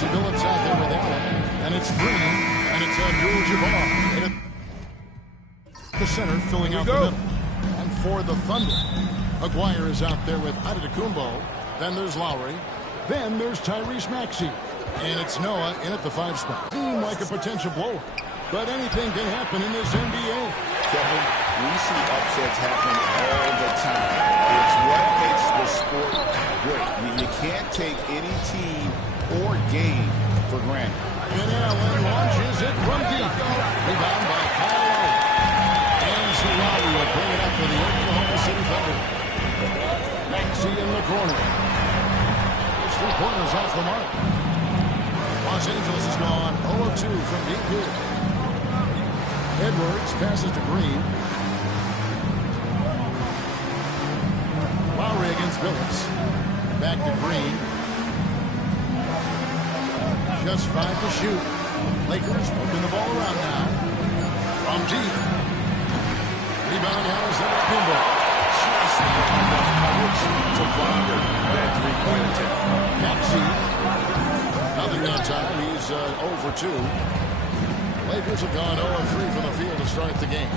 Chauncey Billups out there with Allen. And it's Green. And it's Abdul-Jabbar. The center filling out the middle. And for the Thunder, Aguirre is out there with Antetokounmpo. Then there's Lowry. Then there's Tyrese Maxey. And it's Noah in at the 5 spot. Seemed like a potential blower. But anything can happen in this NBA. Kevin, we see upsets happen all the time. It's what makes the sport great. You can't take any team or game for granted. And Allen launches it from deep. Rebound by Kyle Lowry. And so Lowry will bring it up for the Oklahoma City Thunder. Maxey in the corner. His 3 pointers off the mark. Los Angeles has gone 0 of 2 from deep here. Edwards passes to Green. Lowry against Billups. Back to Green. Just 5 to shoot. Lakers moving the ball around now. From deep. Rebound Giannis Antetokounmpo. Just enough coverage to bother that 3-point attempt. Maxey. Nothing that time. He's 0 for 2. Lakers have gone 0 for 3 from the field to start the game.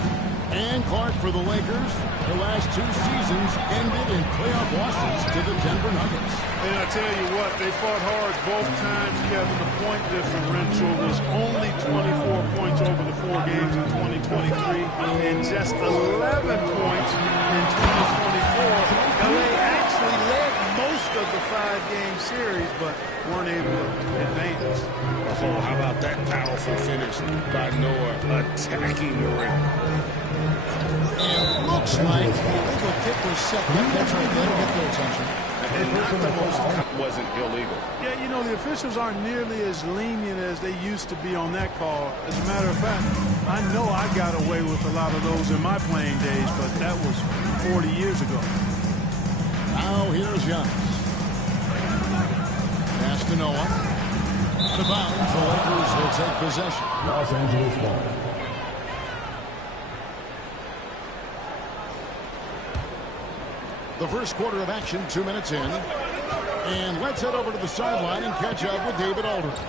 And Clark for the Lakers. The last 2 seasons ended in playoff losses to the Denver Nuggets. And I tell you what, they fought hard both times, Kevin. The point differential was only 24 points over the 4 games in 2023 and just 11 points in 2024. LA actually led most of the 5-game series, but weren't able to advance. Oh, how about that powerful finish by Noah attacking the rim? And looks like the illegal kick was set. That's right, that'll get their attention. And not the most wasn't illegal. Yeah, you know, the officials aren't nearly as lenient as they used to be on that call. As a matter of fact, I know I got away with a lot of those in my playing days, but that was 40 years ago. Now here's Giannis. Pass to Noah. Out of bounds, the Lakers will take possession. Los Angeles ball. The first quarter of action, 2 minutes in. And let's head over to the sideline and catch up with David Aldridge.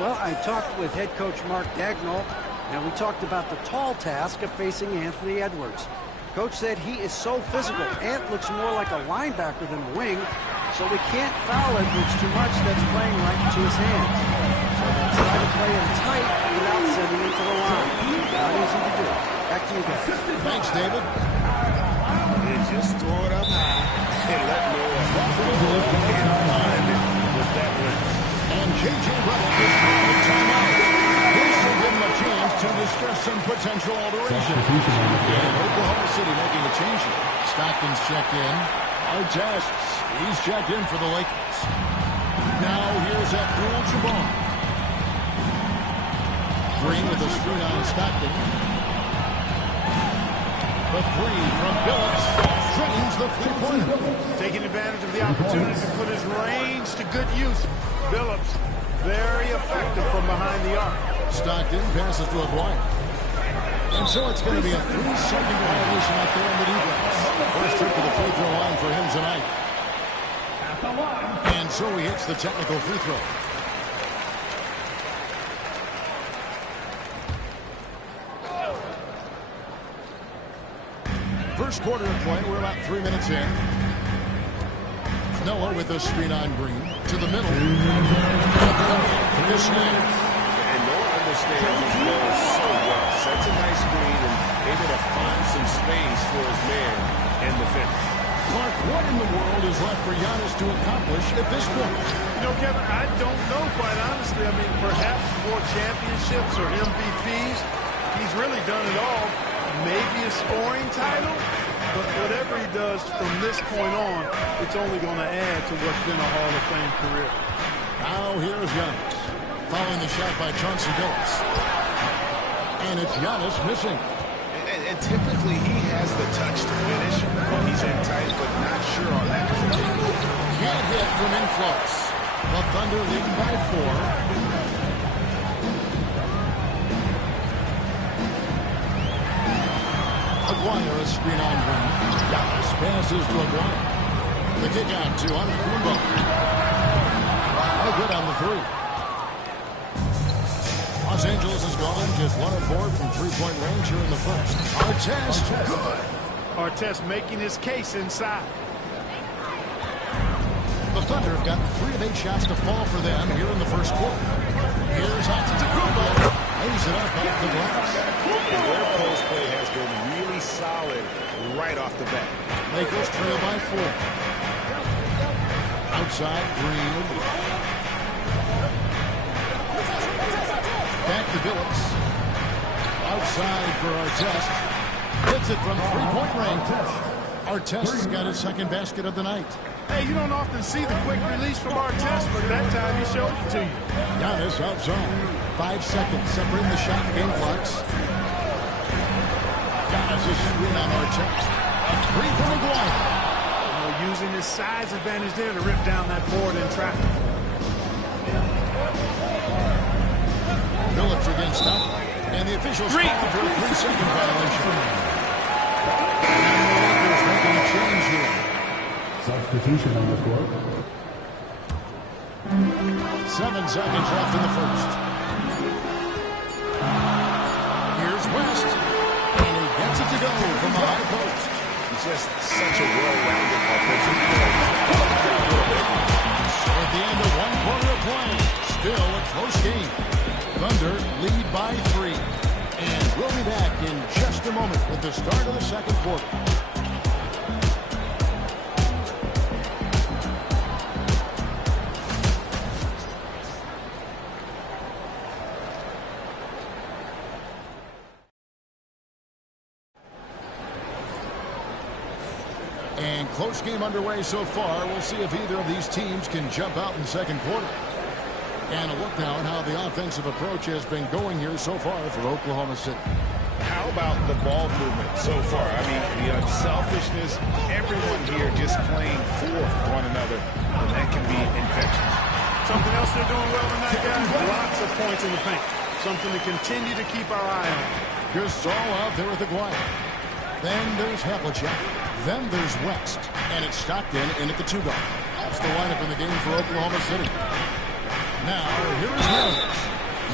Well, I talked with head coach Mark Dagnall, and we talked about the tall task of facing Anthony Edwards. Coach said he is so physical. Ant looks more like a linebacker than a wing, so we can't foul Edwards too much. That's playing right into his hands. So we'll try to play him tight without sending him to the line. Not easy to do. Back to you guys. Thanks, David. And just throw it up high and let Noah find it with that length. And J.J. Redick is calling timeout. This will give him a chance to discuss some potential alterations. And Oklahoma City making a change here. Stockton's checked in. Artests, he's checked in for the Lakers. Now here's Abdul-Jabbar. Green with a screen on Stockton. The 3 from Billups drains the 3-pointer. Taking advantage of the opportunity to put his range to good use. Billups, very effective from behind the arc. Stockton passes to Aguirre. And so it's going to be a 3-second violation out there on the defense. First trip to the free throw line for him tonight. And so he hits the technical free throw. First quarter of play, we're about 3 minutes in. Noah with a screen on Green. To the middle. This man. And Noah understands his role so well. Sets a nice screen and able to find some space for his man and the finish. Clark, what in the world is left for Giannis to accomplish at this point? You know, Kevin, I don't know, quite honestly. I mean, perhaps more championships or MVPs. He's really done it all. Maybe a scoring title, but whatever he does from this point on, it's only going to add to what's been a Hall of Fame career. Now here's Giannis. Following the shot by Chauncey Billups. And it's Giannis missing. And typically he has the touch to finish when he's in tight, but not sure on that position. Can't hit from in close. The Thunder leading by 4. Aguirre, a screen on Green. Giannis passes to Aguirre. The kick out to Antetokounmpo. No good on the three. Los Angeles has gone just 1 of 4 from three-point range here in the first. Artest, good. Artest making his case inside. The Thunder have gotten 3 of 8 shots to fall for them here in the first quarter. Here's Antetokounmpo. Lays it up off the glass. Their post play has been really solid right off the bat. Lakers trail by 4. Outside, Green. Back to Billups. Outside for Artest. Hits it from three-point range. Artest has got his second basket of the night. Hey, you don't often see the quick release from Artest, but that time he showed it to you. Giannis outside. 5 seconds separating the shot and game clocks. Giannis is screen on Artest. A 3 for Maguire. Using his size advantage there to rip down that board in traffic. Billups against up. And the officials called for a 3-second violation. And the Lakers making a change here. Substitution on the court. 7 seconds left in the first. Here's West. And he gets it to go from the high post. He's just such a well-rounded offensive player. At the end of 1 quarter of play, still a close game. Thunder lead by 3. And we'll be back in just a moment with the start of the second quarter. And close game underway so far. We'll see if either of these teams can jump out in the second quarter. And a look now at how the offensive approach has been going here so far for Oklahoma City. How about the ball movement so far? I mean, the unselfishness, everyone here just playing for one another, and that can be infectious. Something else they're doing well tonight, guys, lots of points in the paint. Something to continue to keep our eye on. Gasol out there with Aguirre. Then there's Havlicek. Then there's West. And it's Stockton in at the 2 guard. That's the lineup in the game for Oklahoma City. Now, here is Jones.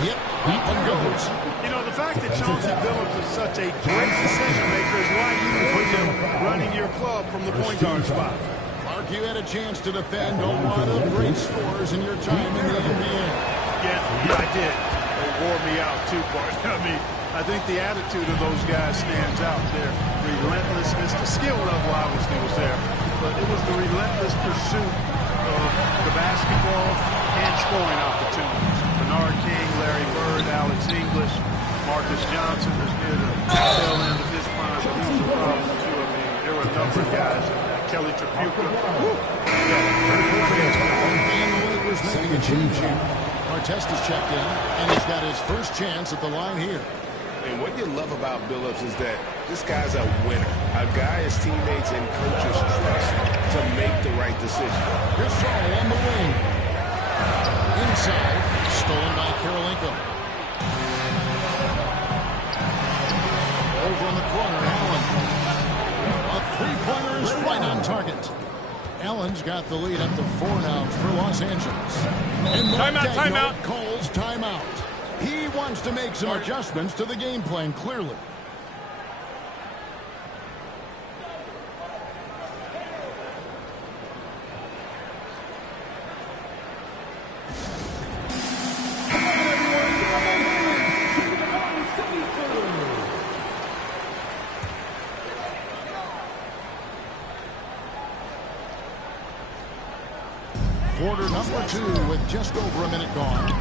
Yep, one goes. You know, the fact that Chauncey Billups is such a great decision maker is why you put him running your club from the point guard spot. Mark, you had a chance to defend a lot of great scores in your time in the NBA. Yeah, I did. They wore me out too, Bart. I mean, I think the attitude of those guys stands out there. Relentlessness, the skill level obviously was there, but it was the relentless pursuit of the basketball and scoring opportunities. Bernard King, Larry Bird, Alex English, Marcus Johnson was near the tail end of his prime, but he was a problem too. I mean, there were a number of guys in that. Kelly Tripucka. And the Lakers making a change here. Artest is checked in, and he's got his first chance at the line here. And what you love about Billups is that this guy's a winner. A guy his teammates and coaches trust to make the right decision. Gasol on the wing. Inside, stolen by Karolinko. Over in the corner, Allen. A three-pointer is right on target. Allen's got the lead up to 4 now for Los Angeles. And Timeout. Calls timeout. He wants to make some adjustments to the game plan, clearly. Quarter number 2 with just over a minute gone.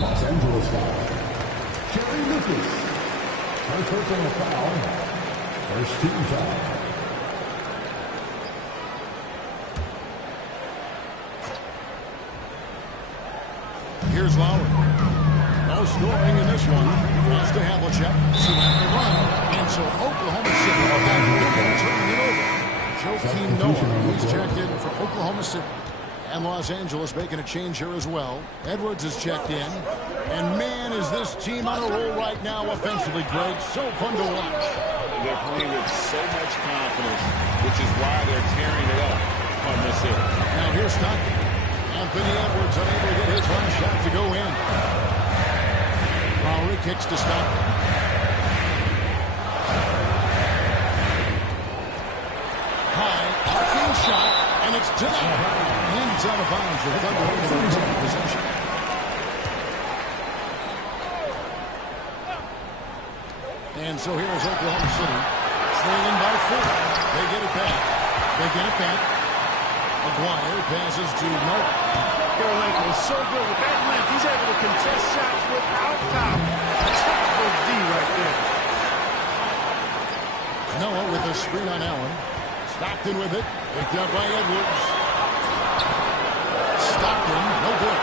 Los Angeles foul. Jerry Lucas. First personal foul. First team foul. Here's Lowry. No scoring in this one. Pass to Havlicek. See after run. And so Oklahoma City will turn it over. Joakim Noah, he's checked in for Oklahoma City. And Los Angeles making a change here as well. Edwards is checked in. And man, is this team on a roll right now offensively, Greg. So fun to watch. They're playing with so much confidence, which is why they're tearing it up on this here. Now here's Stockton. Anthony Edwards unable to get his last shot to go in. Lowry kicks to Stockton. High, arcing shot, and it's denied. And it's out of bounds. The Thunder over the return possession. And so here's Oklahoma City. Trailing by 4. They get it back. Maguire passes to Noah. Kirilenko is so good with that length. He's able to contest shots without foul. Top D right there. Noah with a screen on Allen. Stockton with it. Picked up by Edwards. Stockton, no good.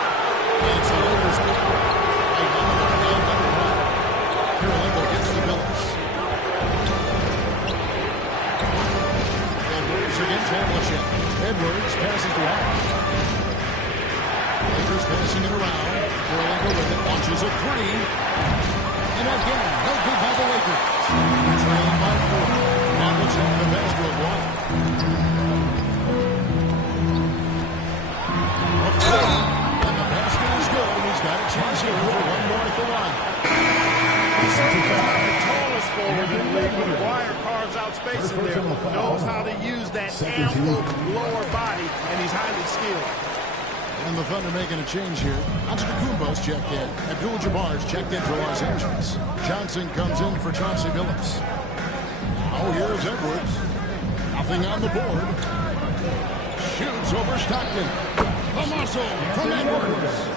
And it's the Lakers. Kirilenko gets to Billups. Edwards against Havlicek. Edwards passes to Allen. Lakers passing it around. Kirilenko with it. Launches a 3. And again, no good by the Lakers. Trailing by 4. Havlicek the pass to Maguire. And the basket is good. He's got a chance here for one more at the line. He's the tallest forward in the league, but Maguire carves out space in there. Knows how to use that ample lower body, and he's highly skilled. And the Thunder making a change here. Antetokounmpo's checked in. Abdul-Jabbar's checked in for Los Angeles. Johnson comes in for Chauncey Billups. Now here's Edwards. Nothing on the board. Shoots over Stockton. The muscle from Edwards.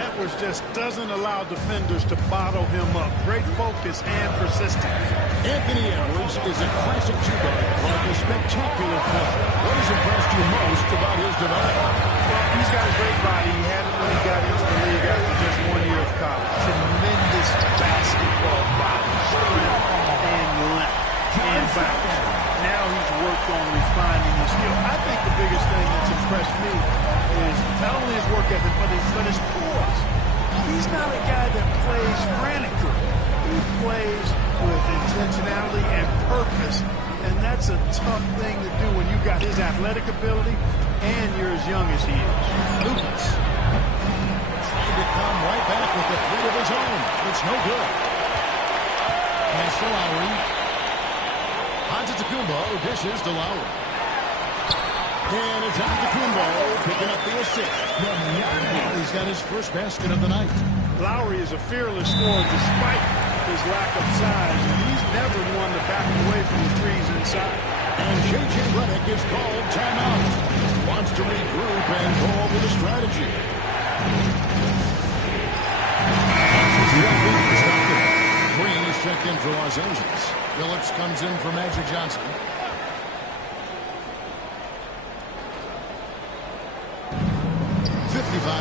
Edwards just doesn't allow defenders to bottle him up. Great focus and persistence. Anthony Edwards is a classic two-guard with a spectacular play. What has impressed you most about his development? Well, he's got a great body. He had it when he got into the league after just 1 year of college. Tremendous basketball body, strength, and length, and balance. Now he's worked on refining his skill. I think the biggest thing that's impressed me is not only his work ethic, but his poise. He's not a guy that plays frantically. He plays with intentionality and purpose, and that's a tough thing to do when you've got his athletic ability and you're as young as he is. Lucas trying to come right back with a 3 of his own. It's no good. Pass to Lowry. Antetokounmpo dishes to Lowry. And it's Antetokounmpo picking up the assist. He's got his first basket of the night. Lowry is a fearless scorer despite his lack of size, and he's never one to back away from the threes inside. And J.J. Redick is called timeout. Wants to regroup and go over the strategy. Green is checked in for Los Angeles. Billups comes in for Magic Johnson.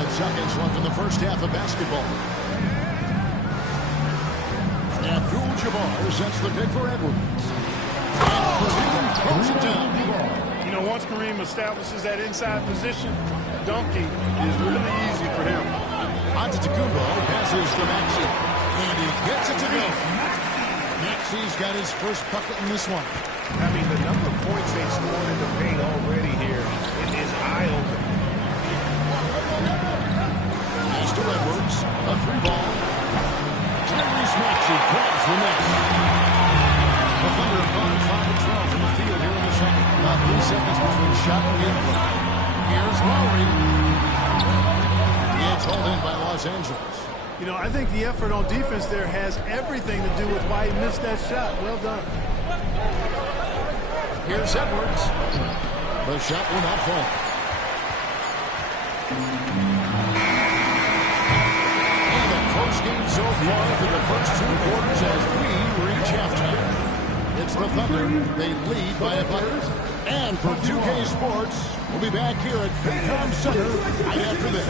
Seconds left in the first half of basketball. Abdul-Jabbar sets the pick for Edwards. And Kareem throws it down. You know, once Kareem establishes that inside position, dunking is really easy for him. Antetokounmpo passes to Maxey. And he gets it to go. Maxey's got his first bucket in this one. I mean, the number of points they've scored in the paint already here, it is eye-opening. To Edwards, a 3-ball. Tyrese Maxey grabs the net. The Thunder have gone 5 of 12 from the field here in the second. About 3 seconds between shot and gameplay. Here's Lowry. It's hauled in by Los Angeles. You know, I think the effort on defense there has everything to do with why he missed that shot. Well done. Here's Edwards. The shot will not fall. Game so far through the first 2 quarters as we reach halftime. It's the Thunder. They lead by a bucket. And for 2K Sports, we'll be back here at Paycom Center right after this.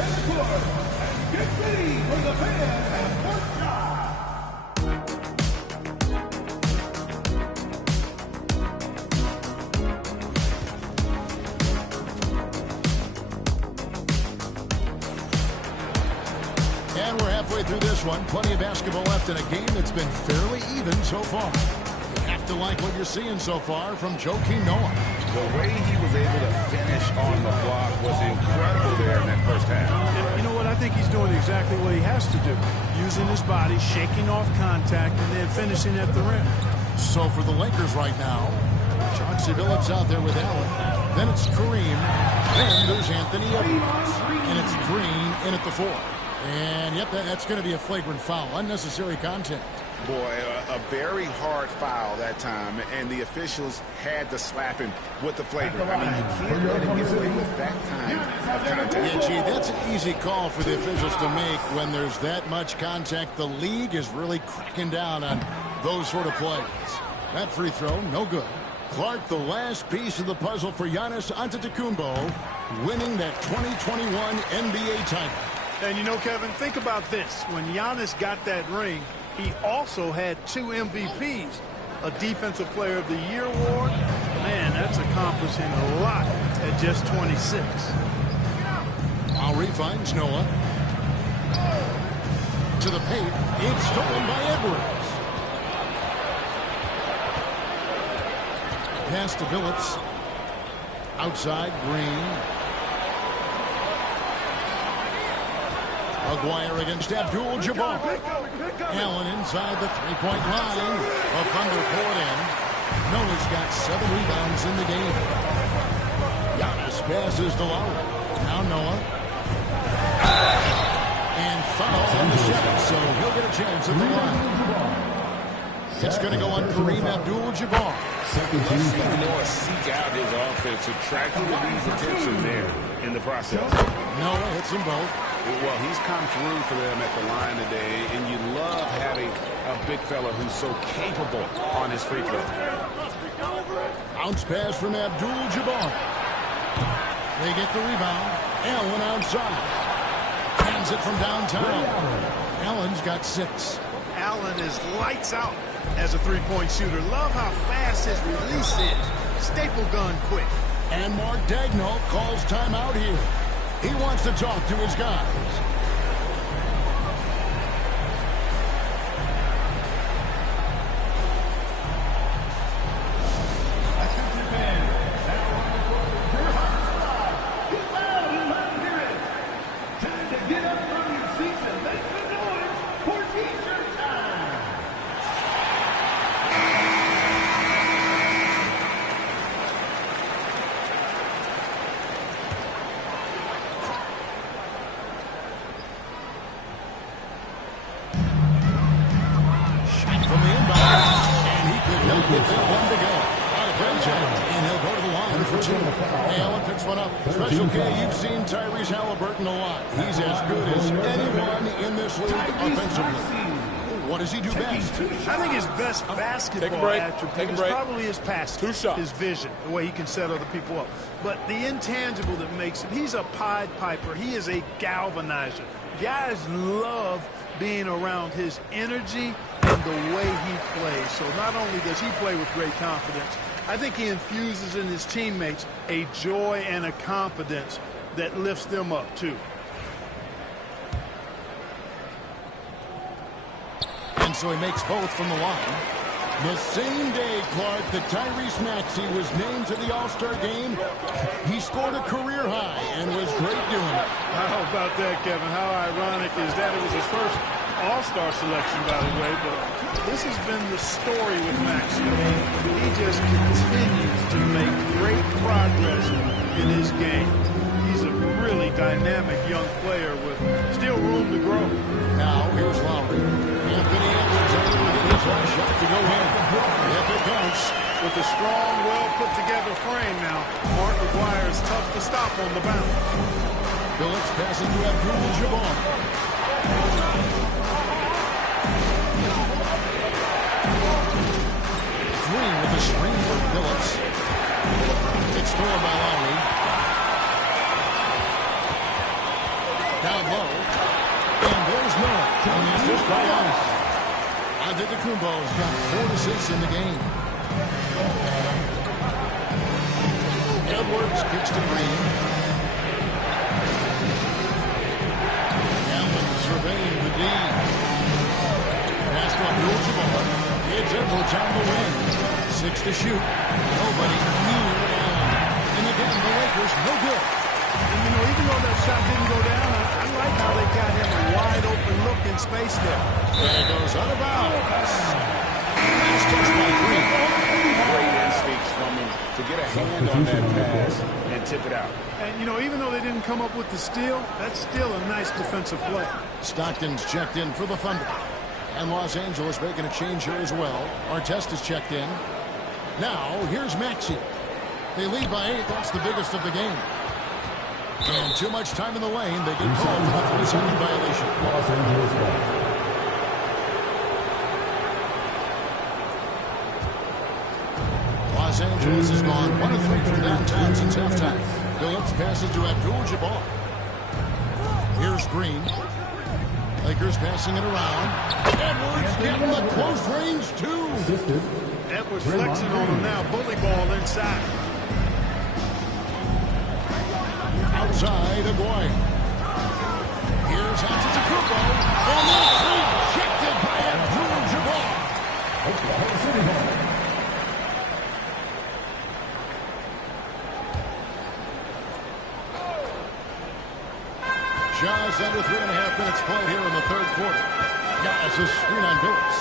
Get ready for the fans at Court Shot. And we're halfway through this one. Plenty of basketball left in a game that's been fairly even so far. to like what you're seeing so far from Joakim Noah. The way he was able to finish on the block was incredible there in that first half. And you know what? I think he's doing exactly what he has to do. Using his body, shaking off contact, and then finishing at the rim. So for the Lakers right now, Chauncey Billups out there with Allen. Then it's Kareem. Then there's Anthony Edwards. And it's Green in at the 4. And, yep, that's going to be a flagrant foul. Unnecessary contact. Boy, a very hard foul that time, and the officials had to slap him with the flagrant. I mean, you can't let him get away with that kind of contact. Yeah, gee, that's an easy call for the officials to make when there's that much contact. The league is really cracking down on those sort of plays. That free throw, no good. Clark, the last piece of the puzzle for Giannis Antetokounmpo, winning that 2021 NBA title. And you know, Kevin, think about this. When Giannis got that ring, he also had 2 MVPs, a Defensive Player of the Year award. Man, that's accomplishing a lot at just 26. Lowry finds Noah. To the paint. It's stolen by Edwards. Pass to Billups. Outside, Green. Aguirre against Abdul-Jabbar. Allen inside the three-point line. The Thunder poured in. Noah's got 7 rebounds in the game. Giannis passes to Lowry. Now Noah. And foul on the shot, so he'll get a chance at the line. It's going to go on Kareem Abdul-Jabbar. Let's see Noah seek out his offense, attracting the league's attention there in the process. Noah hits them both. Well, he's come through for them at the line today, and you love having a big fella who's so capable on his free throw. Bounce pass from Abdul-Jabbar. They get the rebound. Allen outside. Hands it from downtown. Allen's got 6. Allen is lights out as a three-point shooter. Love how fast his release is. Staple gun quick. And Mark Daigneault calls timeout here. He wants to talk to his guys. What does he do best? I think his best basketball attribute is probably his passing, his vision, the way he can set other people up. But the intangible that makes him, he's a Pied Piper. He is a galvanizer. Guys love being around his energy and the way he plays. So not only does he play with great confidence, I think he infuses in his teammates a joy and a confidence that lifts them up too. And so he makes both from the line. The same day, Clark, that Tyrese Maxey was named to the All-Star game, he scored a career high and was great doing it. How about that, Kevin? How ironic is that? It was his first All-Star selection, by the way, but this has been the story with Maxey. He just continues to make great progress in his game. He's a really dynamic young player with still room to grow. Now, here's Lowry. Anthony Edwards able to get his last shot to go in. Yep, it counts. With a strong, well-put-together frame now, Mark Aguirre is tough to stop on the bounce. Billups passes to Abdul-Jabbar. Green with the screen for Billups. It's stolen by Lowry. Down low. And there's Noah on the assist by Giannis. Antetokounmpo's got 4 assists in the game. Edwards kicks to Green. Allen surveying the D. Pass to Abdul-Jabbar. It's Edwards on the win. 6 to shoot. Nobody near Allen. And again, the Lakers, no good. And, you know, even though that shot didn't go down, I like how they got him a wide open look in space there. And it goes out of bounds. Last touch by Green. Great instincts from him to get a hand on that pass and tip it out. And, you know, even though they didn't come up with the steal, that's still a nice defensive play. Stockton's checked in for the Thunder. And Los Angeles making a change here as well. Artest is checked in. Now, here's Maxey. They lead by 8. That's the biggest of the game. And too much time in the lane. They get called for the 3-second violation. Los Angeles ball. Los Angeles has gone 1 of 3 from downtown since halftime. Phillips passes to Abdul-Jabbar. Here's Green. Lakers passing it around. Edwards getting the close range, too. Edwards flexing on him now. Bully ball inside. Outside, Aguirre. Here's Antetokounmpo. And that's rejected by Abdul-Jabbar. Oklahoma City ball. Just under 3.5 minutes played here in the third quarter. Giannis' screen on Phillips.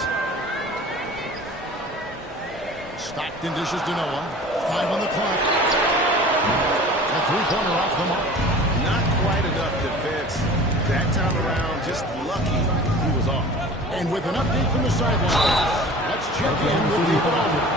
Stockton dishes to Noah. 5 on the clock. A three-pointer off the mark. Not quite enough defense. That time around, just lucky he was off. And with an update from the sideline, let's check in with David Aldridge.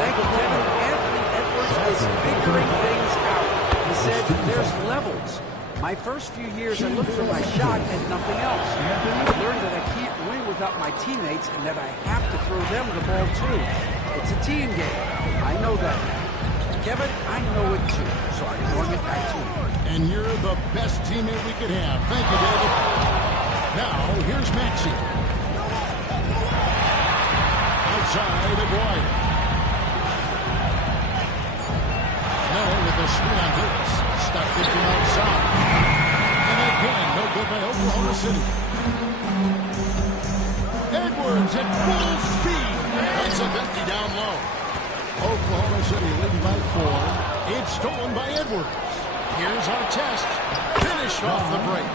Thank you, Kevin. Anthony Edwards is figuring things out. He said there's levels. My first few years, I looked for my shot and nothing else. I've learned that I can't win without my teammates and that I have to throw them the ball, too. It's a team game. I know that. Kevin, I know it, too, so I'm throwing it back to you. And you're the best teammate we could have. Thank you, David. Now, here's Maxey. Outside, Aguirre. No, with a screen on Phillips. Stuck it from outside. And again, no good by Oklahoma City. Edwards at full speed. That's a empty down low. Oklahoma City leading by 4. It's stolen by Edwards. Here's Artest. Finished off the break.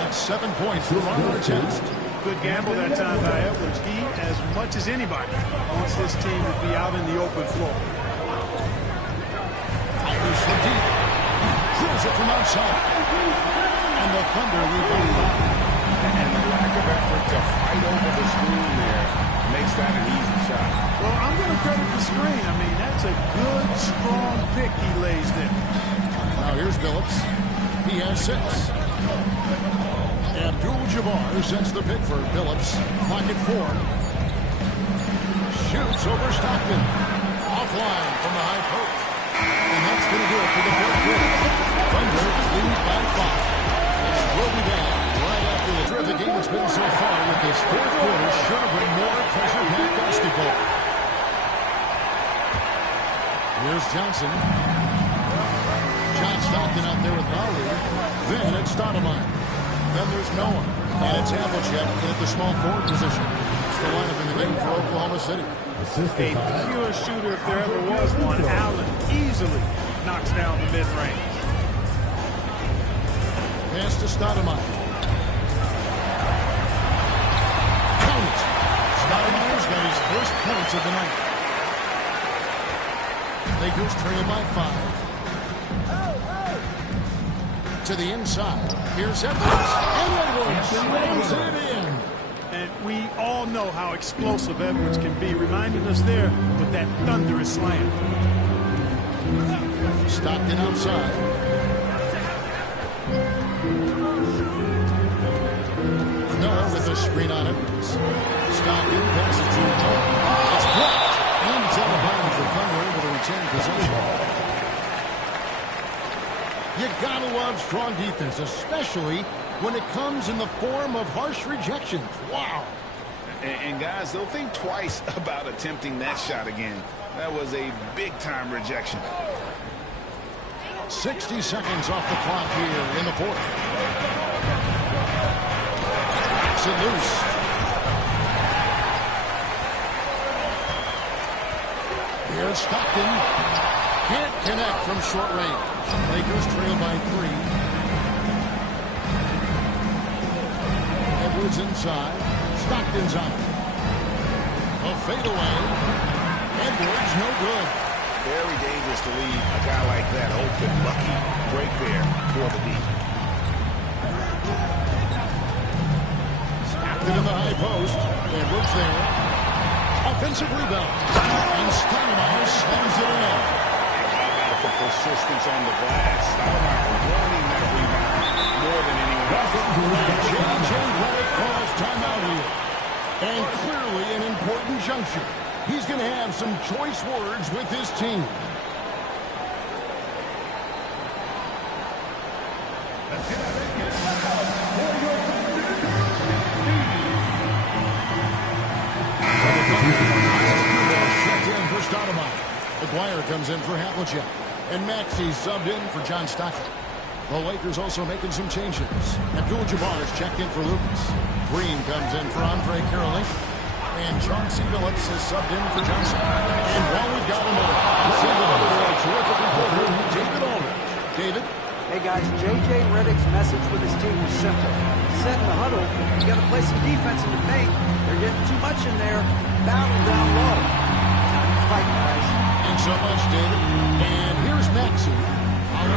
That's 7 points for Artest. Good gamble that time by Edwards. He, as much as anybody, wants his team to be out in the open floor. Tigers from deep. Drills it from outside. And the Thunder lead by 5. And the lack of effort to fight over the screen there makes that an easy shot. Well, I'm going to credit the screen. I mean, that's a good, strong pick he lays there. Now here's Phillips. He has 6. Abdul-Jabbar sends the pick for Phillips. Clock at 4. Shoots over Stockton. Offline from the high post. And that's going to do it for the fourth quarter. Thunder lead by 5. We'll be back right after the terrific game it's been so far with this fourth quarter. Sure to bring more pressure-packed basketball. Here's Johnson. John Stockton out there with Lowry. Then it's Stoudemire. Then there's Noah. And it's Havlicek at the small forward position. It's the lineup in the game for Oklahoma City. A pure shooter if there ever was one. Allen easily knocks down the mid-range. Pass to Stoudemire. Count it. Stoudemire's got his first points of the night. Lakers trail by 5. To the inside. Here's Edwards. And Edwards slams it in. And we all know how explosive Edwards can be, reminding us there with that thunderous slam. Stockton outside. Noah with a screen on it. Stockton passes to him. It's blocked. And it's out of bounds for Thunder able to retain possession. You gotta love strong defense, especially when it comes in the form of harsh rejections. Wow. And guys, they'll think twice about attempting that shot again. That was a big-time rejection. 60 seconds off the clock here in the fourth. Knocks it loose. Here's Stockton. Can't connect from short range. Lakers trail by 3. Edwards inside. Stockton's on it. A fadeaway. Edwards, no good. Very dangerous to leave a guy like that open. Lucky break there for the lead. Stockton in the high post. Edwards there. Offensive rebound. And Stoudemire slams it in. The persistence on the glass. Stoudemire wanting that rebound more than anyone else. J.J. Redick calls timeout here. And clearly an important juncture. He's going to have some choice words with his team. Checked in for Stoudemire. Aguirre comes in for Havlicek. And Maxey subbed in for John Stockton. The Lakers also making some changes. Abdul-Jabbar's checked in for Lucas. Green comes in for Andre Karolinko. And Chauncey Billups is subbed in for Johnson. And while we've got him on, let's send it over to our terrific reporter, David Aldridge. David? Hey guys, J.J. Redick's message with his team was simple. Set in the huddle, you got to play some defense in the paint. They're getting too much in there. Battle down low. Time to fight, guys. Thanks so much, David. And here's Maxey. And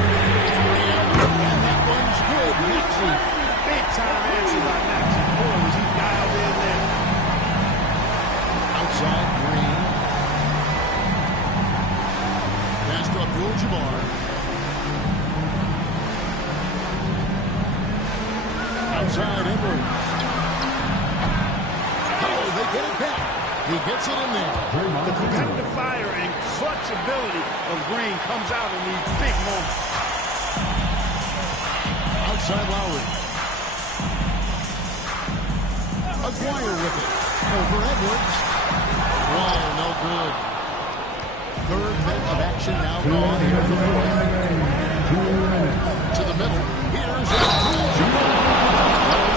that one's good. Maxey. Big time answer by Maxey. Boy, was he dialed in there. Outside Green. Pass to Abdul-Jabbar. Outside Edwards. Oh, they get it back. He gets it in there. The competitive fire and clutch ability of Green comes out in these big moments. Outside Lowry. Aguirre with it. Over Edwards. Aguirre, no good. Third minute of action now gone here for the fourth. To the middle. Here's Abdul-Jabbar.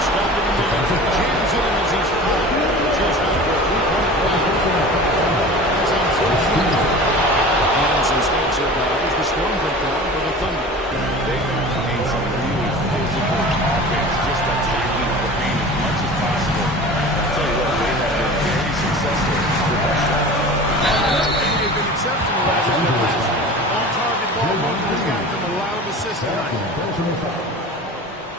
Stopped it in there. Jams it in as he's fouled. Just after a 3-point play. That's on 14. And some stats here, guys. The scoring breakdown for the Thunder. They've been playing some really physical offense, just attacking the paint as much as possible. I'll tell you what, they have been very successful with that shot. They've been exceptional at it. On-target ball movement has gotten them a lot of assists tonight.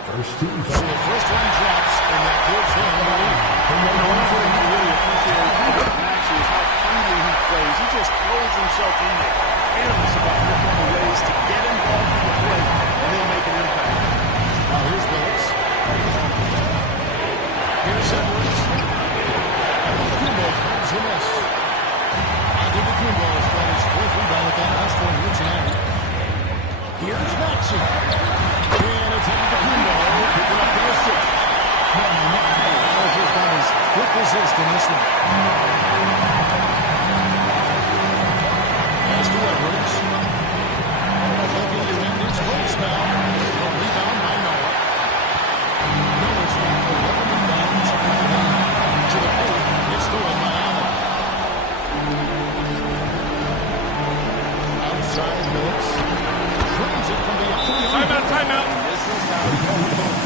First team. So the first one drops, and that gives him the lead. One thing I really appreciate about Maxey is how freely he plays. He just throws himself in there, fearless about looking for ways to get involved in the play and then make an impact. Now here's Billups. Here's Edwards. Kumbo brings the miss. Antetokounmpo has got his fourth rebound with that last one here tonight. Here's Maxey. And it's Antetokounmpo picking up the assist. Has got his quick assist in this one. Pass to Edwards. Looking to end his cold spell. A rebound by Noah. Noah's got 11 rebounds in the game. To the paint. It's through by Allen. Outside Billups. Trains it from beyond the arc. Timeout. This is how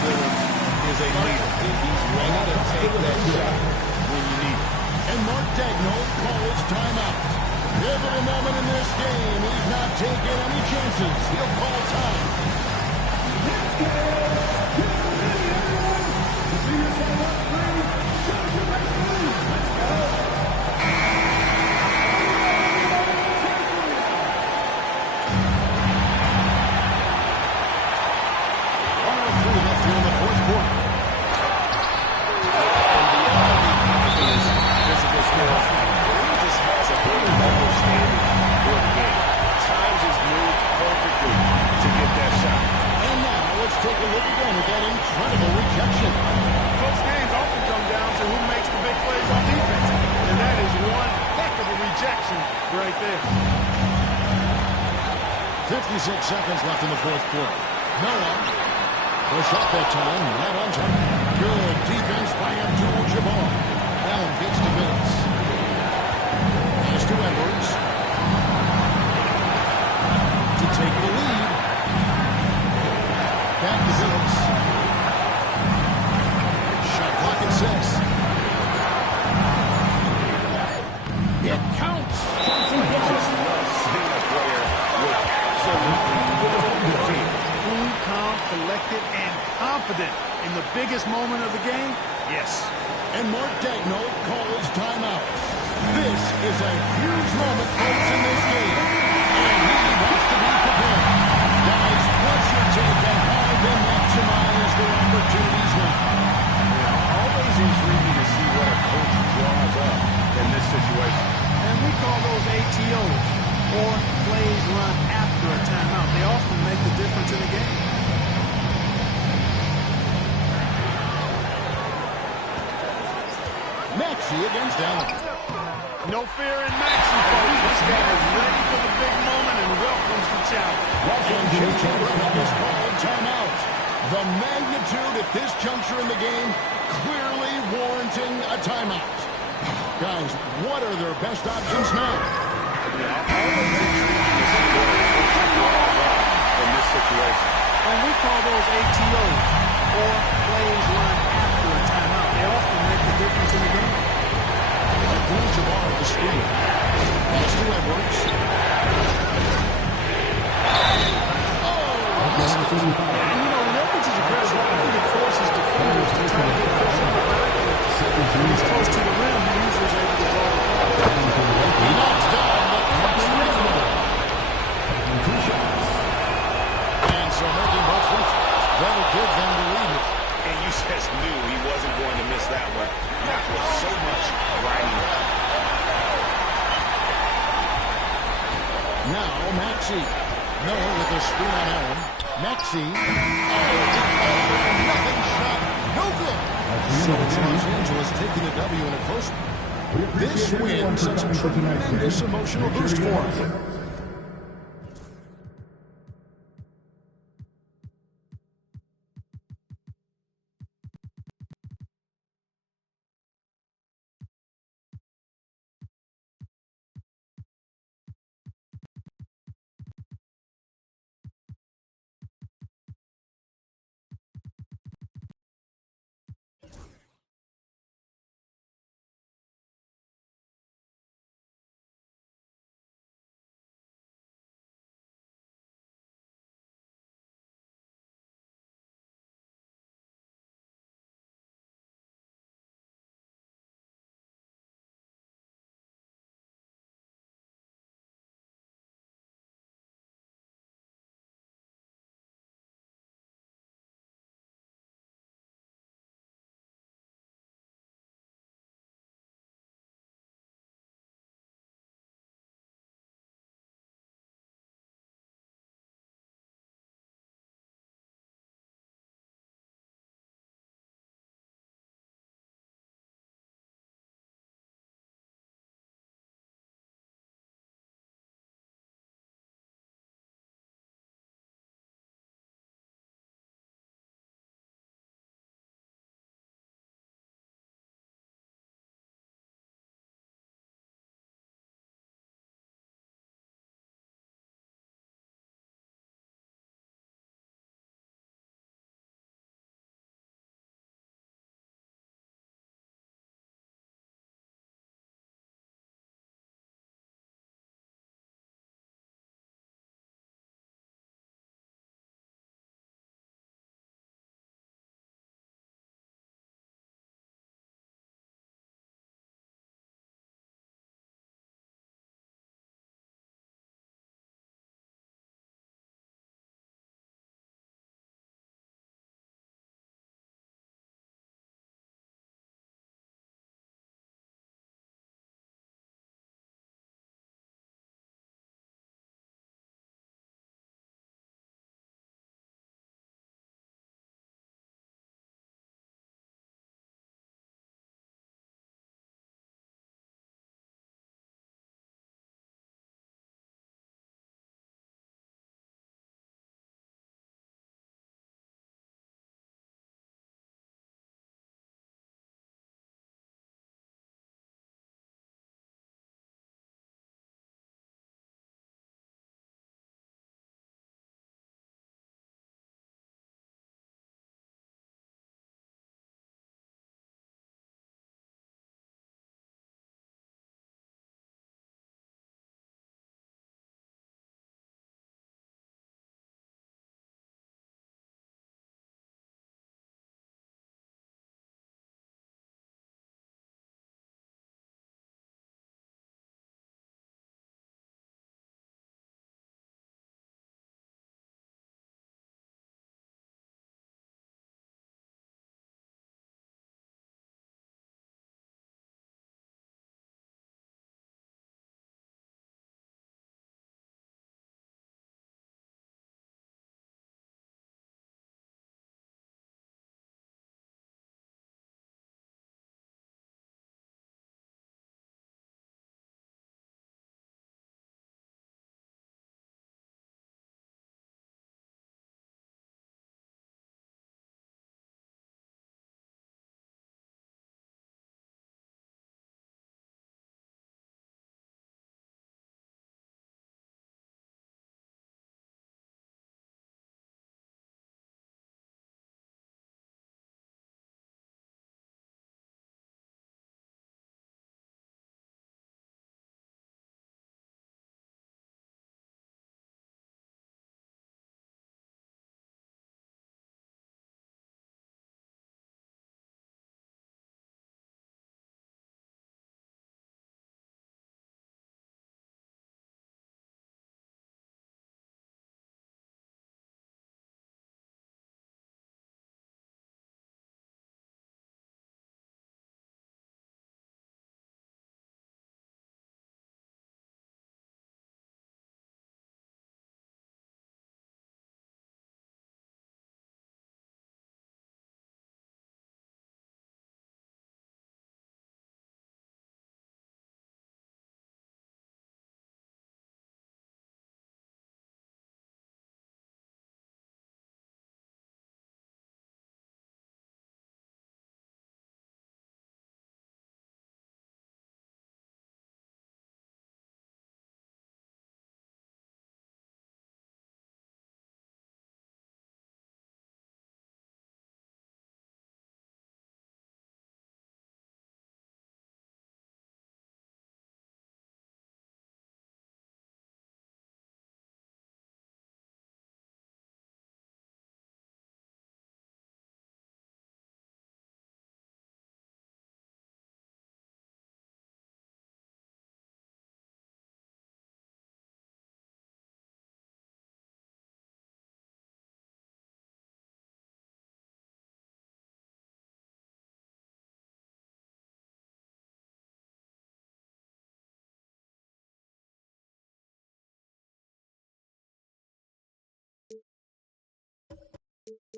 Billups is a leader. He's ready to take that shot when you need it. And Mark Daigneault calls timeout. Pivotal moment in this game. He's not taking any chances. He'll call time. Left here in the fourth quarter. Physical skills. He just has a very understanding for the game. Times his move perfectly to get that shot. And now let's take a look again at that incredible rejection. Close games often come down to who makes the big plays on defense. And that is one heck of a rejection right there. 56 seconds left in the fourth quarter. Noah. The shot that time, right on target. Good defense by Abdul-Jabbar. Allen gets to Billups. Pass to Edwards. take the lead. Back to Phillips. Shot clock at 6. It counts. Cool, calm, collected, and confident in the biggest moment of the game? Yes. And Mark Daigneault calls timeout. This is a huge moment, folks, in this game. And he has to be prepared. Guys, what's your take on how they maximize their opportunities now? Always intriguing to see what a coach draws up in this situation. And we call those ATOs, or plays run after a timeout. They often make the difference in the game. Maxey against Allen. No fear in Maxey, folks. This guy is ready for the big moment and welcomes the challenge. And J.J. Redick is called timeout. The magnitude at this juncture in the game clearly warranting a timeout. Guys, what are their best options now? Always intriguing to see what a coach draws up in this situation. And we call those ATOs, or plays run after a timeout. They often make the difference in the game. Abdul-Jabbar at the screen. Pass to Edwards. Edwards is aggressive. I think it forces defenders to try to get pressure on the back. When he's close to the rim, he usually is able to draw the foul. He knocks down the puck's reasonable. And so making both free throws. That'll give them the lead here. And you just knew he wasn't going to miss that one. Not with so much riding on. Now Maxey. Miller with the screen on Allen. Maxey. Nothing shot. No good. So it's Los Angeles taking the W in a close one. This win sets a tremendous emotional boost for them.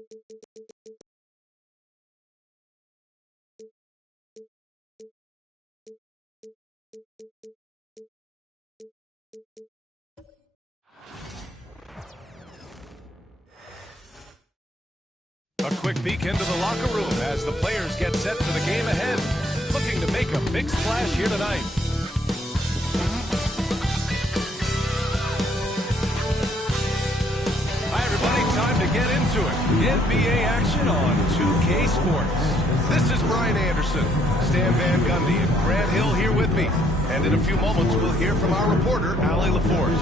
A quick peek into the locker room as the players get set for the game ahead. Looking to make a big splash here tonight. Hi, everybody. Time to get into it. NBA action on 2K Sports. This is Brian Anderson, Stan Van Gundy, and Grant Hill here with me. And in a few moments, we'll hear from our reporter, Allie LaForge.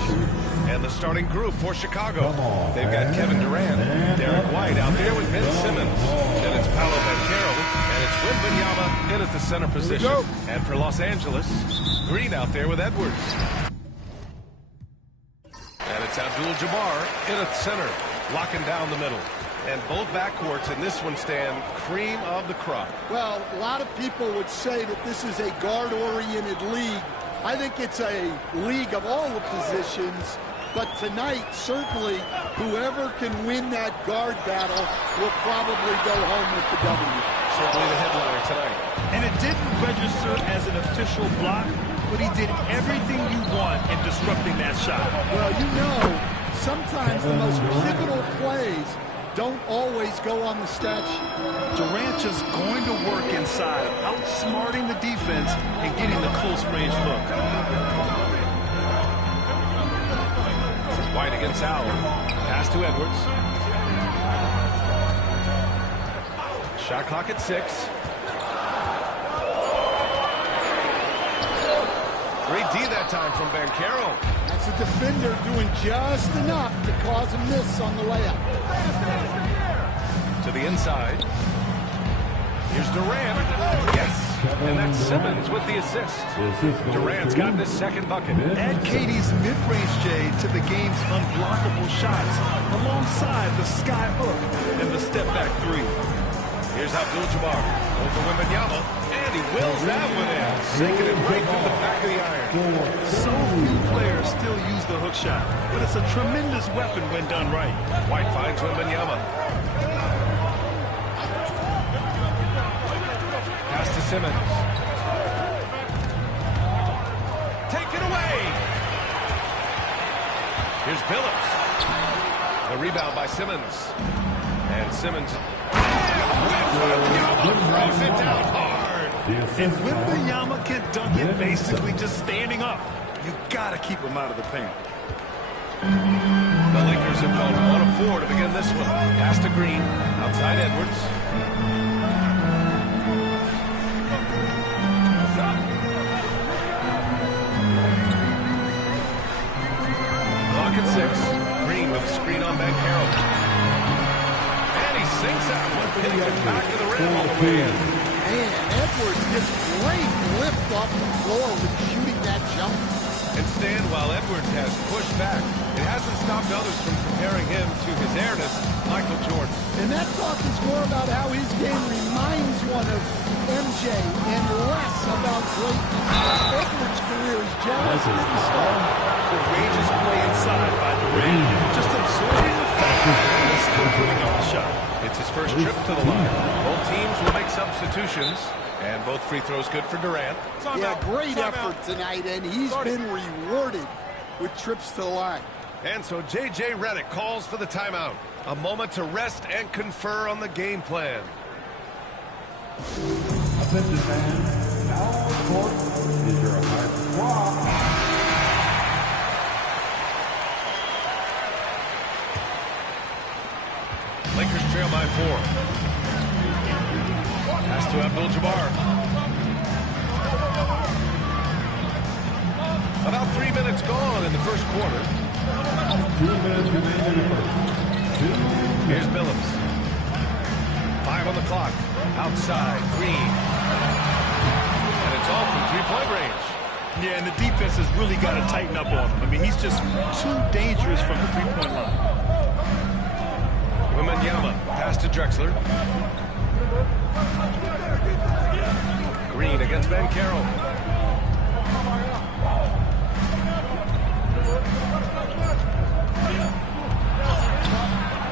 And the starting group for Chicago. They've got Kevin Durant, Derek White out there with Ben Simmons. Then it's Paolo Banchero, and it's Wembanyama in at the center position. And for Los Angeles, Green out there with Edwards. And it's Abdul-Jabbar in at center, locking down the middle. And both backcourts in this one stand cream of the crop. Well, a lot of people would say that this is a guard-oriented league. I think it's a league of all the positions. But tonight, certainly, whoever can win that guard battle will probably go home with the W. Certainly the headliner tonight. And it didn't register as an official block, but he did everything you want in disrupting that shot. Well, you know, sometimes the most pivotal plays don't always go on the stat sheet. Durant just going to work inside, outsmarting the defense and getting the close-range look. White against Allen. Pass to Edwards. Shot clock at 6. Great D that time from Banchero. That's a defender doing just enough to cause a miss on the layup. To the inside. Here's Durant. Yes. And that's Simmons with the assist. Durant's gotten his second bucket. Add KD's mid-range J to the game's unblockable shots, alongside the sky hook and the step-back three. Here's Abdul-Jabbar over Wembanyama, and he wills that one in, sinking it right through the back of the iron. So few players still use the hook shot, but it's a tremendous weapon when done right. White finds Wembanyama. Pass to Simmons. Take it away. Here's Billups. The rebound by Simmons. And Simmons. Wembanyama throws it down hard. And Wembanyama can dunk it basically just standing up. You got to keep him out of the paint. The Lakers have gone 1 of 4 to begin this one. Pass to Green. Outside Edwards. Clock at 6. Green with a screen on Banchero. And he sinks that one, hitting it back to the rim all the way in. Man, Edwards gets great lift off the floor with shooting that jump. And Stan, while Edwards has pushed back, it hasn't stopped others from comparing him to his heiress, Michael Jordan. And that talk is more about how his game reminds one of MJ and less about greatness. Edwards' career is just getting started. Courageous play inside by Durant, just absorbing the fact and still putting up the shot. It's his first trip to the line. Both teams will make substitutions, and both free throws good for Durant. Yeah, great effort tonight, and he's been rewarded with trips to the line. And so J.J. Redick calls for the timeout. A moment to rest and confer on the game plan. Attention fans, now on the court is your American squad. Lakers trail by 4. Pass to Abdul-Jabbar. About 3 minutes gone in the first quarter. 2 minutes remaining in the first. Here's Billups. 5 on the clock. Outside, Green. And it's all from three-point range. Yeah, and the defense has really got to tighten up on him. I mean, he's just too dangerous from the three-point line. Wembanyama, pass to Drexler. Green against Banchero.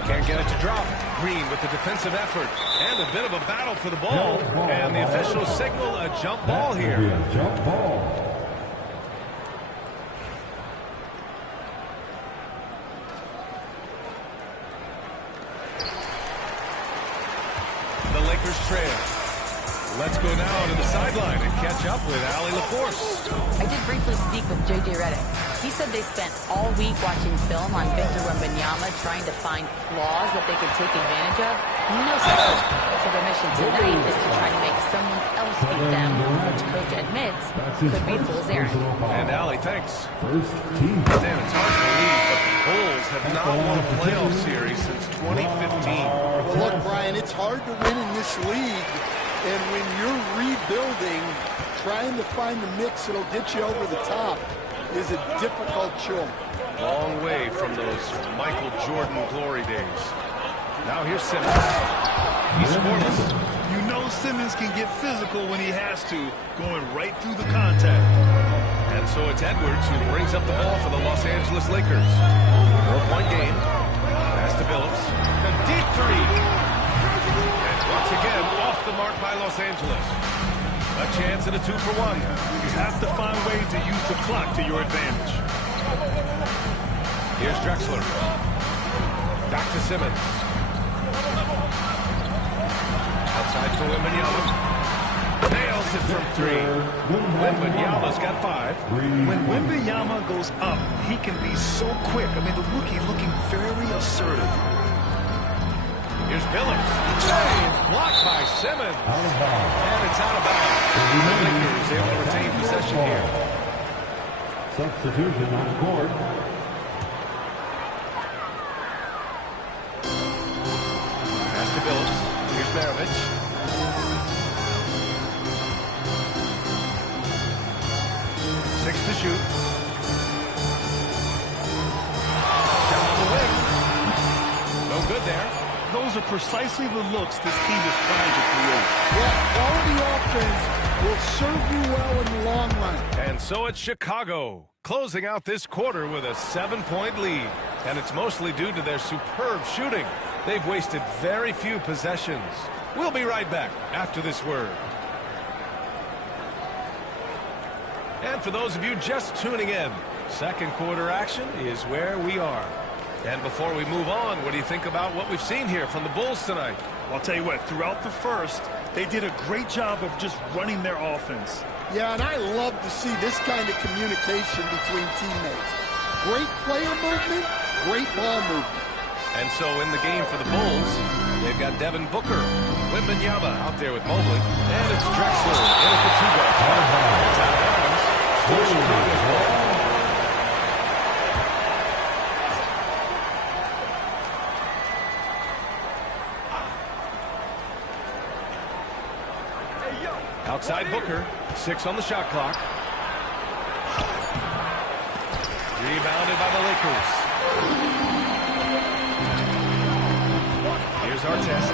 Can't get it to drop. Green with the defensive effort. And a bit of a battle for the ball. And the officials signal a jump ball here. Jump ball. The Lakers trail. Let's go now to the sideline and catch up with Allie LaForce. I did briefly speak with J.J. Redick. He said they spent all week watching film on Victor Wembanyama trying to find flaws that they could take advantage of. No success. So their mission tonight is to try to make someone else beat them, which Coach admits could be fool's errand. And Allie, thanks. First team. Dan, it's hard to believe, but the Bulls have not won a playoff series since 2015. Well, look, Brian, it's hard to win in this league. And when you're rebuilding, trying to find the mix that'll get you over the top is a difficult chore. Long way from those Michael Jordan glory days. Now here's Simmons. He's scoreless. You know Simmons can get physical when he has to, going right through the contact. And so it's Edwards who brings up the ball for the Los Angeles Lakers. 4-point game. Pass to Billups. A deep three. And once again, off the mark by Los Angeles. A chance at a 2-for-1. You have to find ways to use the clock to your advantage. Here's Drexler. Back to Simmons. Outside for Wembanyama. Nails it from 3. Wembanyama's got 5. When Wembanyama goes up, he can be so quick. I mean, the rookie looking very assertive. Here's Billups. James blocked by Simmons. And it's out of bounds. The Lakers able to retain possession here. Substitution on court. Pass to Billups. Here's Maravich. Six to shoot. Shot on the wing. No good there. Those are precisely the looks this team is trying to create. Yeah, quality offense will serve you well in the long run. And so it's Chicago, closing out this quarter with a 7-point lead. And it's mostly due to their superb shooting. They've wasted very few possessions. We'll be right back after this word. And for those of you just tuning in, second quarter action is where we are. And before we move on, what do you think about what we've seen here from the Bulls tonight? I'll tell you what, throughout the first, they did a great job of just running their offense. Yeah, and I love to see this kind of communication between teammates. Great player movement, great ball movement. And so in the game for the Bulls, they've got Devin Booker, Wembanyama out there with Mobley, and it's Drexler in at the 2-guard. It's out of bounds. Still Chicago's ball. Outside Booker, 6 on the shot clock. Rebounded by the Lakers. Here's Artest.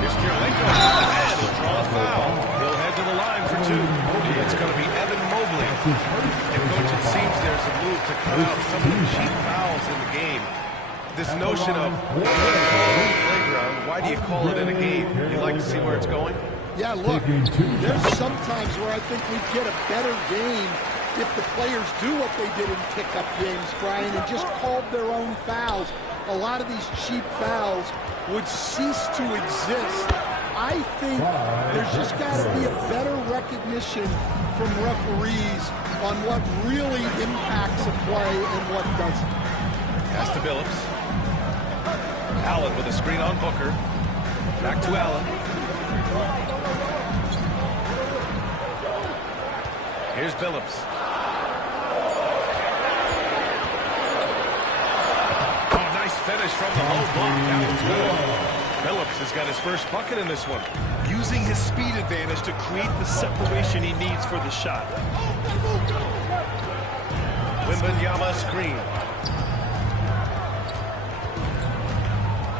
Here's Kirilenko. And he'll draw a foul. He'll head to the line for 2. It's going to be Evan Mobley. And Coach, it seems there's a move to cut out some of the cheap fouls in the game. This notion of playground, why do you call it in a game? You like to see where it's going? Yeah, look, there's sometimes where I think we'd get a better game if the players do what they did in pickup games, Brian, and just called their own fouls. A lot of these cheap fouls would cease to exist. I think there's just got to be a better recognition from referees on what really impacts a play and what doesn't. Pass to Billups. Allen with a screen on Booker. Back to Allen. Here's Billups. Oh, nice finish from the low block. That was good. Billups has got his first bucket in this one. Using his speed advantage to create the separation he needs for the shot. Wembanyama screen.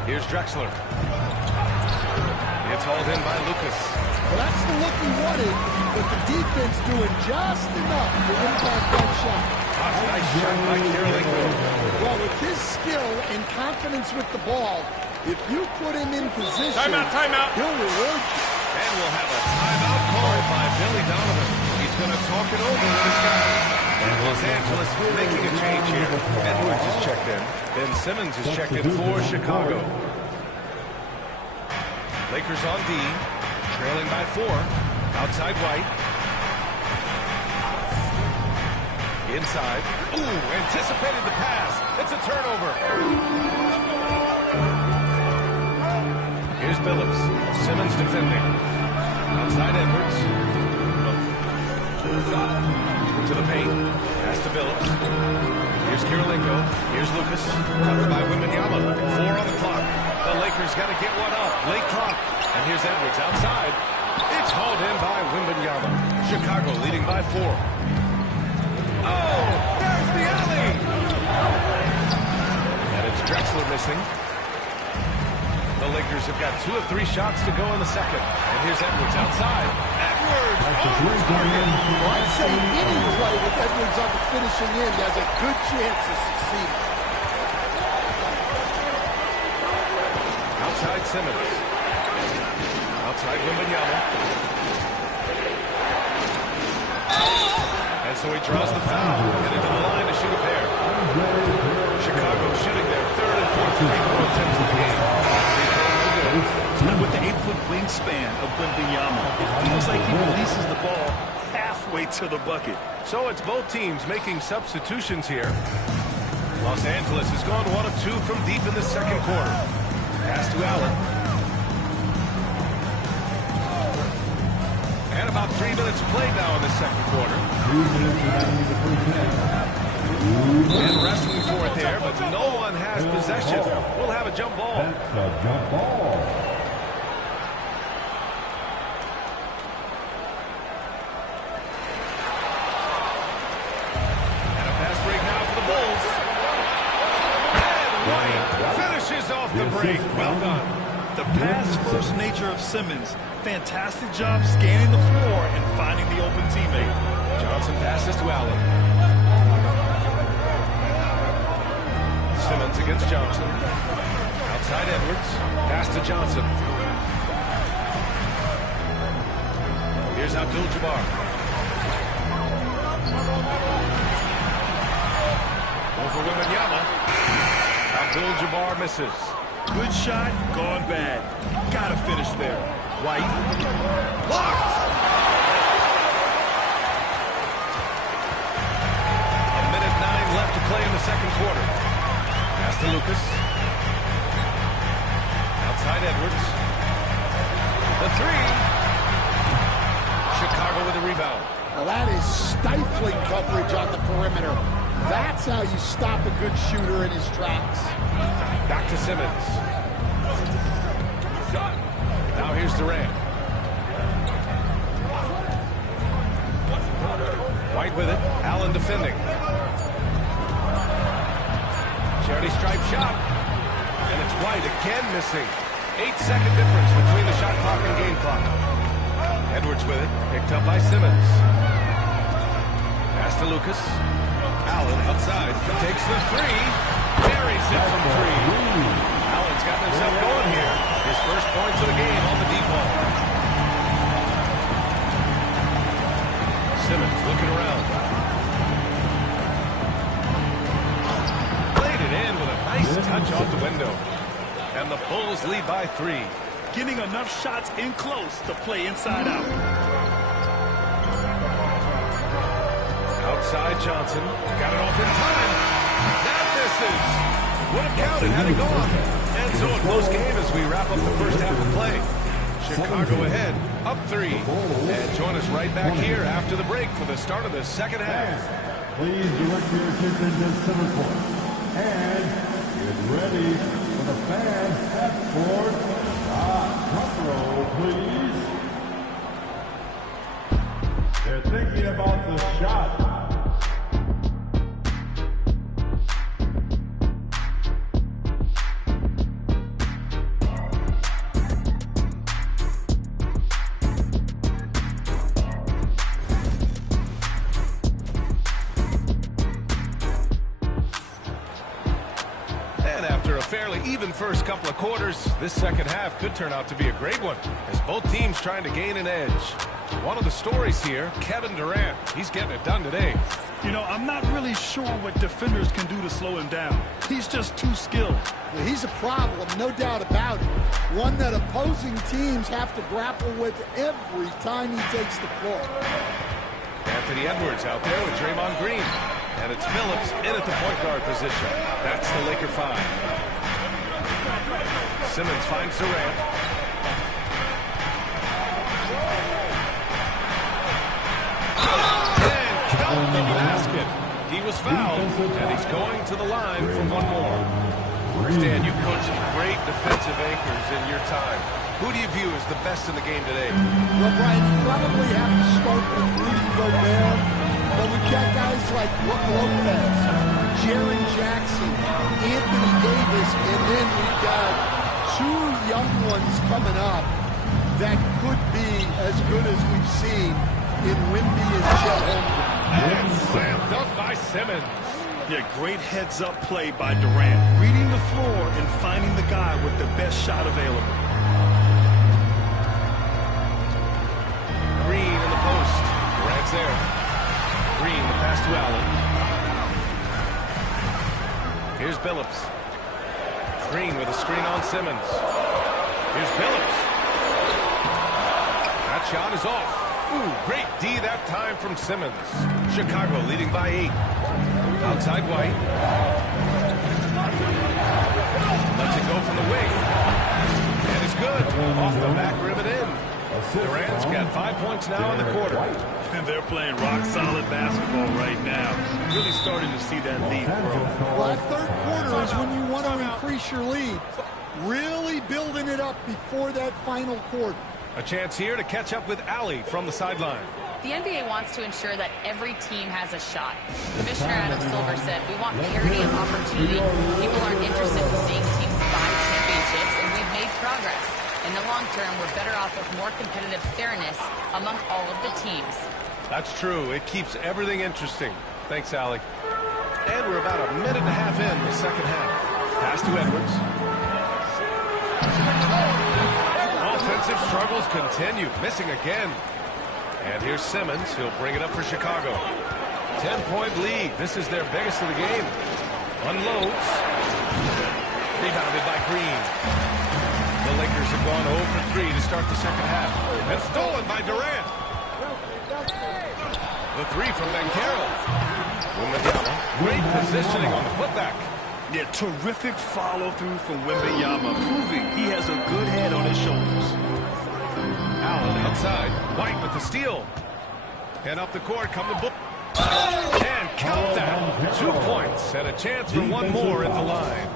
Here's Drexler. It's hauled in by Lucas. Well, that's the look he wanted, but the defense doing just enough to impact that shot. Nice shot by Kirilenko. Well, with his skill and confidence with the ball, If you put him in position, timeout. he'll reward you. And we'll have a timeout called by Billy Donovan. He's going to talk it over with his guys. And Los Angeles making a change here. Edwards is checked in. Ben Simmons is checked in for Chicago. Lakers on D, trailing by 4. Outside White. Inside. Ooh, anticipated the pass. It's a turnover. Here's Billups. Simmons defending. Outside Edwards. To the paint. Pass to Billups. Here's Kirilenko. Here's Lucas. Covered by Wembanyama. 4 on the clock. The Lakers got to get one up. Late clock. And here's Edwards outside. It's hauled in by Wembanyama. Chicago leading by 4. Oh, there's the alley. And it's Drexler missing. The Lakers have got 2 of 3 shots to go in the second. And here's Edwards outside. Edwards! Well, I'd say any play with Edwards on the finishing end has a good chance of succeeding. Outside Simmons. Outside Wembanyama. And so he draws the foul. Headed to the line to shoot a pair. Chicago shooting their 3rd and 4th free throw attempts of the game. And with the 8-foot wingspan of Wembanyama, it feels like he releases the ball halfway to the bucket. So it's both teams making substitutions here. Los Angeles has gone 1 of 2 from deep in the second quarter. Pass to Allen. And about 3 minutes played now in the second quarter. 3 minutes remaining in the first half. And wrestling for it there, but no one has possession. We'll have a jump ball. That's a jump ball. And a fast break now for the Bulls. And White finishes off the break. Well done. The pass-first nature of Simmons. Fantastic job scanning the floor and finding the open teammate. Johnson passes to Allen. Simmons against Johnson. Outside Edwards. Pass to Johnson. Here's Abdul-Jabbar. Over Wembanyama. Abdul-Jabbar misses. Good shot, gone bad. Gotta finish there. White. Blocked! A minute 9 left to play in the second quarter. Pass to Lucas. Outside Edwards. The 3. Chicago with a rebound. Well, that is stifling coverage on the perimeter. That's how you stop a good shooter in his tracks. Back to Simmons. Now here's Durant. White with it. Allen defending. Charity stripe shot. And it's White again missing. 8-second difference between the shot clock and game clock. Edwards with it. Picked up by Simmons. Pass to Lucas. Allen outside. Takes the 3. Buries it from 3. Allen's got himself going here. His first points of the game on the deep ball. Simmons looking around. Played it in with a nice touch off the window. And the Bulls lead by 3. Getting enough shots in close to play inside out. Outside Johnson. Got it off in time. That misses. Would have counted had it gone. And so a close game as we wrap up the first half of play. Chicago ahead, up 3. And join us right back here after the break for the start of the second half. Please direct your attention to center court. And get ready for the fan half-court shot. Front row, please. They're thinking about the shot. even first couple of quarters, this second half could turn out to be a great one, as both teams trying to gain an edge. One of the stories here, Kevin Durant. He's getting it done today. You know, I'm not really sure what defenders can do to slow him down. He's just too skilled. Well, he's a problem, no doubt about it. One that opposing teams have to grapple with every time he takes the floor. Anthony Edwards out there with Draymond Green. And it's Phillips in at the point guard position. That's the Laker 5. Simmons finds Durant. And count the basket. He was fouled, and he's going to the line for one more. Stan, you've coached some great defensive anchors in your time. Who do you view as the best in the game today? Well, Brian, you probably have to start with Rudy Gobert, but we've got guys like Brook Lopez, Jaren Jackson, Anthony Davis, and then we've got two young ones coming up that could be as good as we've seen in Wemby and Chet Holmgren. And slammed up by Simmons. Yeah, great heads-up play by Durant, reading the floor and finding the guy with the best shot available. Green in the post. Durant's there. Green, the pass to Allen. Here's Billups. Green with a screen on Simmons. Here's Billups. That shot is off. Ooh, great D that time from Simmons. Chicago leading by 8. Outside White. Lets it go from the wing. And it's good. Off the back rim and in. Durant's got 5 points now in the quarter. And they're playing rock-solid basketball right now. Really starting to see that lead grow. Well, that third quarter is when you want to increase your lead. Really building it up before that final quarter. A chance here to catch up with Allie from the sideline. The NBA wants to ensure that every team has a shot. Commissioner Adam Silver said, we want parity of opportunity. People aren't interested in seeing teams buy championships, and we've made progress. In the long term, we're better off with more competitive fairness among all of the teams. That's true. It keeps everything interesting. Thanks, Allie. And we're about a minute and a half in the second half. Pass to Edwards. Offensive struggles continue. Missing again. And here's Simmons. He'll bring it up for Chicago. 10-point lead. This is their biggest of the game. Unloads. Rebounded by Green. The Lakers have gone 0 for 3 to start the second half. And stolen by Durant. The three from Banchero. Wembanyama. Great positioning on the putback. Yeah, terrific follow-through from Wembanyama, proving he has a good head on his shoulders. Allen outside. White with the steal. And up the court come the Bulls. And count that. 2 points and a chance for one more at the line.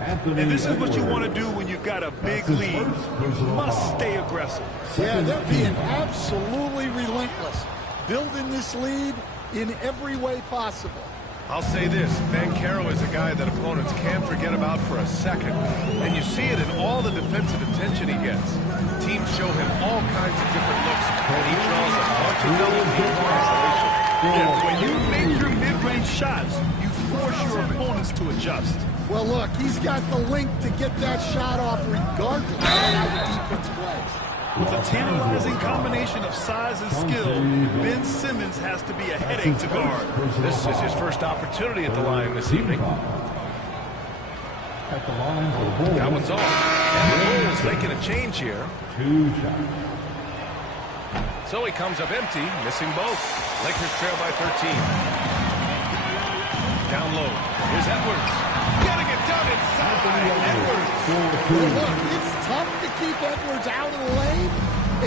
And this is what you want to do when you've got a big lead. You must stay aggressive. Yeah, they're being absolutely relentless. Building this lead in every way possible. I'll say this, Banchero is a guy that opponents can't forget about for a second. And you see it in all the defensive attention he gets. Teams show him all kinds of different looks, and he draws a bunch of double teams in isolation. Yeah, when you make your mid-range shots, you force your opponents to adjust. Well, look, he's got the length to get that shot off regardless of how the defense plays. With a tantalizing combination of size and skill, Ben Simmons has to be a headache to guard. This is his first opportunity at the line this evening. That one's on. And the Bulls making a change here. 2 shots. So he comes up empty, missing both. Lakers trail by 13. Down low. Here's Edwards. Getting it done inside. Edwards. Well, look, it's tough to keep Edwards out of the lane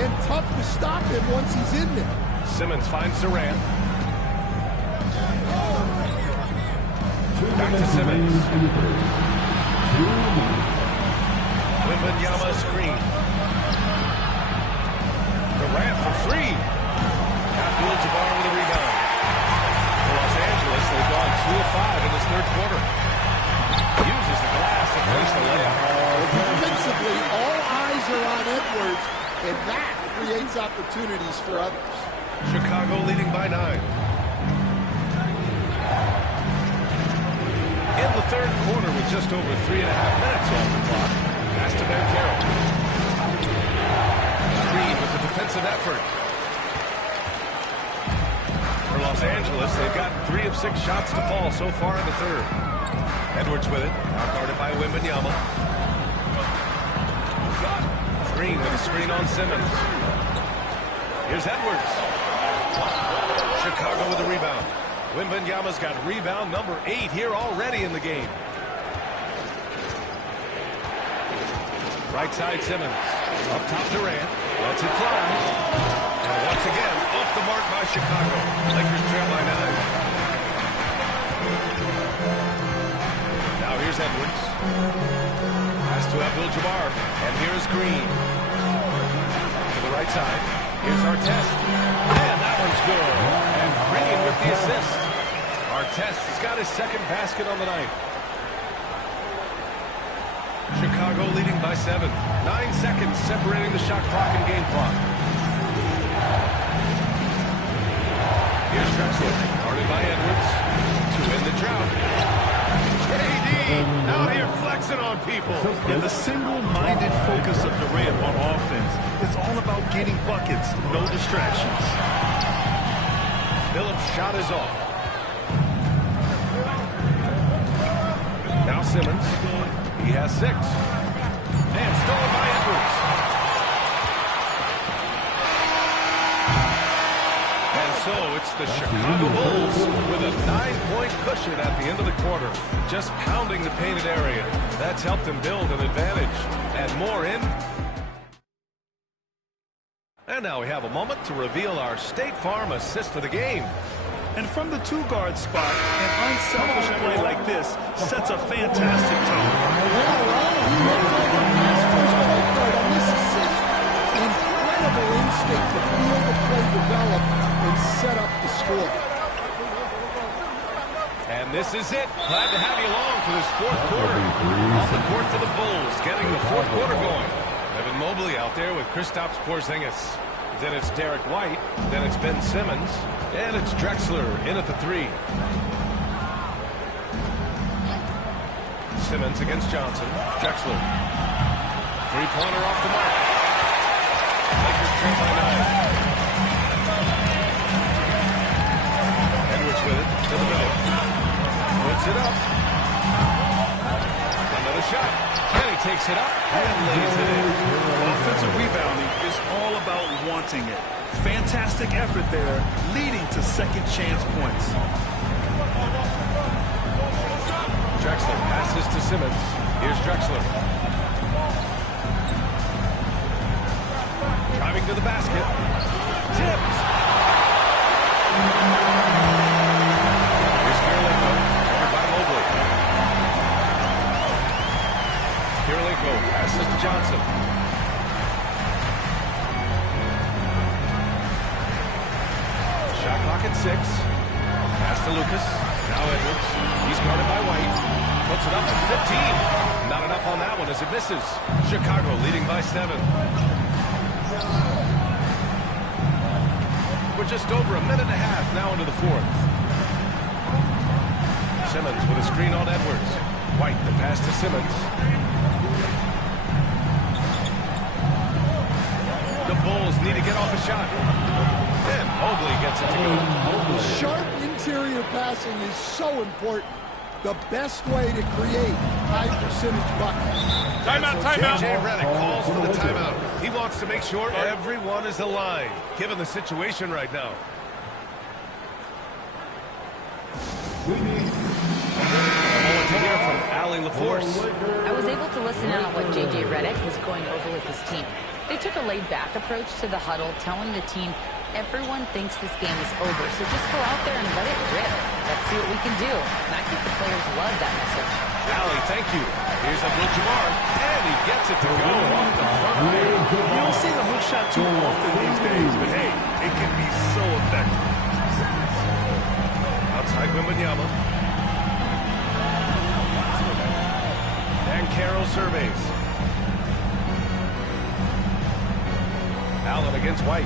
and tough to stop him once he's in there. Simmons finds Durant. Back to Simmons. Wembanyama screen. Durant for 3. Abdul-Jabbar with a rebound. For Los Angeles, they've gone 2 of 5 in this third quarter. Uses the glass to finish the layup. Defensively, all eyes are on Edwards, and that creates opportunities for others. Chicago leading by 9. In the third quarter with just over 3.5 minutes on the 6 shots to fall so far in the third. Edwards with it, now guarded by Wembanyama. Green with a screen on Simmons. Here's Edwards. Chicago with the rebound. Wembanyama's got rebound number 8 here already in the game. Right side Simmons. Up top Durant. Lets it fly. And once again, off the mark by Chicago. Lakers trail by 9. Now here's Edwards. Pass to Abdul-Jabbar. And here's Green. To the right side. Here's Artest. And that one's good. And Green with the assist. Artest has got his second basket on the night. Chicago leading by 7. 9 seconds separating the shot clock and game clock. Here's Drexler, guarded by Edwards, to end the drought. KD out here flexing on people. And the single-minded focus of Durant on offense is all about getting buckets, no distractions. Phillips' shot is off. Now Simmons. He has 6. And stolen by Edwards. And so it's the Chicago Bulls with a 9-point cushion at the end of the quarter. Just pounding the painted area. That's helped them build an advantage. And more in. And now we have a moment to reveal our State Farm assist of the game. And from the 2-guard spot, an unselfish play like this sets a fantastic tone. Incredible instinct to feel the play develop and set up the score. And this is it. Glad to have you along for this fourth quarter. Off the court for the Bulls, getting the fourth quarter going. Evan Mobley out there with Kristaps Porzingis. Then it's Derek White. Then it's Ben Simmons. And it's Drexler in at the 3. Simmons against Johnson. Drexler. 3-pointer off the mark. Lakers trail by 9. Edwards with it to the middle. Puts it up. Another shot. And he takes it up and lays it in. Offensive rebounding is all about wanting it. Fantastic effort there, leading to second chance points. Drexler passes to Simmons. Here's Drexler. Driving to the basket. Tipped. Here's Kirilenko, covered by Mobley. Kirilenko passes to Johnson. Shot clock at 6. Pass to Lucas. Now Edwards. He's guarded by White. Puts it up at 15. Not enough on that one as it misses. Chicago leading by 7. We're just over a minute and a half now into the fourth. Simmons with a screen on Edwards. White, the pass to Simmons. The Bulls need to get off a shot. Then Mobley gets it to go. Sharp interior passing is so important. The best way to create high-percentage buckets. Timeout, timeout. J.J. Redick calls for the timeout. He wants to make sure everyone is aligned, given the situation right now. We need To hear from Allie LaForce. I was able to listen in on what J.J. Redick was going over with his team. They took a laid-back approach to the huddle, telling the team everyone thinks this game is over, so just go out there and let it rip. Let's see what we can do. And I think the players love that message. Allie, thank you. Here's Abdul-Jabbar, and he gets it to go off the front rim. You don't see the hook shot too often these days, but hey, it can be so effective. Outside Wembanyama. And Carroll surveys. Allen against White.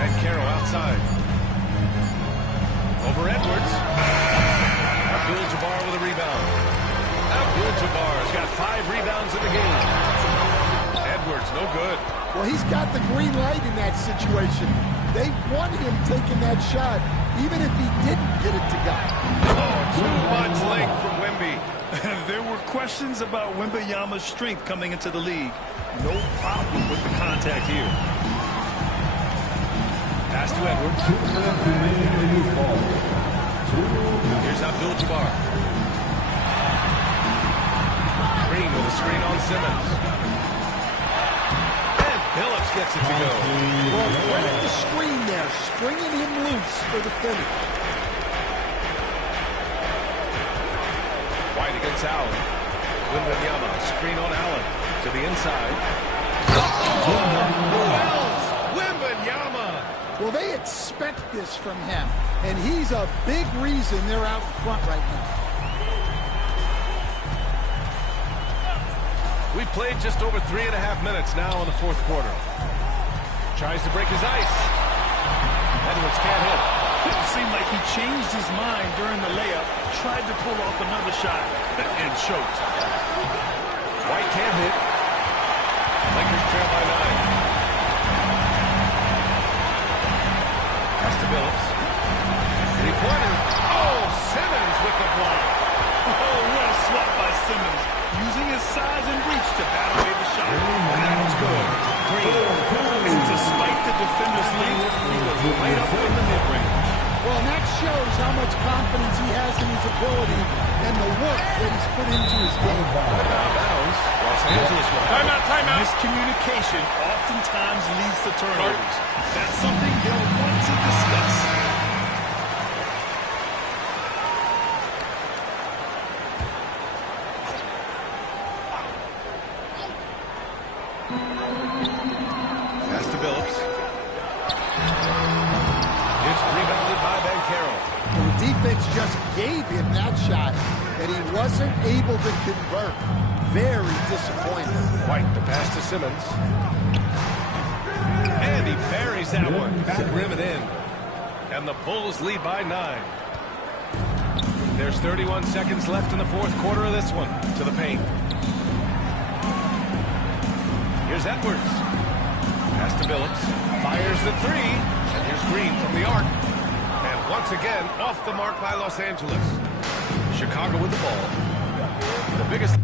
And Carroll outside. Over Edwards. Abdul-Jabbar with a rebound. Abdul-Jabbar's got 5 rebounds in the game. Edwards, no good. Well, he's got the green light in that situation. They want him taking that shot, even if he didn't get it to go. Oh, too much length from Wemby. There were questions about Wembanyama's strength coming into the league. No problem with the contact here. Pass to Edwards. Here's Abdul-Jabbar. Green with a screen on Simmons. And Phillips gets it to go. Well, credit the screen there, springing him loose for the finish. White against Allen. Wembanyama, screen on Allen. To the inside. Oh, who else? Wembanyama. Well, they expect this from him, and he's a big reason they're out in front right now. We've played just over 3.5 minutes now in the fourth quarter. Tries to break his ice. Edwards can't hit. It seemed like he changed his mind during the layup, tried to pull off another shot, and choked. White can't hit. Lakers trail by 9. Pass to Phillips. Three-pointer. Oh, Simmons with the block. Oh, what a swat by Simmons, using his size and reach to bat away the shot. That was good. And despite the defender's length, he was right up in the mid-range. Well, and that shows how much confidence he has in his ability and the work that he's put into his game. Out of bounds. Los Angeles. Timeout. Miscommunication oftentimes leads to turnovers. That's something they'll want to discuss. Pass to Phillips. It's rebounded by Banchero. The defense just gave him that shot, and he wasn't able to convert. Very disappointing. White, the pass to Simmons. And he buries that one. Back rim and in. And the Bulls lead by 9. There's 31 seconds left in the fourth quarter of this one. To the paint. Here's Edwards. Pass to Phillips. Fires the three. And here's Green from the arc. And once again, off the mark by Los Angeles. Chicago with the ball. The biggest...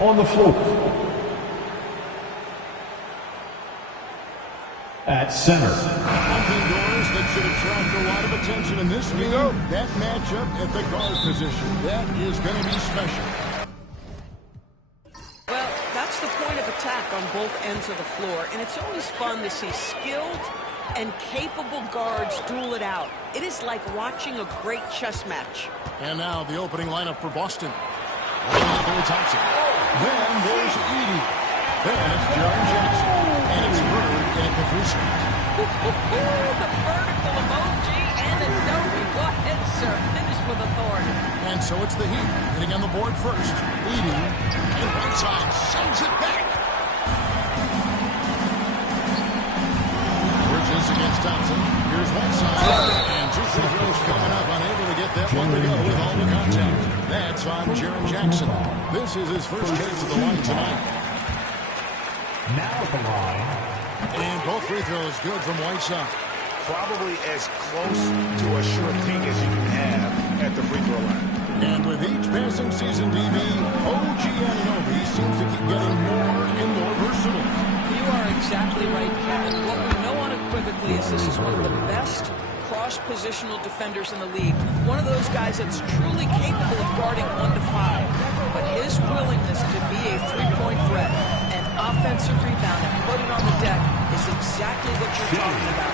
On the floor, at center. Something, Doris, that should attract a lot of attention in this game. That matchup at the guard position. That is going to be special. Well, that's the point of attack on both ends of the floor, and it's always fun to see skilled and capable guards duel it out. It is like watching a great chess match. And now the opening lineup for Boston. Anthony Thompson. Then there's Edey. Then it's Jaren Jackson. And it's Bird and Caruso. The vertical emoji and a Adobe. Go ahead, sir. Finish with authority. And so it's the Heat hitting on the board first. Edey. And Whiteside sends it back. Bridges against Thompson. Here's Whiteside. And two free throws coming up. Unable to get that one to go with all the contact. That's on Jaren Jackson. This is his first chance at the line tonight. Now at the line. And both free throws good from Whiteside. Probably as close to a sure thing as you can have at the free throw line. And with each passing season, DB, OG Anunoby seems to keep getting more and more versatile. You are exactly right, Kevin. What we know unequivocally is this is one of the best cross-positional defenders in the league. One of those guys that's truly capable of guarding 1 to 5. But his willingness to be a three-point threat and offensive rebound and put it on the deck is exactly what you're talking about.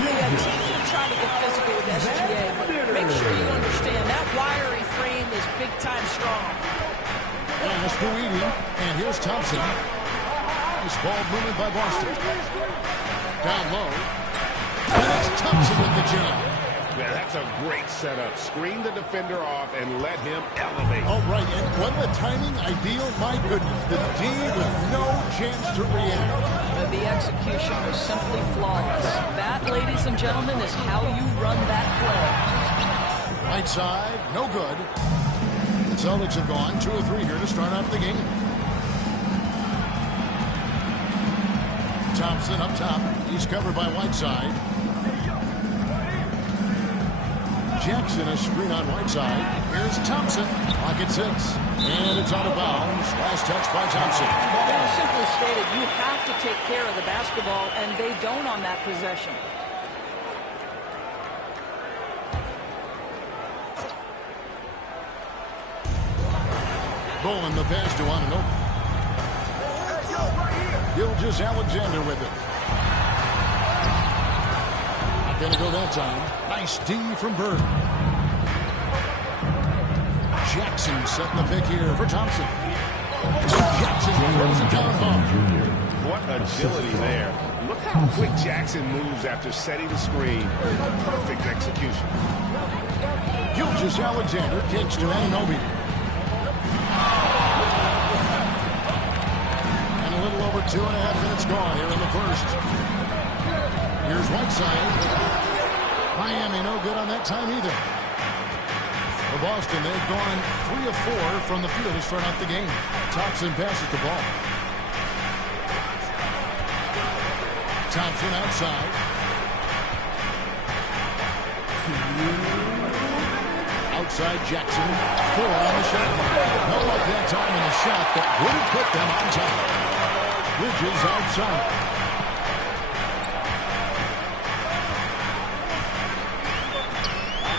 Yeah, teams will try to get physical with SGA, but make sure you understand that wiry frame is big-time strong. Pass to Edey, and here's Thompson. Nice ball movement by Boston. Down low. And it's Thompson with the jam. Yeah, that's a great setup. Screen the defender off and let him elevate. Oh, right, and when the timing ideal, my goodness, the D with no chance to react. The execution was simply flawless. That, ladies and gentlemen, is how you run that play. Right side, no good. The Celtics have gone 2 or 3 here to start out the game. Thompson up top. He's covered by Whiteside. Jackson a screen on Whiteside. Here's Thompson. Pocket 6. And it's out of bounds. Last touch by Thompson. Well, simply stated, you have to take care of the basketball, and they don't on that possession. Bowling the pass to Anunoby. Gilgeous Alexander with it. Not going to go that time. Nice D from Bird. Jackson setting the pick here for Thompson. Jackson throws it down home. What agility there. Look how quick Jackson moves after setting the screen. Perfect execution. Gilgeous Alexander kicks to Anunoby. And a little over 2.5 minutes gone here in the first. Here's Whiteside. Miami no good on that time either. For Boston, they've gone 3 of 4 from the field to start out the game. Thompson passes the ball. Thompson outside. Outside Jackson. 4 on the shot. No luck that time in the shot that would have put them on top. Bridges outside.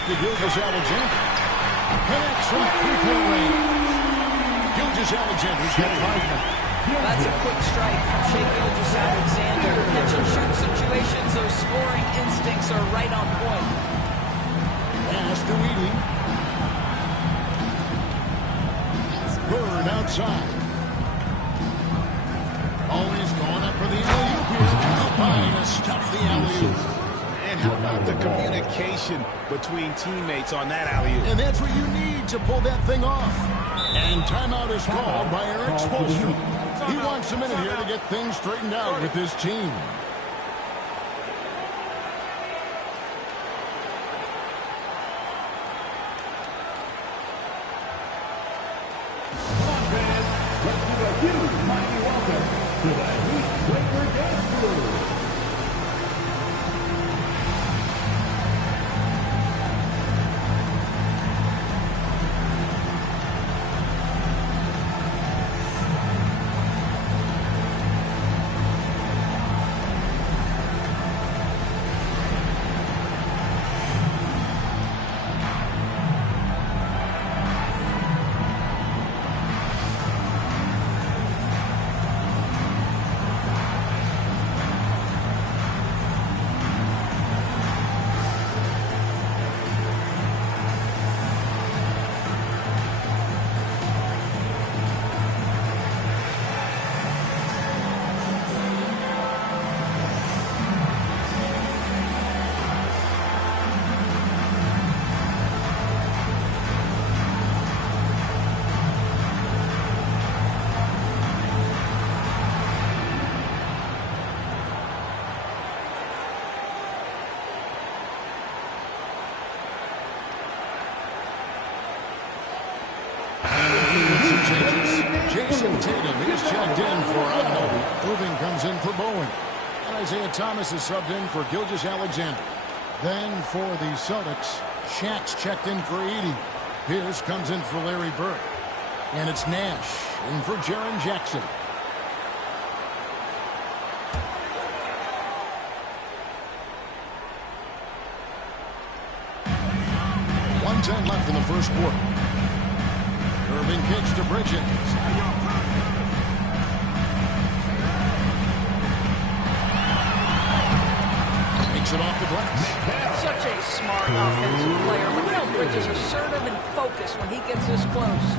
To Gilgeous Alexander. Connects from 3-point range. Gilgeous Alexander's got 5 now. That's a quick strike from Shea Gilgeous-Alexander. Catch and shoot situations, those scoring instincts are right on point. Pass to Edey. Bird outside. Always going up for the alley-oop here. Trying to stuff the alley-oop. And how about the communication between teammates on that alley-oop? And that's what you need to pull that thing off. And timeout is called by Eric Spoelstra. He wants a minute here to get things straightened out with his team. Come on, fans. Let's give a huge mighty welcome to the Heat Breaker Dance Crew. Jason Tatum is checked in for Anunoby. Irving comes in for Bowen. Isaiah Thomas is subbed in for Gilgeous-Alexander. Then for the Celtics, Shaq's checked in for Edey. Pierce comes in for Larry Bird. And it's Nash in for Jaren Jackson. .110 left in the first quarter. Irving kicks to Bridges. Takes it off the glass. Such a smart offensive player. Look at how Bridges is assertive and focused when he gets this close.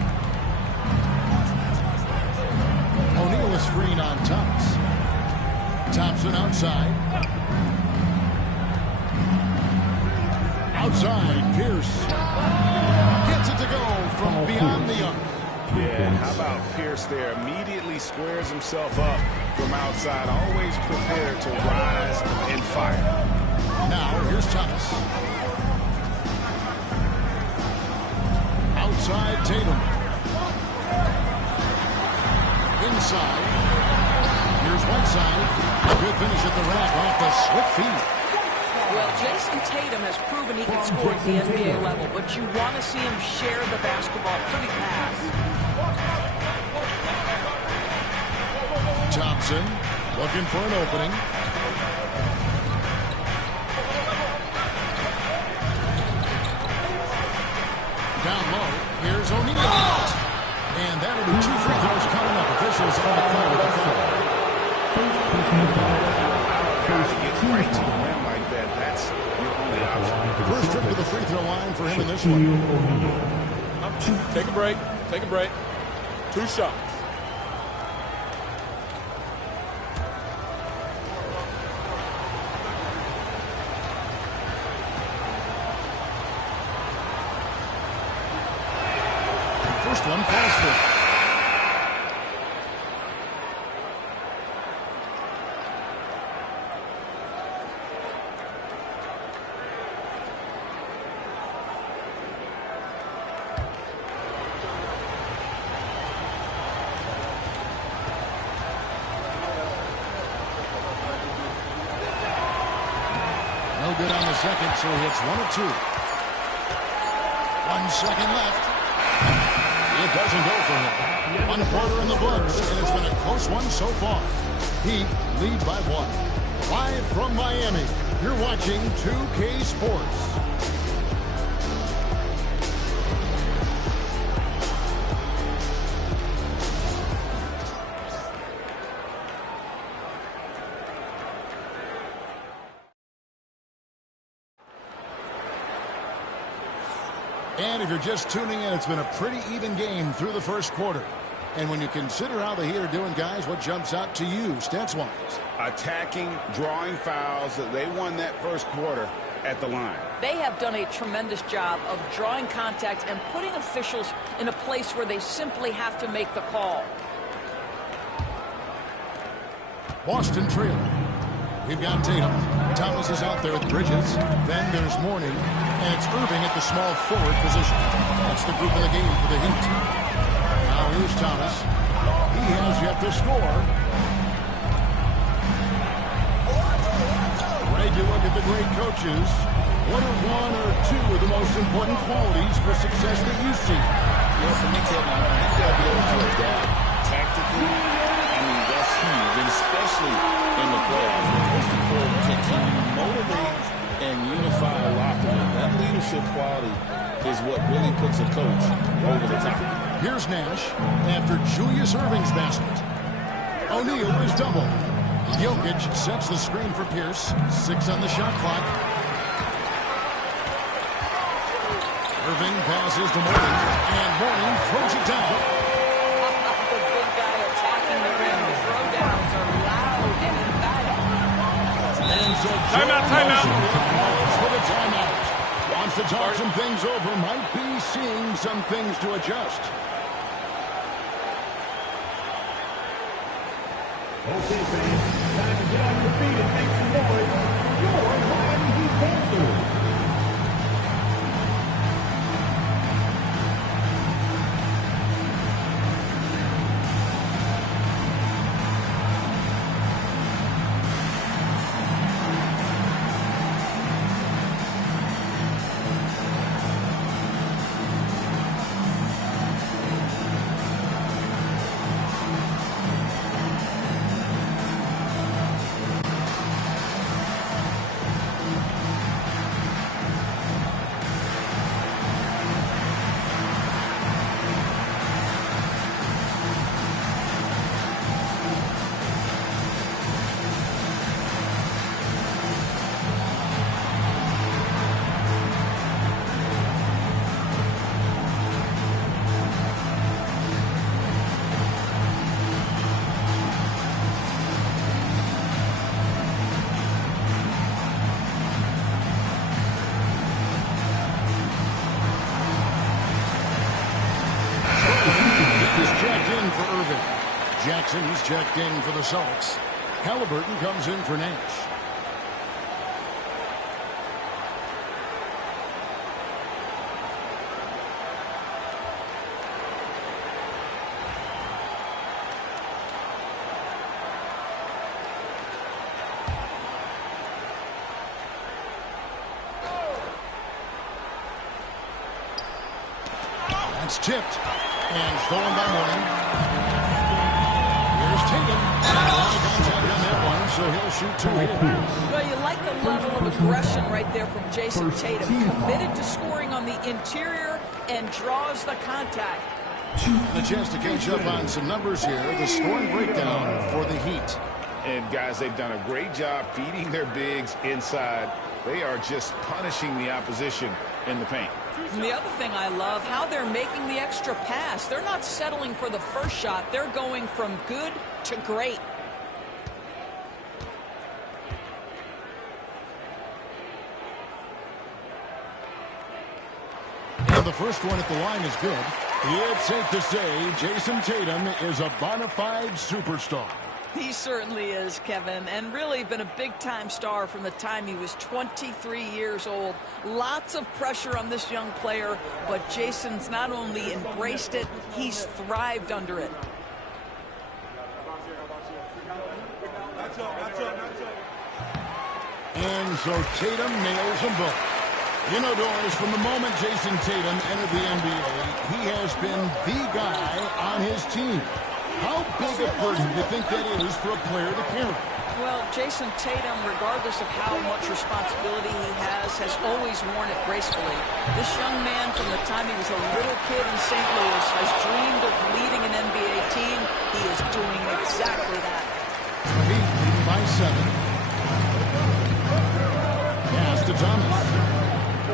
O'Neal a screen on Thomas. Thompson outside. Outside, Pierce. Gets it to go from beyond the arc. Yeah, how about Pierce there? Immediately squares himself up from outside. Always prepared to rise and fire. Now, here's Thomas. Outside, Tatum. Inside. Here's Whiteside. A good finish at the rack off the swift feed. Well, Jason Tatum has proven he can score at the NBA level, but you want to see him share the basketball pretty fast. Thompson looking for an opening. Down low, here's O'Neal. And that'll be 2 free throws coming up. Officials on the call with the foul. Right to the rim like that, that's your only option. First trip to the free throw line for him in this one. Take a break. Take a break. 2 shots. First one falls through. No good on the second, so he hits 1 of 2. 1 second left. It doesn't go for him. 1 quarter in the books, and it's been a close one so far. Heat lead by 1. Live from Miami, you're watching 2K Sports. And if you're just tuning in, it's been a pretty even game through the first quarter. And when you consider how the Heat are doing, guys, what jumps out to you, stats-wise? Attacking, drawing fouls. They won that first quarter at the line. They have done a tremendous job of drawing contact and putting officials in a place where they simply have to make the call. Boston trailing. We've got Tatum. Thomas is out there with Bridges. Then there's Mourning. And it's Irving at the small forward position. That's the group in the game for the Heat. Now Here's Thomas. He has yet to score. Greg, you look at the great coaches. What are one or two of the most important qualities for success that you see? Well, for me, Kevin, you've got to be able to adapt tactically. I mean, that's huge, and especially in the playoffs. Most important, can you motivate and unify a locker room? That leadership quality is what really puts a coach over the top. Here's Nash after Julius Erving's basket. O'Neal is double. Jokic sets the screen for Pierce. 6 on the shot clock. Irving passes to Mourning, and Mourning throws it down. The big guy attacking the rim. The throwdowns are loud and emphatic. And so Timeout. For the timeout. Wants to talk some things over. Might be seeing some things to adjust. Okay, fans, time to get off your feet and make some noise. You're Miami Heat Panthers. For Irving. Jackson is checked in for the Celtics. Halliburton comes in for Nash. That's tipped and stolen by Mourning. Here's Tatum. A lot of contact on that one, so he'll shoot 2 here. Well, you like the level of aggression right there from Jason Tatum. Committed to scoring on the interior and draws the contact. And a chance to catch up on some numbers here. The scoring breakdown for the Heat. And, guys, they've done a great job feeding their bigs inside. They are just punishing the opposition in the paint. And the other thing I love, how they're making the extra pass. They're not settling for the first shot. They're going from good to great. And the first one at the line is good. It's safe to say Jason Tatum is a bona fide superstar. He certainly is, Kevin, and really been a big-time star from the time he was 23 years old. Lots of pressure on this young player, but Jason's not only embraced it, he's thrived under it. And so Tatum nails them both. You know, Doris, from the moment Jason Tatum entered the NBA, he has been the guy on his team. How big a burden do you think that is for a player to carry? Well, Jason Tatum, regardless of how much responsibility he has always worn it gracefully. This young man, from the time he was a little kid in St. Louis, has dreamed of leading an NBA team. He is doing exactly that. Heat leading by 7. Pass to Thomas.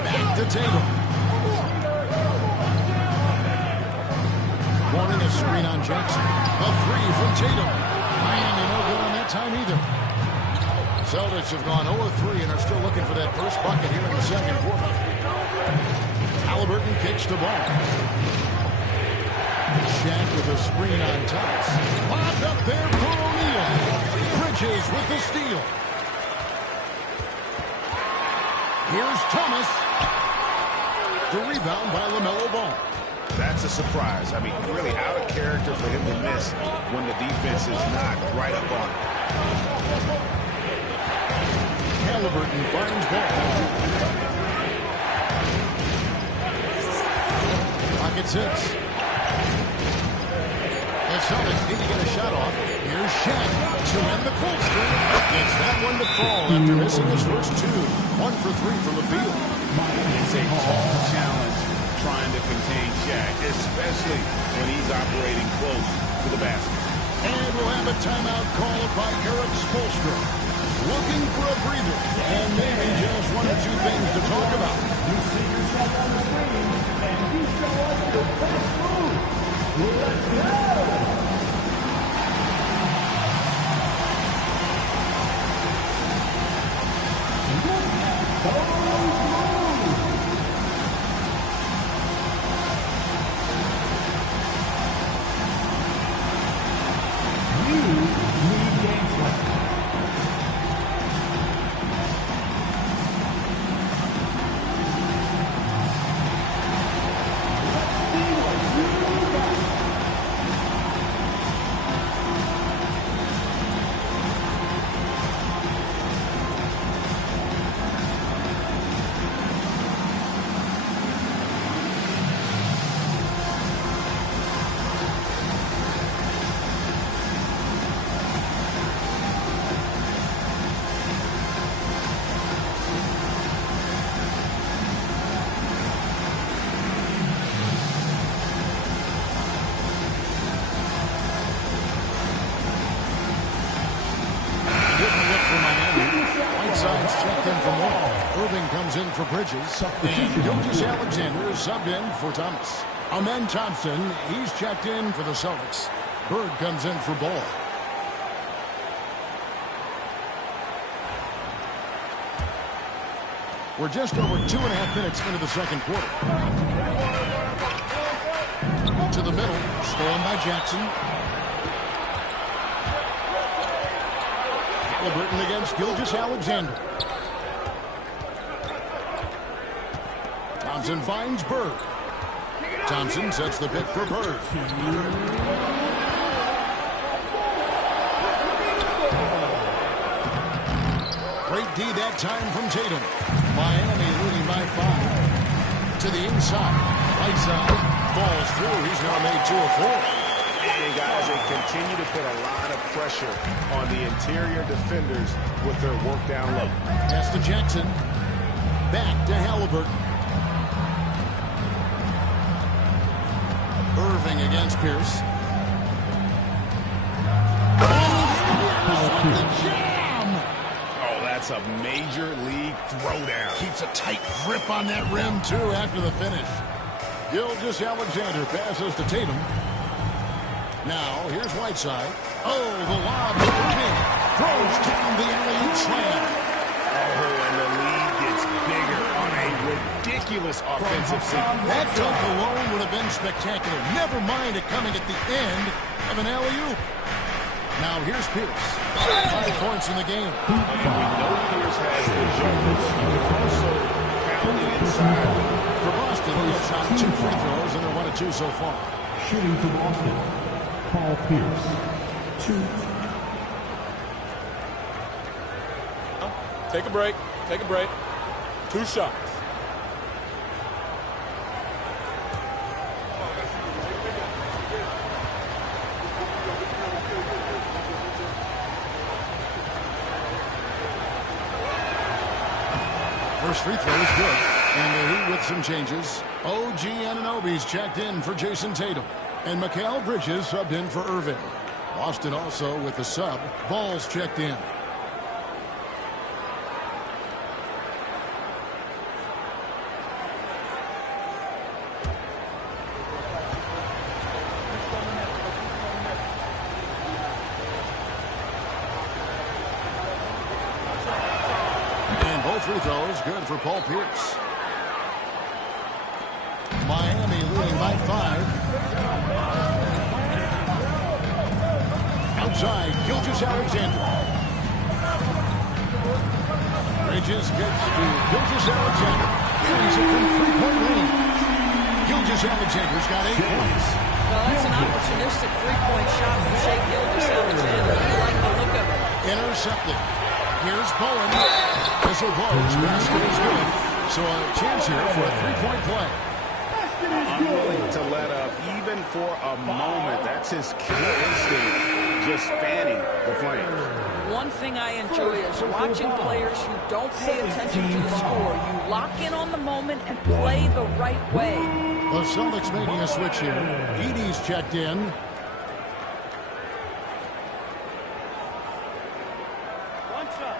Back to Tatum. Warning a screen on Jackson. A 3 from Tatum. Miami no good on that time either. Celtics have gone 0-3 and are still looking for that first bucket here in the second quarter. Halliburton kicks the ball. Shaq with a screen on Thomas. Lobbed up there for O'Neal. Bridges with the steal. Here's Thomas. The rebound by LaMelo Ball. That's that's a surprise. I mean, really out of character for him to miss when the defense is not right up on him. Halliburton finds ball. Pocket 6. The Celtics need to get a shot off. Here's Shaq to end the cold streak. Gets that one to fall after missing his first 2. 1 for 3 from the field. It's a tall challenge trying to contain Shaq, especially when he's operating close to the basket. And we'll have a timeout called by Eric Spoelstra. Looking for a breather and maybe just 1 or 2 things to talk about. You see yourself on the screen, and you show us your best move. Let's go! In for Bridges, and Gilgeous Alexander is subbed in for Thomas. Amen Thompson, he's checked in for the Celtics. Bird comes in for Ball. We're just over 2.5 minutes into the second quarter. To the middle, stolen by Jackson. Halliburton against Gilgeous Alexander. Thompson finds Bird. Thompson sets the pick for Bird. Great D that time from Tatum. Miami leading by 5. To the inside. Right side. Falls through. He's now made 2 of 4. And guys, they continue to put a lot of pressure on the interior defenders with their work down low. Pass to Jackson. Back to Halliburton. Irving against Pierce. The jam! Oh, that's a major league throwdown. Keeps a tight grip on that rim, too, after the finish. Gilgeous Alexander passes to Tatum. Now, here's Whiteside. Oh, the lob to Irving. Throws down the alley-oop slam. Oh, and the lead gets bigger on a ridiculous offensive sequence. That dunk alone would have been spectacular. Never mind it coming at the end of an alley-oop. Now here's Pierce. 5 points in the game. And we know Pierce has the jumpers. Also pounding inside. For Boston, he's shot 2 free throws, and they're 1 of 2 so far. Shooting for Boston, Paul Pierce. 2. Take a break. Take a break. 2 shots. First free throw is good. And the Heat with some changes. OG Anunoby's checked in for Jason Tatum. And Mikal Bridges subbed in for Irving. Boston also with the sub. Ball's checked in. Free throws good for Paul Pierce. Miami leading by 5. Outside, Gilgeous Alexander. Bridges gets to Gilgeous Alexander. He's it from 3-point range. Gilgeous-Alexander's got 8 points. Well, that's an opportunistic three-point shot from Shea Gilgeous-Alexander. I like the look of it. Intercepted. Here's Bowen. Whistle blows. Basket is good. So a chance here for a three-point play. Unwilling to let up even for a moment. That's his killer instinct, just fanning the flame. One thing I enjoy is watching players who don't pay attention to the score. You lock in on the moment and play the right way. The Celtics making a switch here. Edey's checked in. One shot.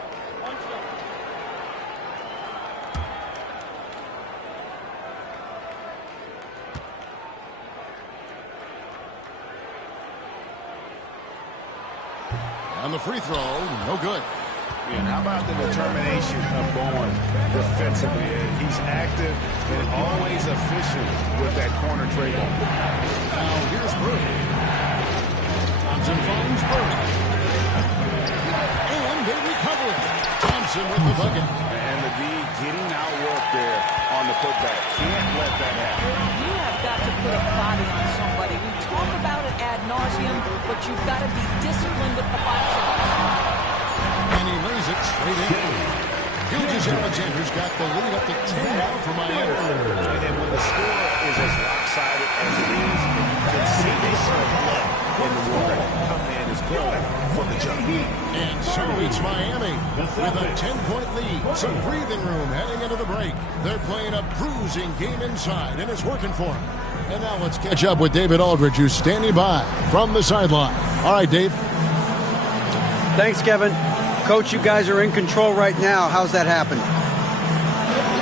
And the free throw, no good. And how about the determination of Bowen defensively? He's active and always efficient with that corner trade ball. Now here's Bird. Thompson phones Bird. And they recover it. Thompson with the bucket. And the D getting outwork there on the putback. Can't let that happen. You have got to put a body on somebody. We talk about it ad nauseum, but you've got to be disciplined with the boxing. And he lays it straight in. Gilgeous-Alexander's got the lead up to 10 now for Miami. And when the score is as lopsided as it is, you can see they serve blood in the water. Man is going for the jump. And so it's Miami with a 10-point lead. Some breathing room heading into the break. They're playing a bruising game inside, and it's working for them. And now let's catch up with David Aldridge, who's standing by from the sideline. All right, Dave. Thanks, Kevin. Coach, you guys are in control right now. How's that happen?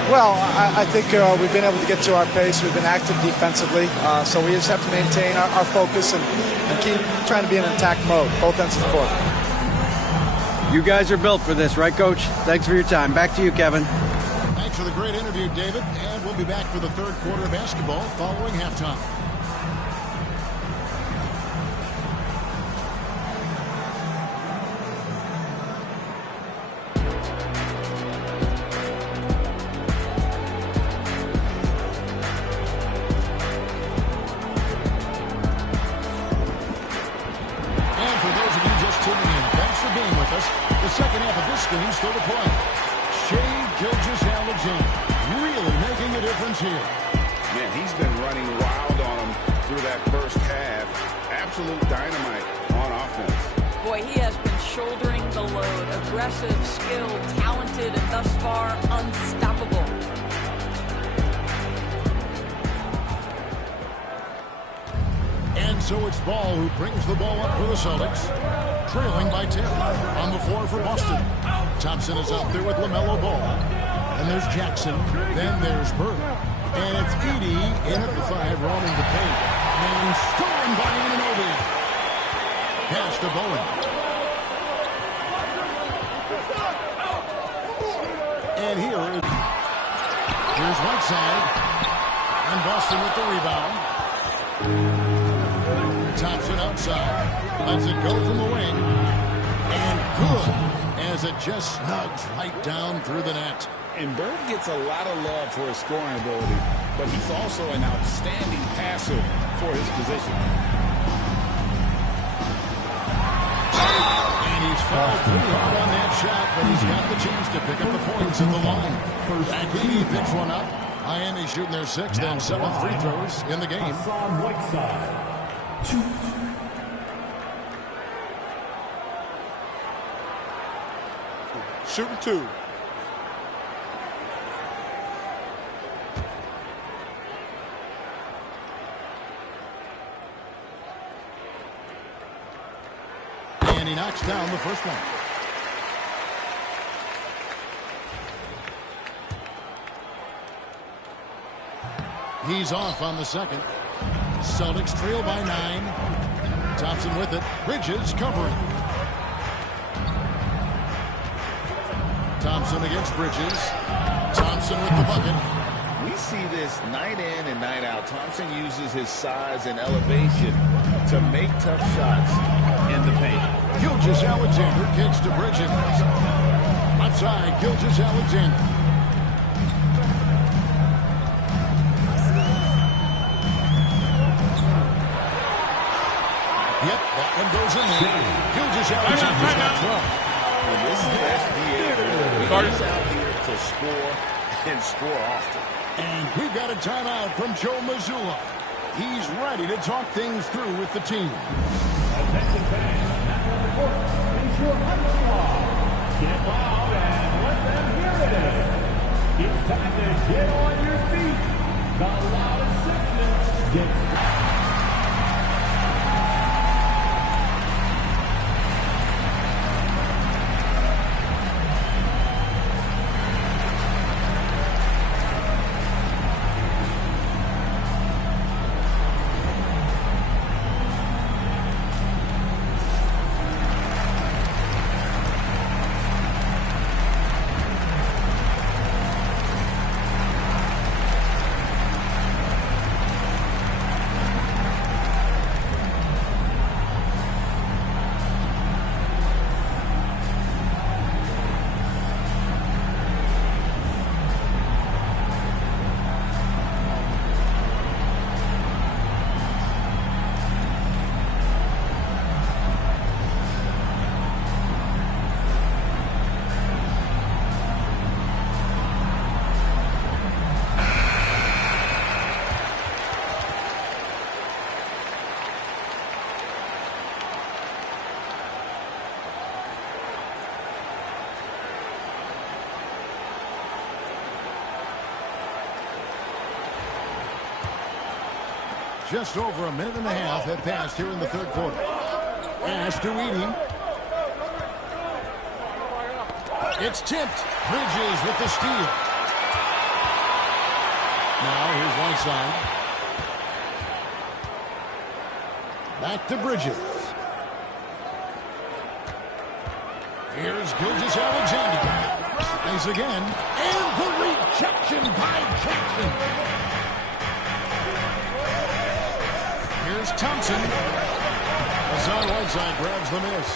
Well, I think we've been able to get to our pace. We've been active defensively, so we just have to maintain our focus and keep trying to be in an attack mode, both ends of the court. You guys are built for this, right, Coach? Thanks for your time. Back to you, Kevin. Thanks for the great interview, David. And we'll be back for the third quarter of basketball following halftime. Second half of this game still to play. Shea Gilgeous-Alexander really making a difference here. Man, he's been running wild on him through that first half. Absolute dynamite on offense. Boy, he has been shouldering the load. Aggressive, skilled, talented, and thus far unstoppable. And so it's Ball who brings the ball up for the Celtics. Trailing by 10 on the floor for Boston. Thompson is out there with LaMelo Ball. And there's Jackson. Then there's Bird. And it's Edey in at the 5, roaming the paint. And stolen by Anunoby. Pass to Bowen. And here's Whiteside. And Boston with the rebound. Thompson outside. Lets it go from the wing. And good as it just snugs right down through the net. And Bird gets a lot of love for his scoring ability, but he's also an outstanding passer for his position. And he's fouled pretty hard on that shot, but he's got the chance to pick up the points at the line. He picks one up. Miami shooting their 6th and 7th free throws in the game. Shooting 2. And he knocks down the first one. He's off on the second. Celtics trail by 9. Thompson with it. Bridges covering. Thompson against Bridges. Thompson with the bucket. We see this night in and night out. Thompson uses his size and elevation to make tough shots in the paint. Gilgeous-Alexander kicks to Bridges. Outside, Gilgeous-Alexander. Yep, that one goes in there. Gilgeous-Alexander's got 12. And this is the SBA. He's out here to score and score often. And we've got a timeout from Joe Mazzulla. He's ready to talk things through with the team. Attention fans, now on the court is your high squad. Get loud and let them hear it. It's time to get on your feet. The loudest section gets... Just over a minute and a half have passed here in the third quarter. Pass to Edey. It's tipped. Bridges with the steal. Now here's Whiteside. Back to Bridges. Here's Gilgeous-Alexander. Tries again. And the rejection by Jackson. Here's Thompson. Hassan Whiteside grabs the miss.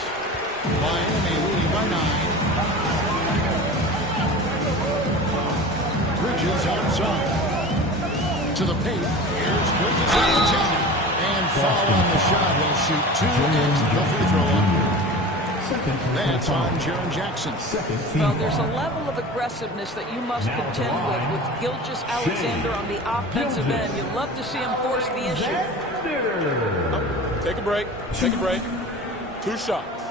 Miami leading by 9. Bridges outside. To the paint. Here's Gilgeous-Alexander. And foul on the shot. He'll shoot 2 into the free throw line. That's on Jaren Jackson. Well, there's a level of aggressiveness that you must contend with Gilgeous-Alexander on the offensive end. You'd love to see him force the issue. Take a break. Take a break. 2 shots.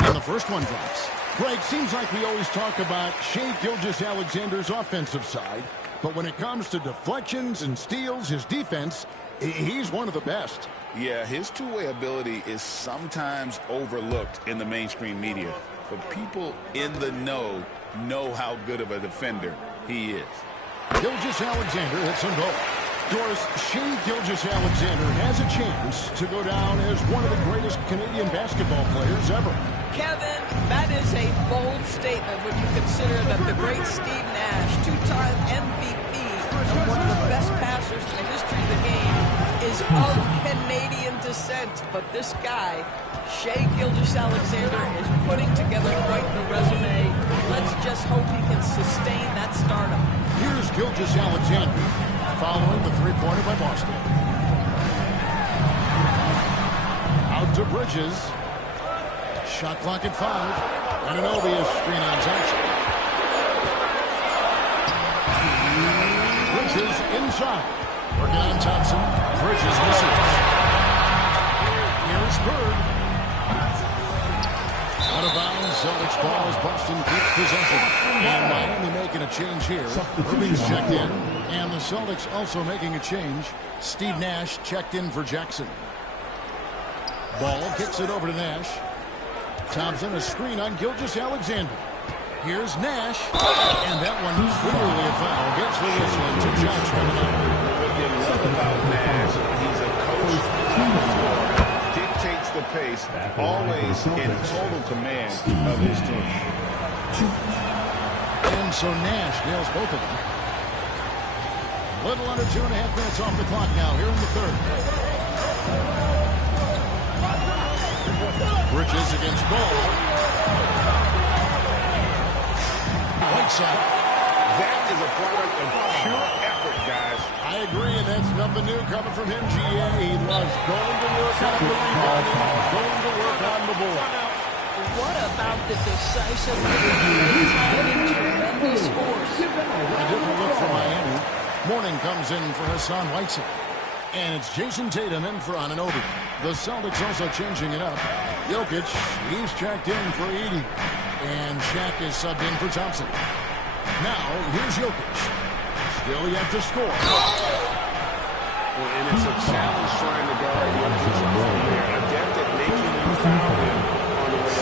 And the first one drops. Greg, seems like we always talk about Shai Gilgeous-Alexander's offensive side, but when it comes to deflections and steals, his defense, he's one of the best. Yeah, his two-way ability is sometimes overlooked in the mainstream media, but people in the know how good of a defender he is. Gilgeous-Alexander hits them both. Doris, Shai Gilgeous-Alexander has a chance to go down as one of the greatest Canadian basketball players ever. Kevin, that is a bold statement when you consider that the great Steve Nash, 2-time MVP and one of the best passers in the history of the game, is of Canadian descent. But this guy, Shai Gilgeous-Alexander, is putting together quite the resume. Let's just hope he can sustain that stardom. Here's Gilgeous-Alexander following the three-pointer by Boston. Out to Bridges. Shot clock at 5. Anunoby is screen on Thompson. Bridges inside. Working on Thompson. Bridges misses. Here's Bird. Out of bounds. Celtics ball as Boston keeps possession. And Miami making a change here. Irving's checked in. And the Celtics also making a change. Steve Nash checked in for Jackson. Ball kicks it over to Nash. Thompson, a screen on Gilgeous-Alexander. Here's Nash. And that one clearly a foul. Gets the whistle and 2 shots coming up. What you love about Nash, he's a coach on the floor, dictates the pace, always in total command of his team. And so Nash nails both of them. A little under 2.5 minutes off the clock now here in the third. Bridges against Ball. Whiteside. That is a product of pure effort, guys. I agree, and that's nothing new coming from him, GA. He loves going to work on the rebounding, going to work on the board. What about the decisive great timing, tremendous force? A different look for Miami. Mourning comes in for Hassan Whiteside. And it's Jason Tatum in for Anunoby. The Celtics also changing it up. Jokic, he's checked in for Eden. And Shaq is subbed in for Thompson. Now, here's Jokic. Still yet to score. Well, and it's a challenge trying to guard Jokic. They're adept at making you foul him on the way.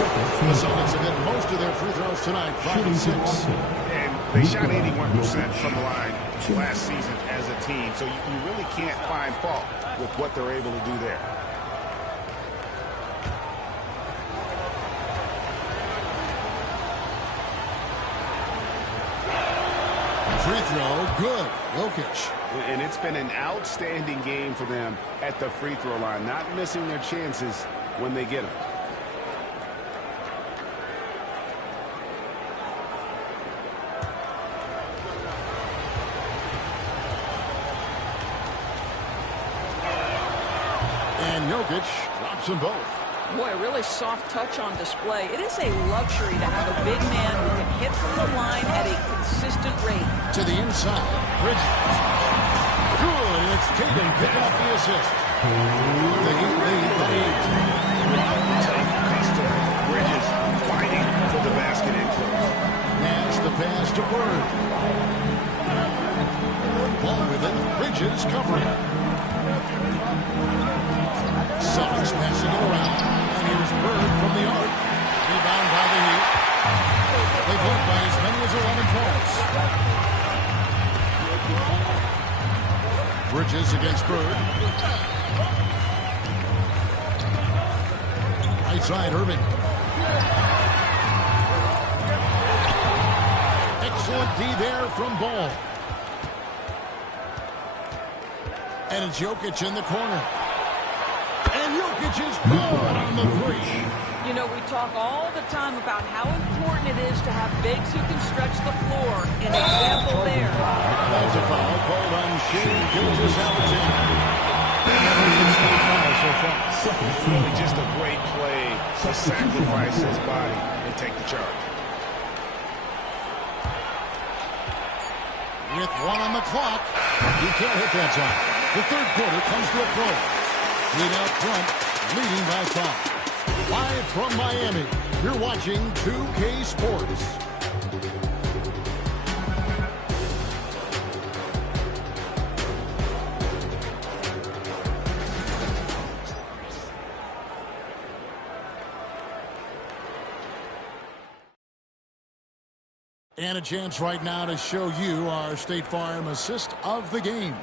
The Celtics have hit most of their free throws tonight, 5 and 6. And they shot 81% from the line last season as a team, so you really can't find fault with what they're able to do there. Free throw, good. Jokic. And it's been an outstanding game for them at the free throw line, not missing their chances when they get them. And Jokic drops them both. Boy, a really soft touch on display. It is a luxury to have a big man who can hit from the line at a consistent rate. To the inside, Bridges. Good, and it's Tatum picking up the assist. The Heat lead by 8. Tough customer. Bridges fighting for the basket in close. Nash the pass to Bird. Ball with it, Bridges covering. Celtics passing it around. And here's Bird from the arc. Rebound by the Heat. They've led by as many as 11 points. Bridges against Bird. Right side, Irving. Excellent D there from Ball. And it's Jokic in the corner. And Jokic is good on the three. You know, we talk all the time about how important it is to have bigs who can stretch the floor. An example there. That's a foul called on Shea Gilgeous-Alexander. So far. Really just a great play to sacrifice his body and take the charge. With 1 on the clock, he can't hit that time. The third quarter comes to a close. Heat out front, leading by 5. Live from Miami, you're watching 2K Sports. And a chance right now to show you our State Farm assist of the game.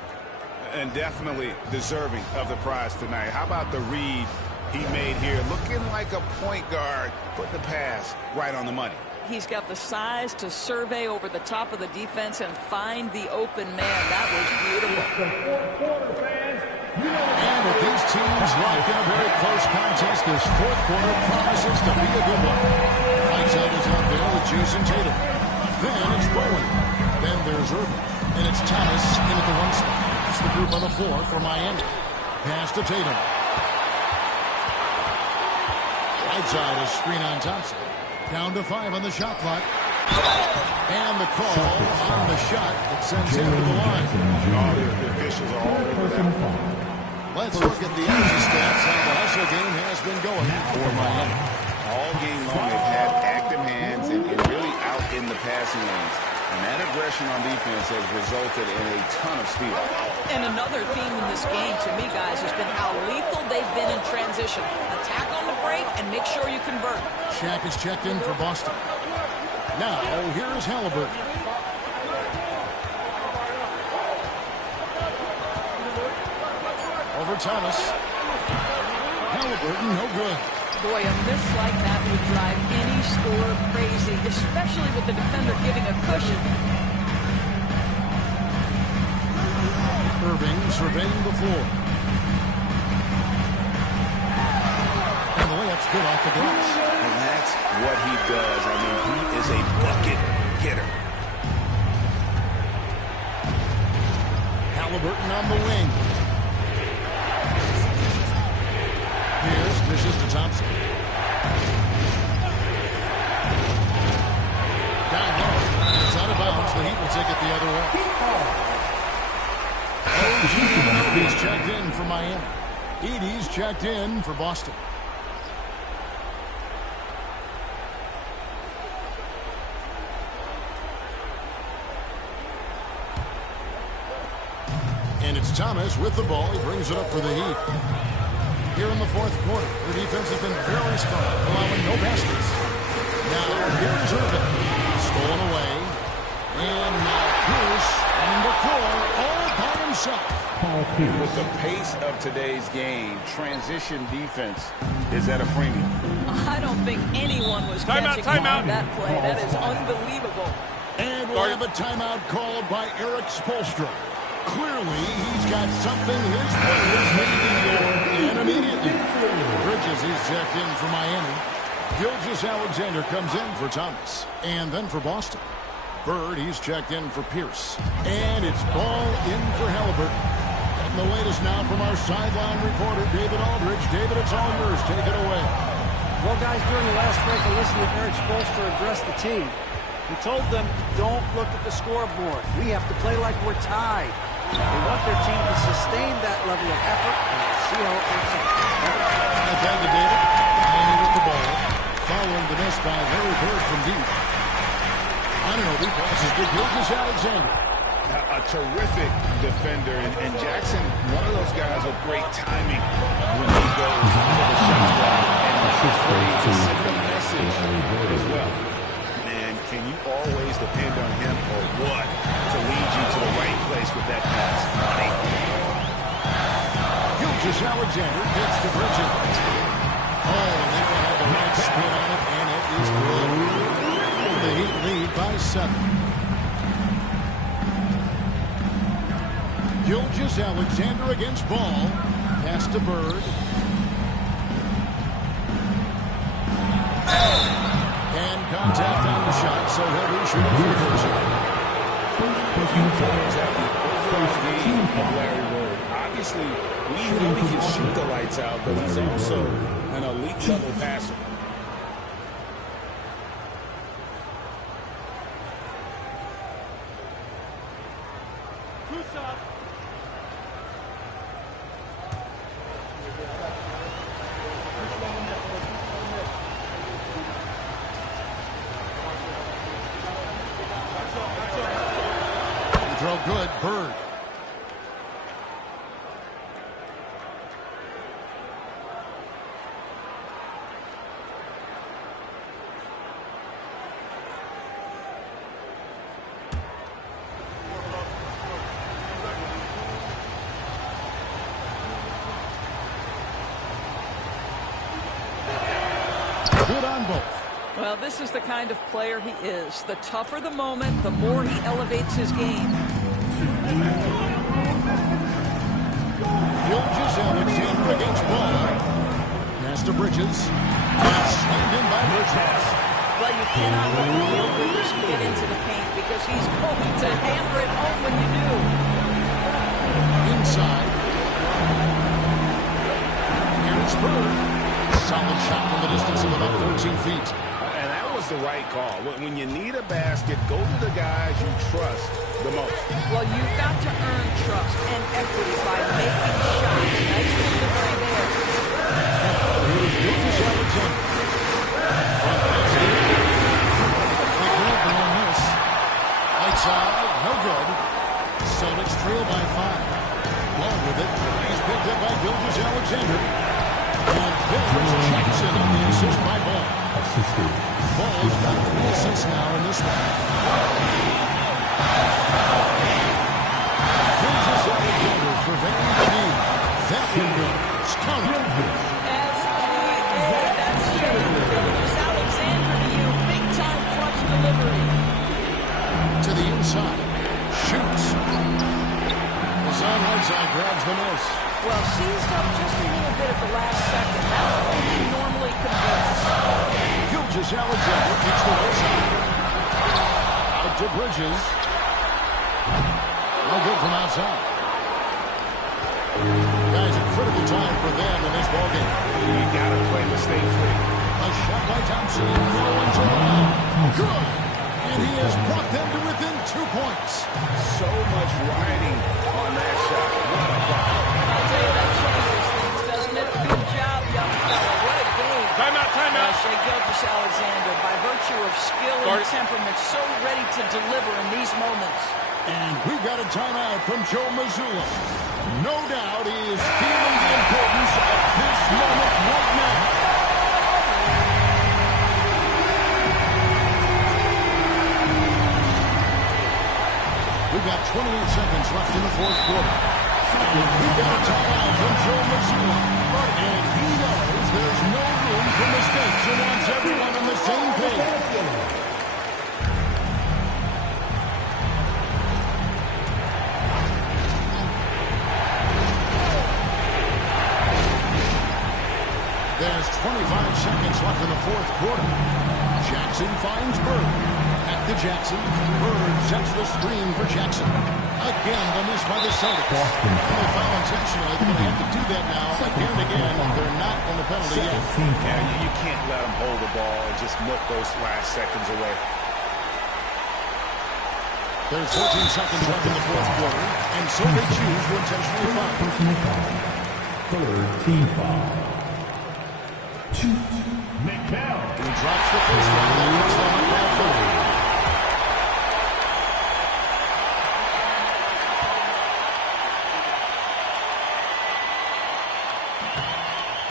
And definitely deserving of the prize tonight. How about the read he made here? Looking like a point guard, put the pass right on the money. He's got the size to survey over the top of the defense and find the open man. That was beautiful. And with these teams locked in a very close contest, this fourth quarter promises to be a good one. Whiteside is out there with Jason Tatum. Then it's Bowen. Then there's Irving. And it's Thomas in at the 1 spot. It's the group on the floor for Miami. Pass to Tatum. Whiteside is screen on Thompson. Down to 5 on the shot clock. And the call on the shot that sends him to the line. Oh, the officials are all over that. Let's look at the energy stats. How the hustle game has been going for Miami. All game long, they've had active hands and really out in the passing lanes. And that aggression on defense has resulted in a ton of steals. And another theme in this game, to me, guys, has been how lethal they've been in transition. Attack on the break and make sure you convert. Shaq is checked in for Boston. Now, here's Halliburton. Over Thomas. Halliburton, no good. Boy, a miss like that would drive any scorer crazy, especially with the defender giving a cushion. Irving surveying the floor. And the layup's good off the glass. And that's what he does. I mean, he is a bucket getter. Halliburton on the wing. Here's dishes to Thompson. Down low. It's out of bounds. The Heat will take it the other way. He's checked in for Miami. Edey's checked in for Boston. And it's Thomas with the ball. He brings it up for the Heat. Here in the fourth quarter, their defense has been very strong, allowing no baskets. Now, here's Irvin. Stolen away. And now Pierce running the floor all by himself. With the pace of today's game, transition defense is at a premium. I don't think anyone was catching on that play. That is unbelievable. And we'll have a timeout called by Eric Spoelstra. Clearly, he's got something his players need to learn, and immediately. Bridges is checked in for Miami. Gilgeous-Alexander comes in for Thomas. And then for Boston. Bird, he's checked in for Pierce. And it's ball in for Halliburton. And the latest now from our sideline reporter, David Aldridge. David, it's all yours. Take it away. Well, guys, during the last break, I listened to Eric Spoelstra address the team. He told them, don't look at the scoreboard. We have to play like we're tied. They want their team to sustain that level of effort and see how it works out. Thank you, David. Miami with the ball. Following the miss by Larry Bird from deep. Anunoby passes to Gilgeous-Alexander. A terrific defender, and Jackson, one of those guys with great timing when he goes to the shot clock, and he's free to send a message as well. Man, can you always depend on him or what to lead you to the right place with that pass? Gilgeous-Alexander gets to Bridges. Oh, and they will have the right spin on it, and it is good. The Heat lead by 7. Gilgeous-Alexander against Ball. Pass to Bird. And contact on the shot, so he'll be shooting for First game of Larry Bird. Obviously, we know he can shoot the lights out, but he's also an elite level passer. Throw good, Bird. Good on both. Well, this is the kind of player he is. The tougher the moment, the more he elevates his game. Gilgeous-Alexander against Ball. Pass to Bridges. That's slammed in by Bridges. Well, you cannot let Neil Bridges get into the paint because he's going to hammer it home when you do. Inside. Here's Bird. Solid shot from the distance of about 14 feet. And that was the right call. When you need a basket, go to the guys you trust the most. Well, you've got to earn trust and equity by making shots. Nice delivery there. Here's Gilgeous-Alexander. They grabbed the long miss. Lights out, no good. Celtics trail by 5. Ball with it. He's picked up by Gilgeous-Alexander. And Billups checks in on the assist by Ball. Ball's got 3 assists now in this one. Gilgeous-Alexander surveying the lead. That one goes. Count it. S-E-A, that's straight. Gilgeous-Alexander to you. Big-time clutch delivery. To the inside. Shoots. Hassan Whiteside grabs the miss. Well, seized up just a little bit at the last second. That's when he normally converts. Gilgeous-Alexander takes the right side. Out to Bridges. No good from outside. them in this ballgame. You got to play mistake free. A shot by Thompson. No one's around. Good. And he has brought them to within 2 points. So much riding on that shot. What a bucket. I'll tell you, that changes things, doesn't it? Good job, young fella. What a game. Timeout. Shea Gilgeous-Alexander, by virtue of skill and temperament, so ready to deliver in these moments. And we've got a timeout from Joe Mazzulla. No doubt he is feeling the importance of this moment right now. We've got 28 seconds left in the fourth quarter. And we've got a timeout from Joe Mazzulla. And he knows there's no room for mistakes and wants everyone on the same page. There's 25 seconds left in the fourth quarter. Jackson finds Bird. Back to Jackson. Bird sets the screen for Jackson. Again, the miss by the Celtics. And they foul intentionally. They're going to have to do that now again and again. They're not in the penalty yet. Yeah, you can't let them hold the ball and just milk those last seconds away. There's 14 seconds left in the fourth quarter, and so they choose to intentionally foul. Third team foul. McBell. He drops the first one, and puts them up by 30.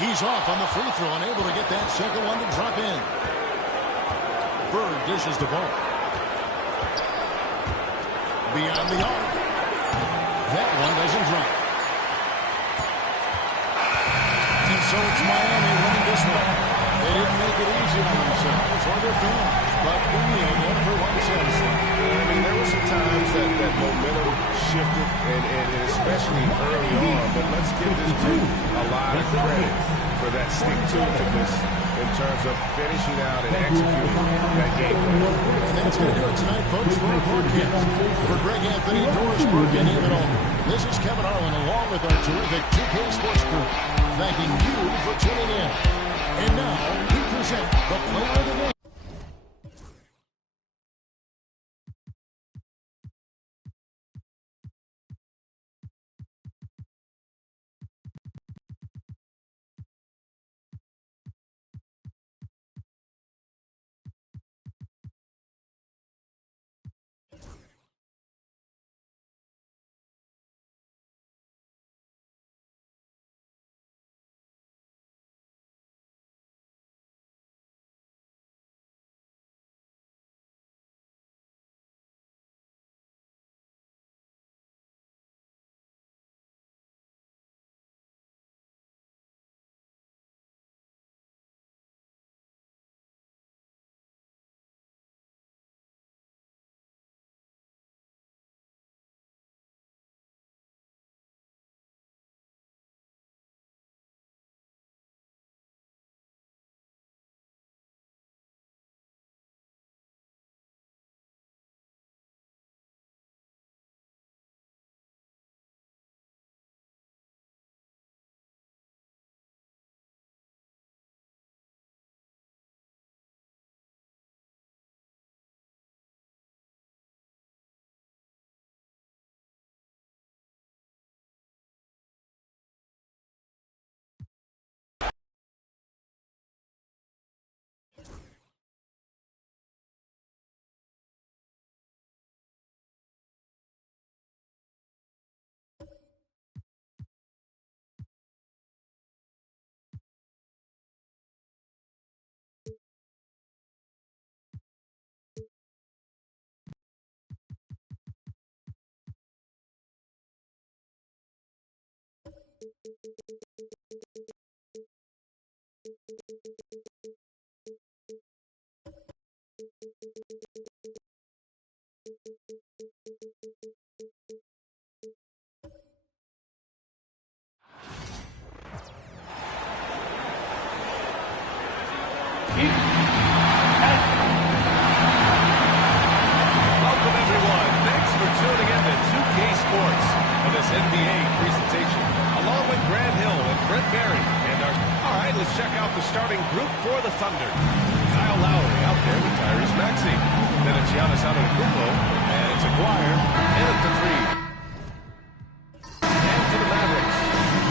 He's off on the free throw, unable to get that second one to drop in. Bird dishes the ball. Beyond the arc. That one doesn't drop. And so it's Miami winning this one. They didn't make it easy on themselves or their fans, but in the end, everyone satisfied. I mean, there were some times that momentum shifted, and especially early on, but let's give this group a lot of credit for that stick-to-itiveness in terms of finishing out and executing that game plan. And that's going to do it tonight, folks, for our broadcast. For Greg Anthony, Doris Burke, and David Allman, this is Kevin Harlan along with our terrific 2K Sports Group, thanking you for tuning in. And now, we present the player of the game. Welcome, everyone. Thanks for tuning in to 2K Sports for this NBA presentation. Along with Grant Hill and Brent Barry, Thunder. Kyle Lowry out there with Tyrese Maxey. Then it's Giannis Antetokounmpo, and it's Aguirre in at the three. And for the Mavericks,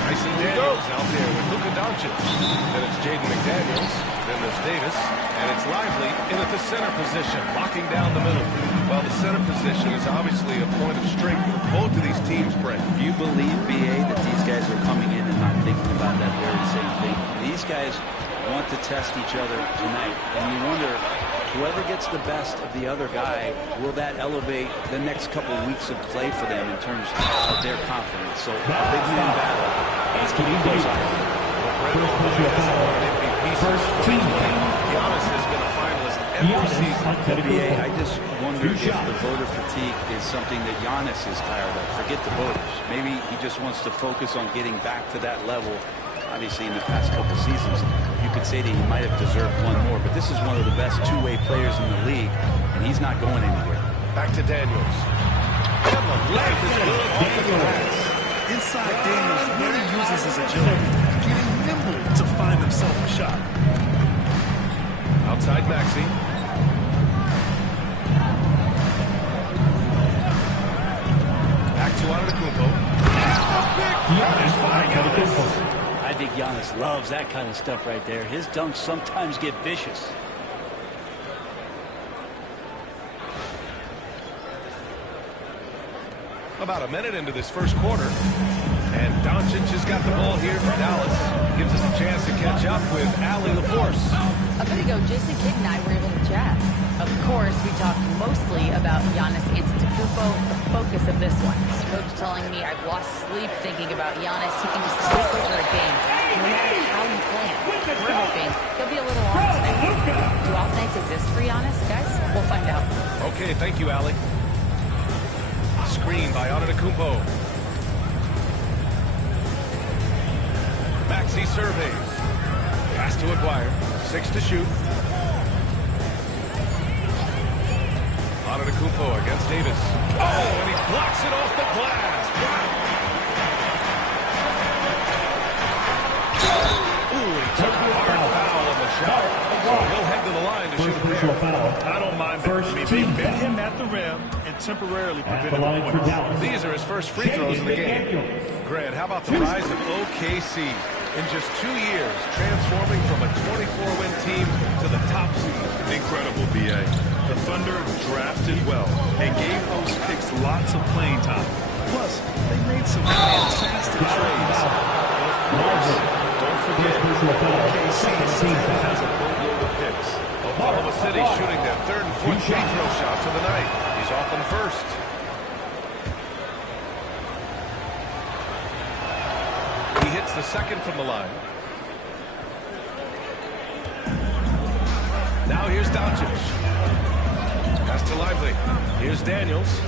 Tyson Daniels out there with Luka Doncic. Then it's Jaden McDaniels. Then there's Davis, and it's Lively in at the center position, locking down the middle. Well, the center position is obviously a point of strength for both of these teams, Brent. Do you believe, B.A., that these guys are coming in and not thinking about that very same thing? These guys want to test each other tonight, and you wonder, whoever gets the best of the other guy, will that elevate the next couple of weeks of play for them in terms of their confidence? So, a big man battle. Let's keep it close on it. First team. Giannis has been a finalist every season. NBA, I just wonder if the voter fatigue is something that Giannis is tired of. Forget the voters. Maybe he just wants to focus on getting back to that level. Obviously, in the past couple seasons, you could say that he might have deserved one more, but this is one of the best two-way players in the league, and he's not going anywhere. Back to Daniels. And the left is good off the glass. Inside, Daniels really uses his agility, getting nimble to find himself a shot. Outside Maxey. Back to Antetokounmpo. I think Giannis loves that kind of stuff right there. His dunks sometimes get vicious. About a minute into this first quarter, and Doncic has got the ball here for Dallas. Gives us a chance to catch up with Allie LaForce. A bit ago, Jason Kidd and I were able to chat. Of course, we talked mostly about Giannis Antetokounmpo, the focus of this one. Coach telling me I've lost sleep thinking about Giannis. He can just take over a game, no matter how you play him. We're hoping he'll be a little off tonight. Do off nights exist for Giannis, guys? We'll find out. Okay, thank you, Allie. Screen by Antetokounmpo. Maxey surveys. Pass to Aguirre. 6 to shoot. Antetokounmpo against Davis. Oh, and he blocks it off the glass. Wow. Ooh, he took a hard foul on the shot. So he'll head to the line to shoot a pair. I don't mind that. They met him at the rim and temporarily prevented the point. These are his first free throws in the game. Grant, how about the rise of OKC? In just 2 years, transforming from a 24-win team to the top seed. Incredible, B.A. The Thunder drafted well and gave those picks lots of playing time. Plus, they made some fantastic trades. And of course, don't forget, OKC has a boatload of picks. Oklahoma City shooting their third and fourth free throw shots of the night. He's off on the first. He hits the second from the line. Now here's Doncic. Pass to Lively. Here's Daniels.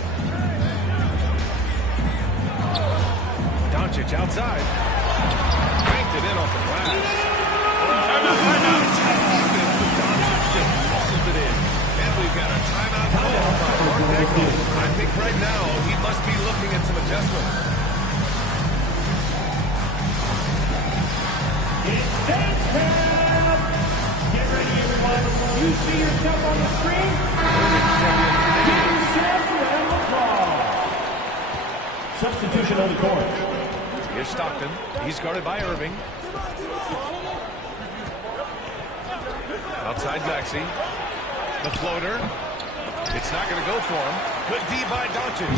Doncic outside. Banked it in off the glass. And we've got a timeout call by Mark Dagnall. I think right now he must be looking at some adjustments. It's dance time! Get ready, everyone. You see yourself on the screen? Give yourself a round of applause. Substitution on the court. Here's Stockton. He's guarded by Irving. Outside Maxey. The floater. It's not going to go for him. Good D by Doncic.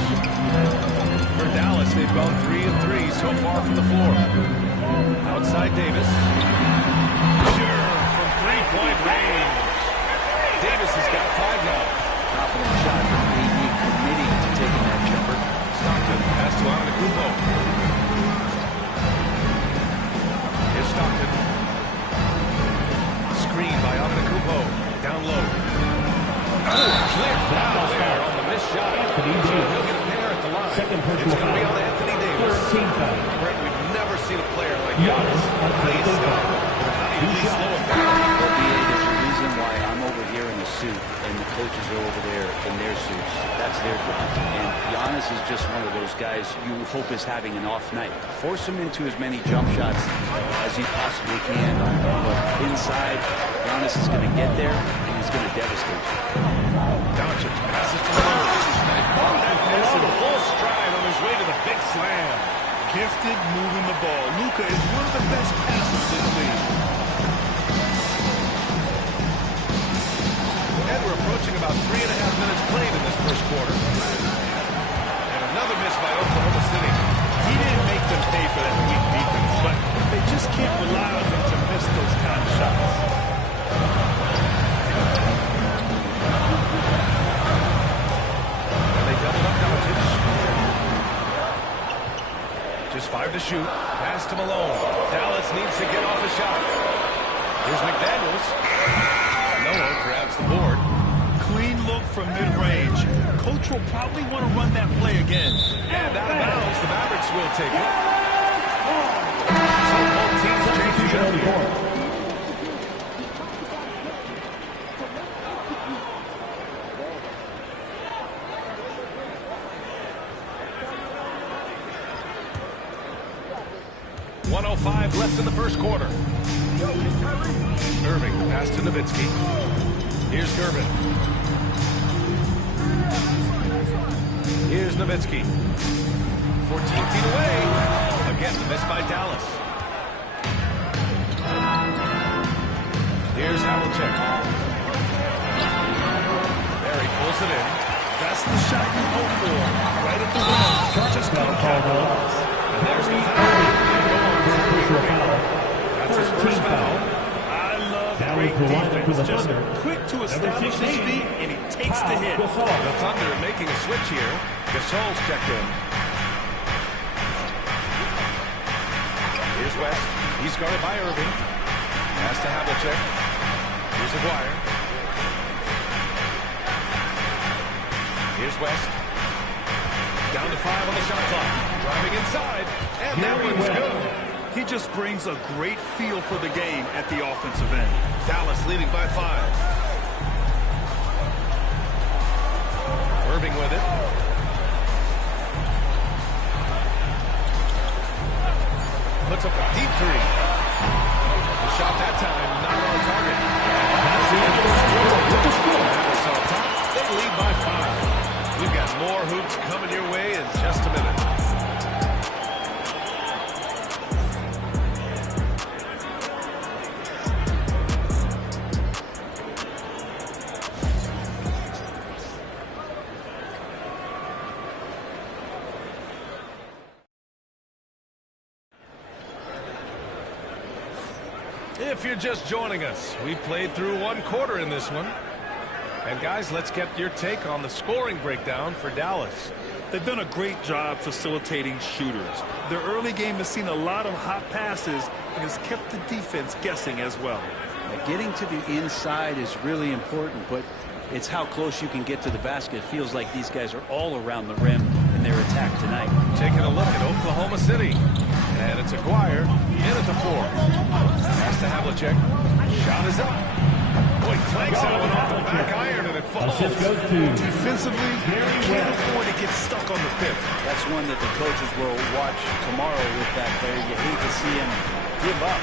For Dallas, they've gone 3-3 so far from the floor. Outside Davis. Sure, from three-point range. Davis has got 5 now. Confident shot from AD committing to taking that jumper. Stockton pass to Antetokounmpo. Here's Stockton. Screen by Antetokounmpo. Down low. Oh, clear foul there on the missed shot. He'll get a pair at the line. It's going to be on Anthony Davis. Brett, we've never seen a player like Giannis. How do you stop him? How do you slow him down? Well, B.A., there's a reason why I'm over here in a suit and the coaches are over there in their suits. That's their job. And Giannis is just one of those guys you hope is having an off night. Force him into as many jump shots as he possibly can. But inside, Giannis is going to get there, and he's going to devastate you. Doncic passes to Malone. On that pass in full stride on his way to the big slam. Gifted moving the ball. Luka is one of the best passers in the league. And we're approaching about 3.5 minutes played in this first quarter. And another miss by Oklahoma City. He didn't make them pay for that weak defense, but they just can't rely on him to miss those kind of shots. And they doubled up Doncic. Just 5 to shoot. Pass to Malone. Dallas needs to get off a shot. Here's McDaniels. Noah grabs the board. Clean look from mid-range. Coach will probably want to run that play again. And out of bounds, the Mavericks will take it. So both teams changing up here. .105 left in the first quarter. Irving, pass to Nowitzki. Here's Durbin. Here's Nowitzki. 14 feet away. Again, the miss by Dallas. Here's Havlicek. There he pulls it in. That's the shot you hope for. Right at the rim. Just got called. And there's the foul. That's his first foul. I love great defense. Just quick to establish his feet, and he takes the hit. The Thunder making a switch here. Gasol's checked in. Here's West. He's guarded by Irving. Pass to Havlicek. Here's Aguirre. Here's West. Down to 5 on the shot clock. Driving inside. And that one's good. He just brings a great feel for the game at the offensive end. Dallas leading by 5. Irving with it. Puts up a deep 3. The shot that time, not on target. That's the end of the score. Mavericks on top. They lead by 5. We've got more hoops coming your way in just a minute. If you're just joining us, we played through 1 quarter in this one. And guys, let's get your take on the scoring breakdown for Dallas. They've done a great job facilitating shooters. Their early game has seen a lot of hot passes and has kept the defense guessing as well. Getting to the inside is really important, but it's how close you can get to the basket. It feels like these guys are all around the rim in their attack tonight. Taking a look at Oklahoma City. And it's Aguirre in at the 4. Pass to Havlicek. Shot is up. Boy, clanks that one off the back iron and it falls. Defensively, you can't afford to get stuck on the pip. That's one that the coaches will watch tomorrow with that player. You hate to see him give up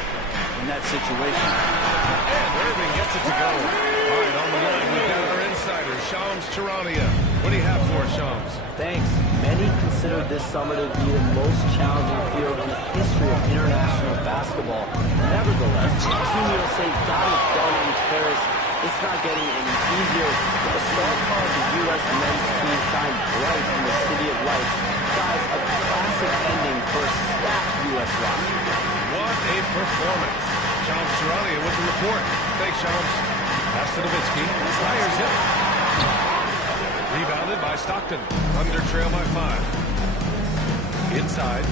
in that situation. And Irving gets it to go. All right, on the line, we've got our insider, Shams Charania. What do you have for us, Shams? Thanks. Many consider this summer to be the most challenging field in the history of international basketball. Nevertheless, Team USA got it done in Paris. It's not getting any easier. The star power of the U.S. men's team shined bright in the City of Lights. Guys, a classic ending for a stacked U.S. roster. What a performance. Shams Charania with the report. Thanks, Shams. Pass to Nowitzki. Fires it. Rebounded by Stockton. Under trail by 5. Inside.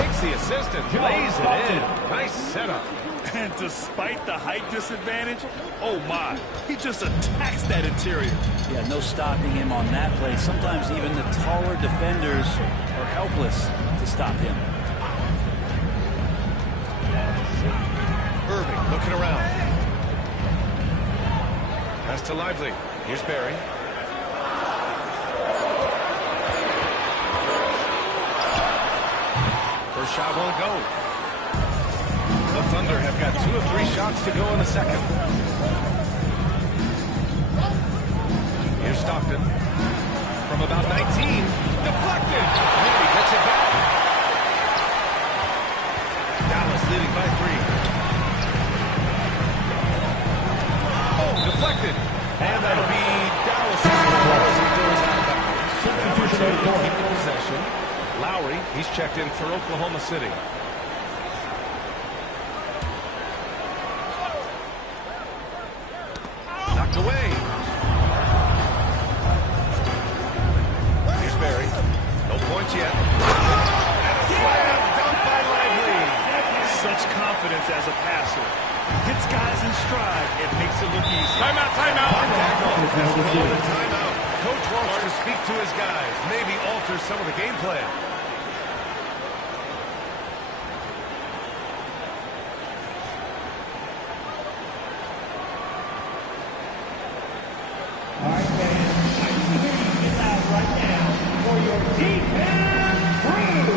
Takes the assist and lays it in. Nice setup. And despite the height disadvantage, oh my, he just attacks that interior. Yeah, no stopping him on that play. Sometimes even the taller defenders are helpless to stop him. Irving looking around. Pass to Lively. Here's Barry. First shot won't go. The Thunder have got 2 of 3 shots to go in the second. Here's Stockton. From about 19. Deflected. Maybe gets it back. Dallas leading by 3. Oh, deflected. And that'll be Dallas's ball as it goes out of bounds. Substitution keeping possession. Lowry, he's checked in for Oklahoma City. Knocked away. Here's Barry. No points yet. And a slam dunk by Lively. Such confidence as a passer. Hits guys in stride. It makes it look easy. Timeout, timeout. Timeout. Coach wants to speak to his guys. Maybe alter some of the game plan. All right, fans, I need to hear you get loud right now for your D10 crew.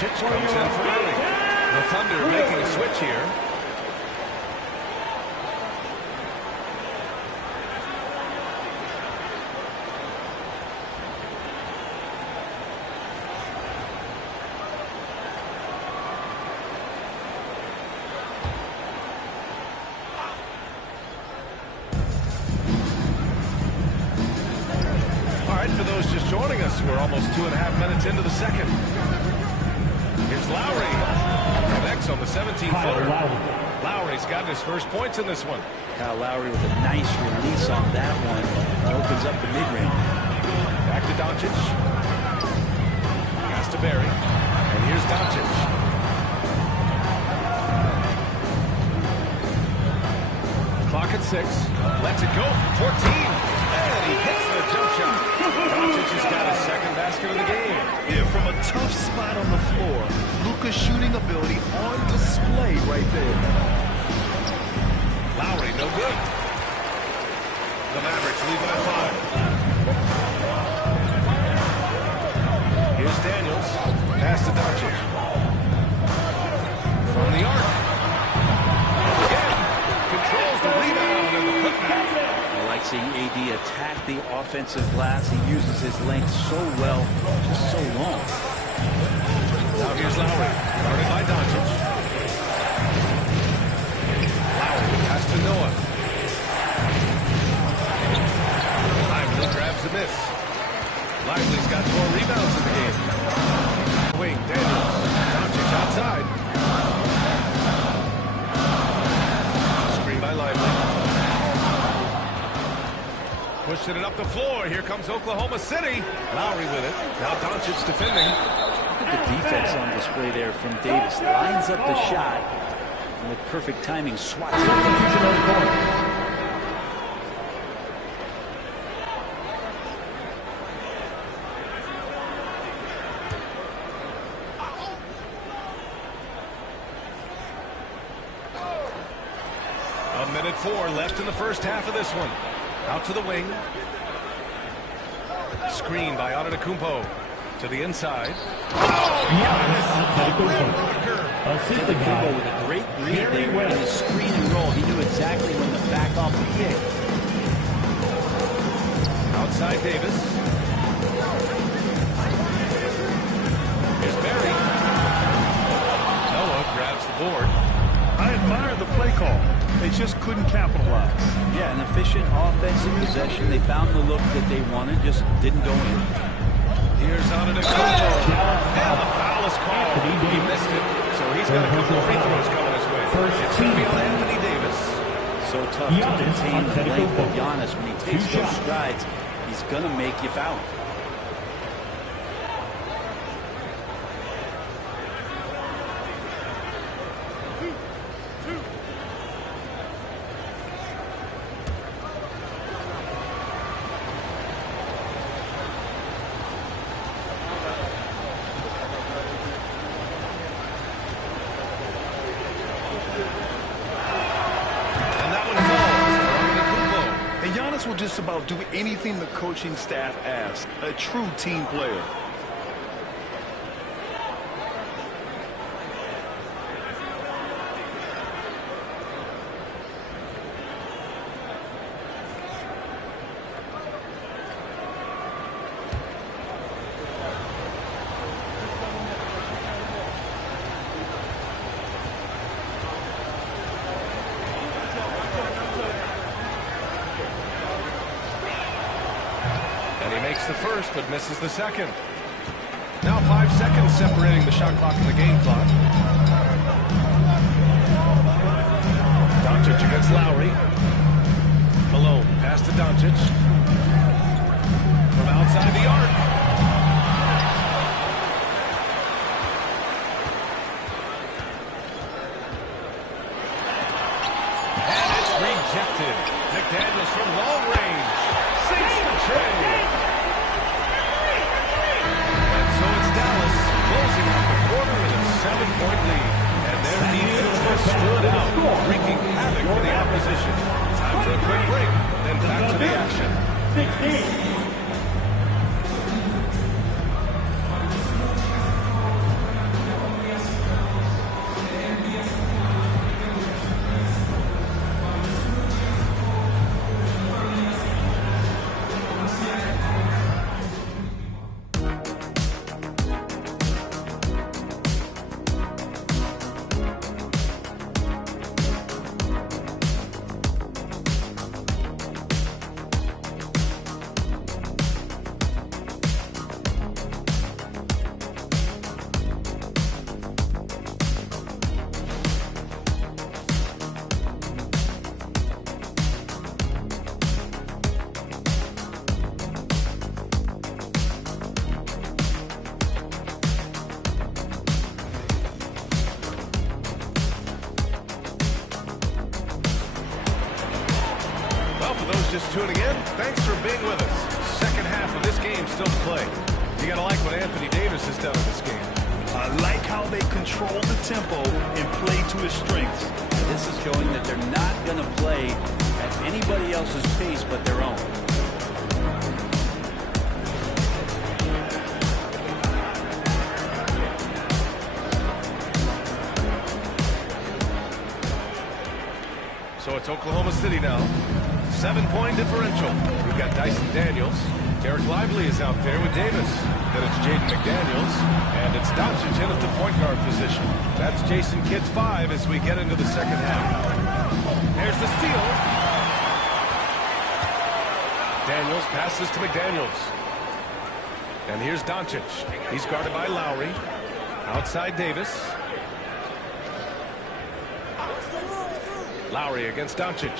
Comes in for Irving. The Thunder making a switch here. All right, for those just joining us, we're almost 2.5 minutes into the second. Here's Lowry. Connects on the 17-footer. Lowry's gotten his first points in this one. Kyle Lowry with a nice release on that one. Opens up the mid-range. Back to Doncic. Pass to Barry. And here's Doncic. Clock at 6. Lets it go from 14. And he hits the jump shot. Doncic has got his second basket of the game. Yeah, from a tough spot on the floor. Luka's shooting ability on display right there. Lowry, no good. The Mavericks lead by 5. Here's Daniels. Pass to Doncic. From the arc. Again. Controls the rebound and the putback. I like seeing AD attack the offensive glass. He uses his length so well, just so long. Now here's Lowry, guarded by Doncic. Lowry pass to Noah. Lively grabs the miss. Lively's got 4 rebounds in the game. Wing, Daniels. Doncic outside. Screen by Lively. Pushing it up the floor. Here comes Oklahoma City. Lowry with it. Now Doncic defending. Look at the defense on display there from Davis. Lines up the shot. And with perfect timing, swats it. A minute 4 left in the first half of this one. Out to the wing. Screen by Antetokounmpo. To the inside. Antetokounmpo with a great read there in his screen and roll. He knew exactly when to back off the kick. Outside Davis. Here's Barry. Noah grabs the board. I admire the play call. They just couldn't capitalize. Yeah, an efficient offensive possession. They found the look that they wanted, just didn't go in. Here's Antetokounmpo. And the foul is called. He missed it, so he's got a couple of free throws coming his way. It's going to be on Anthony Davis. So tough to contain the length of Giannis. When he takes those strides, he's going to make you foul. Will just about do anything the coaching staff asks. A true team player. The first, but misses the second. Now 5 seconds separating the shot clock and the game clock. Doncic against Lowry. Malone, pass to Doncic. From outside the arc. And it's rejected. McDaniels from long range. Sinks the tray. Closing out the quarter with a 7-point lead. And their defense has stood out, wreaking havoc for the opposition. Time for a quick break, then back to the action. 16. Just tuning in, thanks for being with us. Second half of this game still to play. You gotta like what Anthony Davis has done in this game. I like how they control the tempo and play to his strengths. This is showing that they're not going to play at anybody else's pace but their own. So it's Oklahoma City now. 7-point differential. We've got Dyson Daniels. Derek Lively is out there with Davis. Then it's Jaden McDaniels. And it's Doncic in at the point guard position. That's Jason Kidd's 5 as we get into the second half. There's the steal. Daniels passes to McDaniels. And here's Doncic. He's guarded by Lowry. Outside Davis. Lowry against Doncic.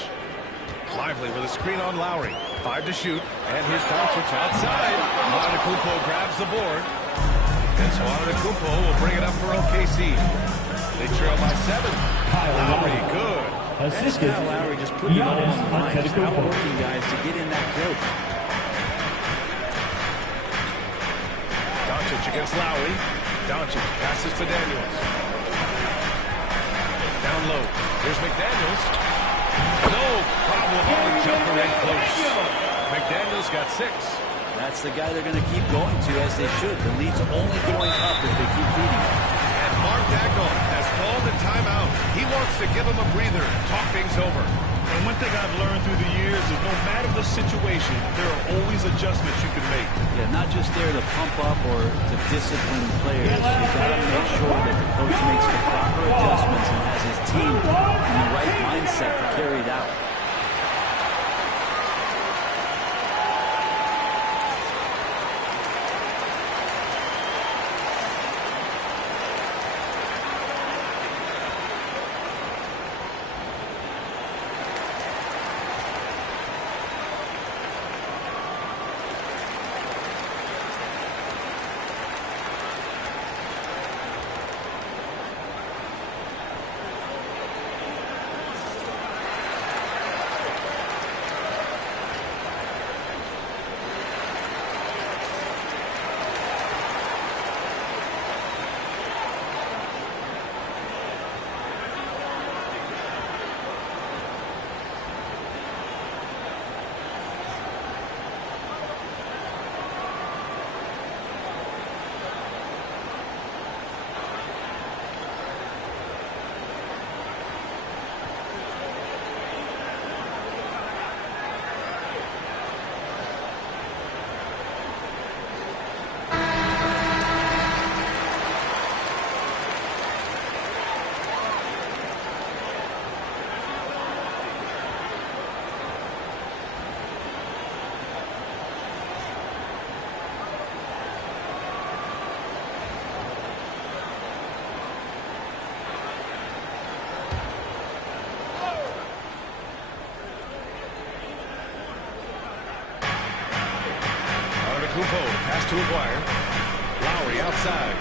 Lively with a screen on Lowry. 5 to shoot. And here's Doncic outside. Antetokounmpo grabs the board. And so Antetokounmpo will bring it up for OKC. They trail by 7. Lowry, good. That's Kyle Lowry just putting it all on the line. Just outworking guys to get in that growth. Doncic against Lowry. Doncic passes to Daniels. Down low. Here's McDaniels. No problem on the jumper in close. McDaniels got 6. That's the guy they're going to keep going to, as they should. The lead's only going up if they keep feeding it. And Mark Dagnall has called a timeout. He wants to give him a breather and talk things over. And one thing I've learned through the years is no matter the situation, there are always adjustments you can make. Yeah, not just there to pump up or to discipline players. You got to make sure that the coach makes the proper adjustments and has his team in the right mindset to carry it out. Pass to Aguirre. Lowry outside.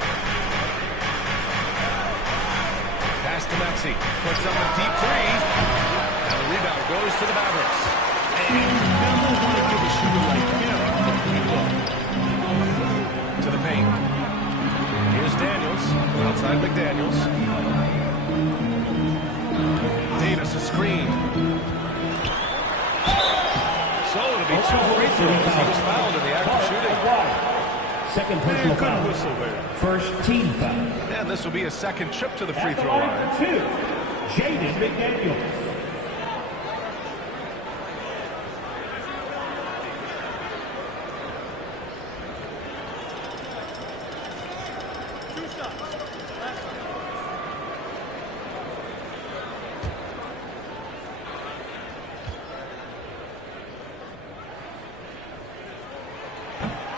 Pass to Maxey. Puts up a deep three. And the rebound goes to the Mavericks. And you never want to give a shooter like him a free look. To the paint. Here's Daniels. Outside McDaniels. Davis a screen. So it'll be 2 free throws. He was fouled in the act of shooting. Second personal foul. First team foul. And this will be a second trip to the free throw line. 2, Jaden McDaniels.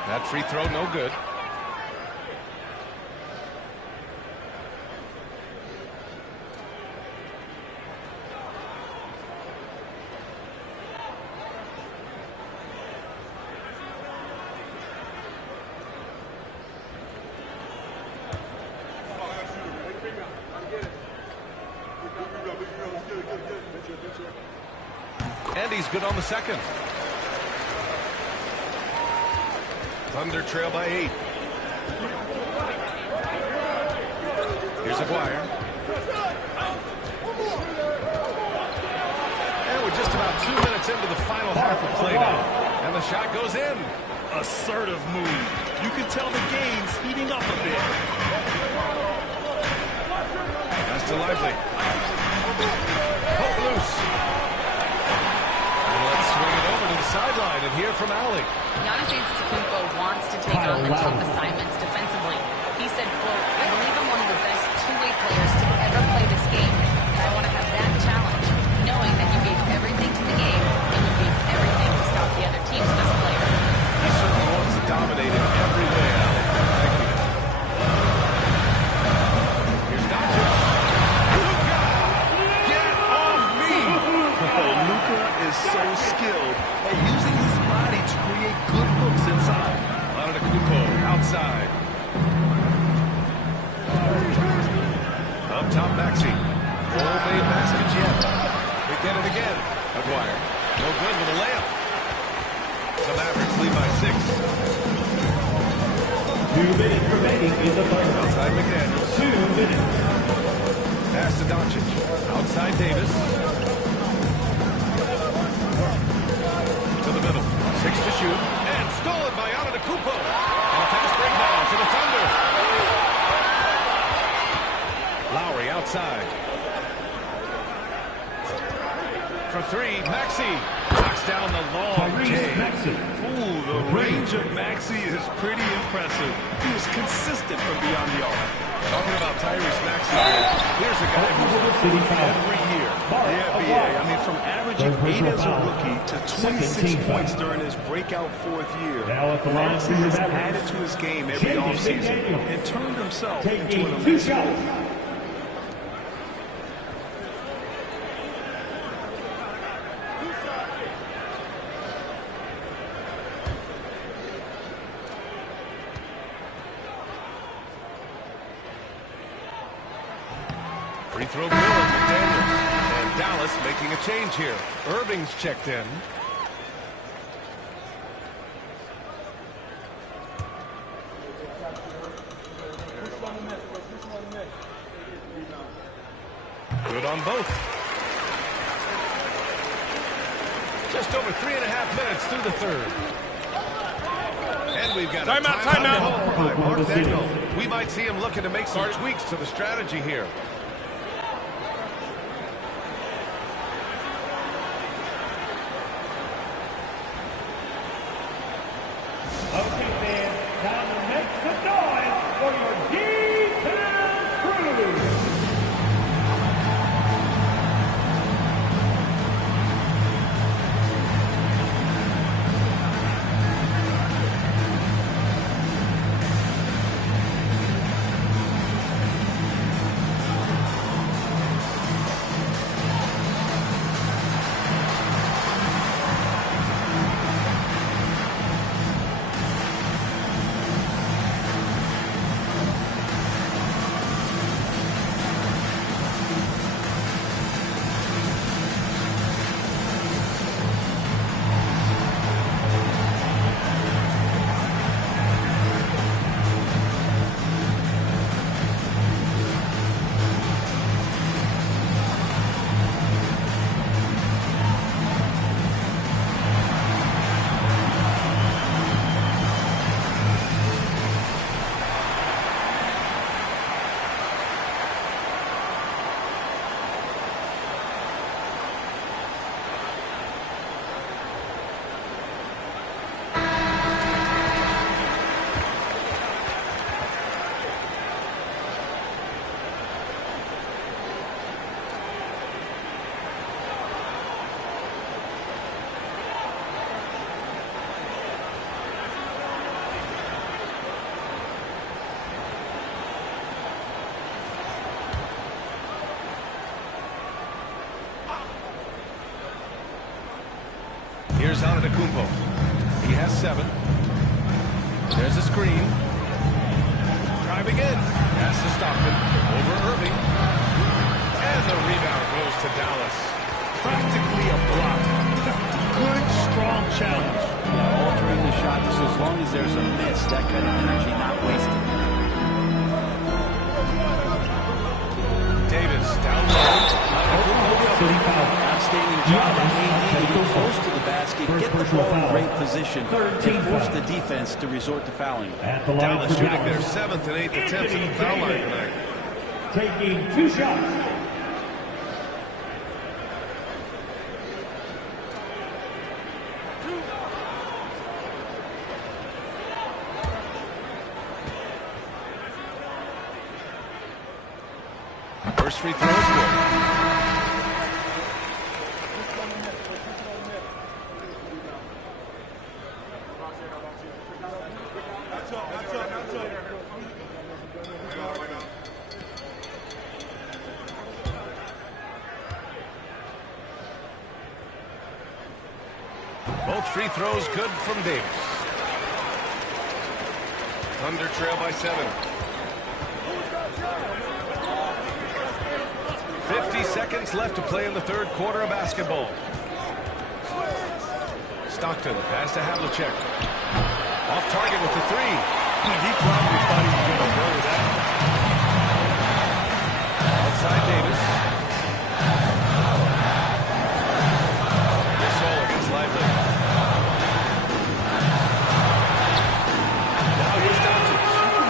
That free throw no good. And he's good on the second. Thunder trail by 8. Here's Aguirre. And we're just about 2 minutes into the final half of play now. And the shot goes in. Assertive move. You can tell the game's heating up a bit. That's to Lively. Hook loose. And let's swing it over to the sideline and hear from Allie. Giannis Antetokounmpo wants to take on the tough assignments defensively. He said, quote, I believe I'm one of the best two-way players to ever play this game. And I want to have that challenge, knowing that you gave everything to the game and you gave everything to stop the other team's best player. He certainly wants to dominate in every way, Allie. Thank you. Here's Doncic. Luka! Get off me! Luka is so skilled at using his body to create good looks inside. Antetokounmpo outside. Up top, Maxey. Full-made basket yet. They get it again. Aguirre. No good with a layup. The Mavericks lead by 6. 2 minutes remaining in the final. Outside McDaniels. 2 minutes. Pass to Doncic. Outside Davis. To the middle. 6 to shoot. And stolen by outside. For three, Maxey knocks down the long J. Ooh, the range of Maxey is pretty impressive. He was consistent from beyond the arc. Talking about Tyrese Maxey, here's a guy who's improving every year. Yeah, B.A. I mean, from averaging 8 as a rookie to 26 points during his breakout fourth year, Maxey has added to his game every offseason and turned himself into an elite scorer. Free throw good on McDaniels. And Dallas making a change here. Irving's checked in. Good on both. Just over 3.5 minutes through the third. And we've got a timeout by Mark Dagnall. We might see him looking to make some tweaks to the strategy here. Okay, fans, time to make some noise for your D-Town crew. Here's Antetokounmpo. He has 7. There's a screen. Driving in. Pass to Stockton. Over Irving. And the rebound goes to Dallas. Practically a block. Good, strong challenge. Yeah, altering the shot just as long as there's a miss. That kind of energy not wasted. Davis down low. Outstanding job by AD to get close to the basket, get the ball in great position, and force the defense to resort to fouling. Dallas shooting their 7th and 8th attempts at the foul line tonight. Taking 2 shots. First free throw is good. Both free throws good from Davis. Thunder trail by 7. 50 seconds left to play in the third quarter of basketball. Stockton pass to Havlicek. Off target with the 3. He probably thought he was going to bury that. Outside Davis. Gasol against Lively. Now here's Doncic.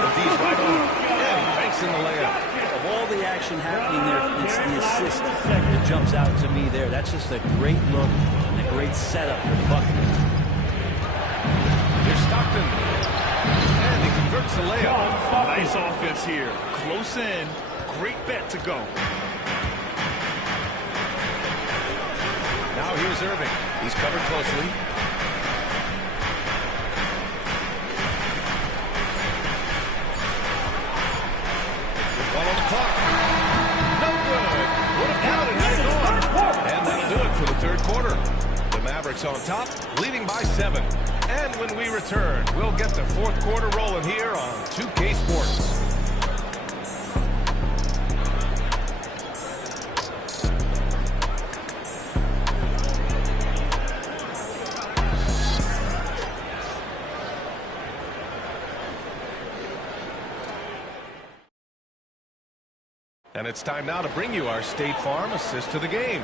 The D's right on. And he banks in the layup. Of all the action happening there. It's the assist that jumps out to me there. That's just a great look and a great setup for the bucket. Here's Stockton. And he converts the layup. Nice offense here. Close in. Great bet to go. Now here's Irving. He's covered closely. Ball on the clock. No good. Would have counted had it gone. And that'll do it for the third quarter. The Mavericks on top, leading by 7. And when we return, we'll get the fourth quarter rolling here on 2K Sports. And it's time now to bring you our State Farm assist to the game.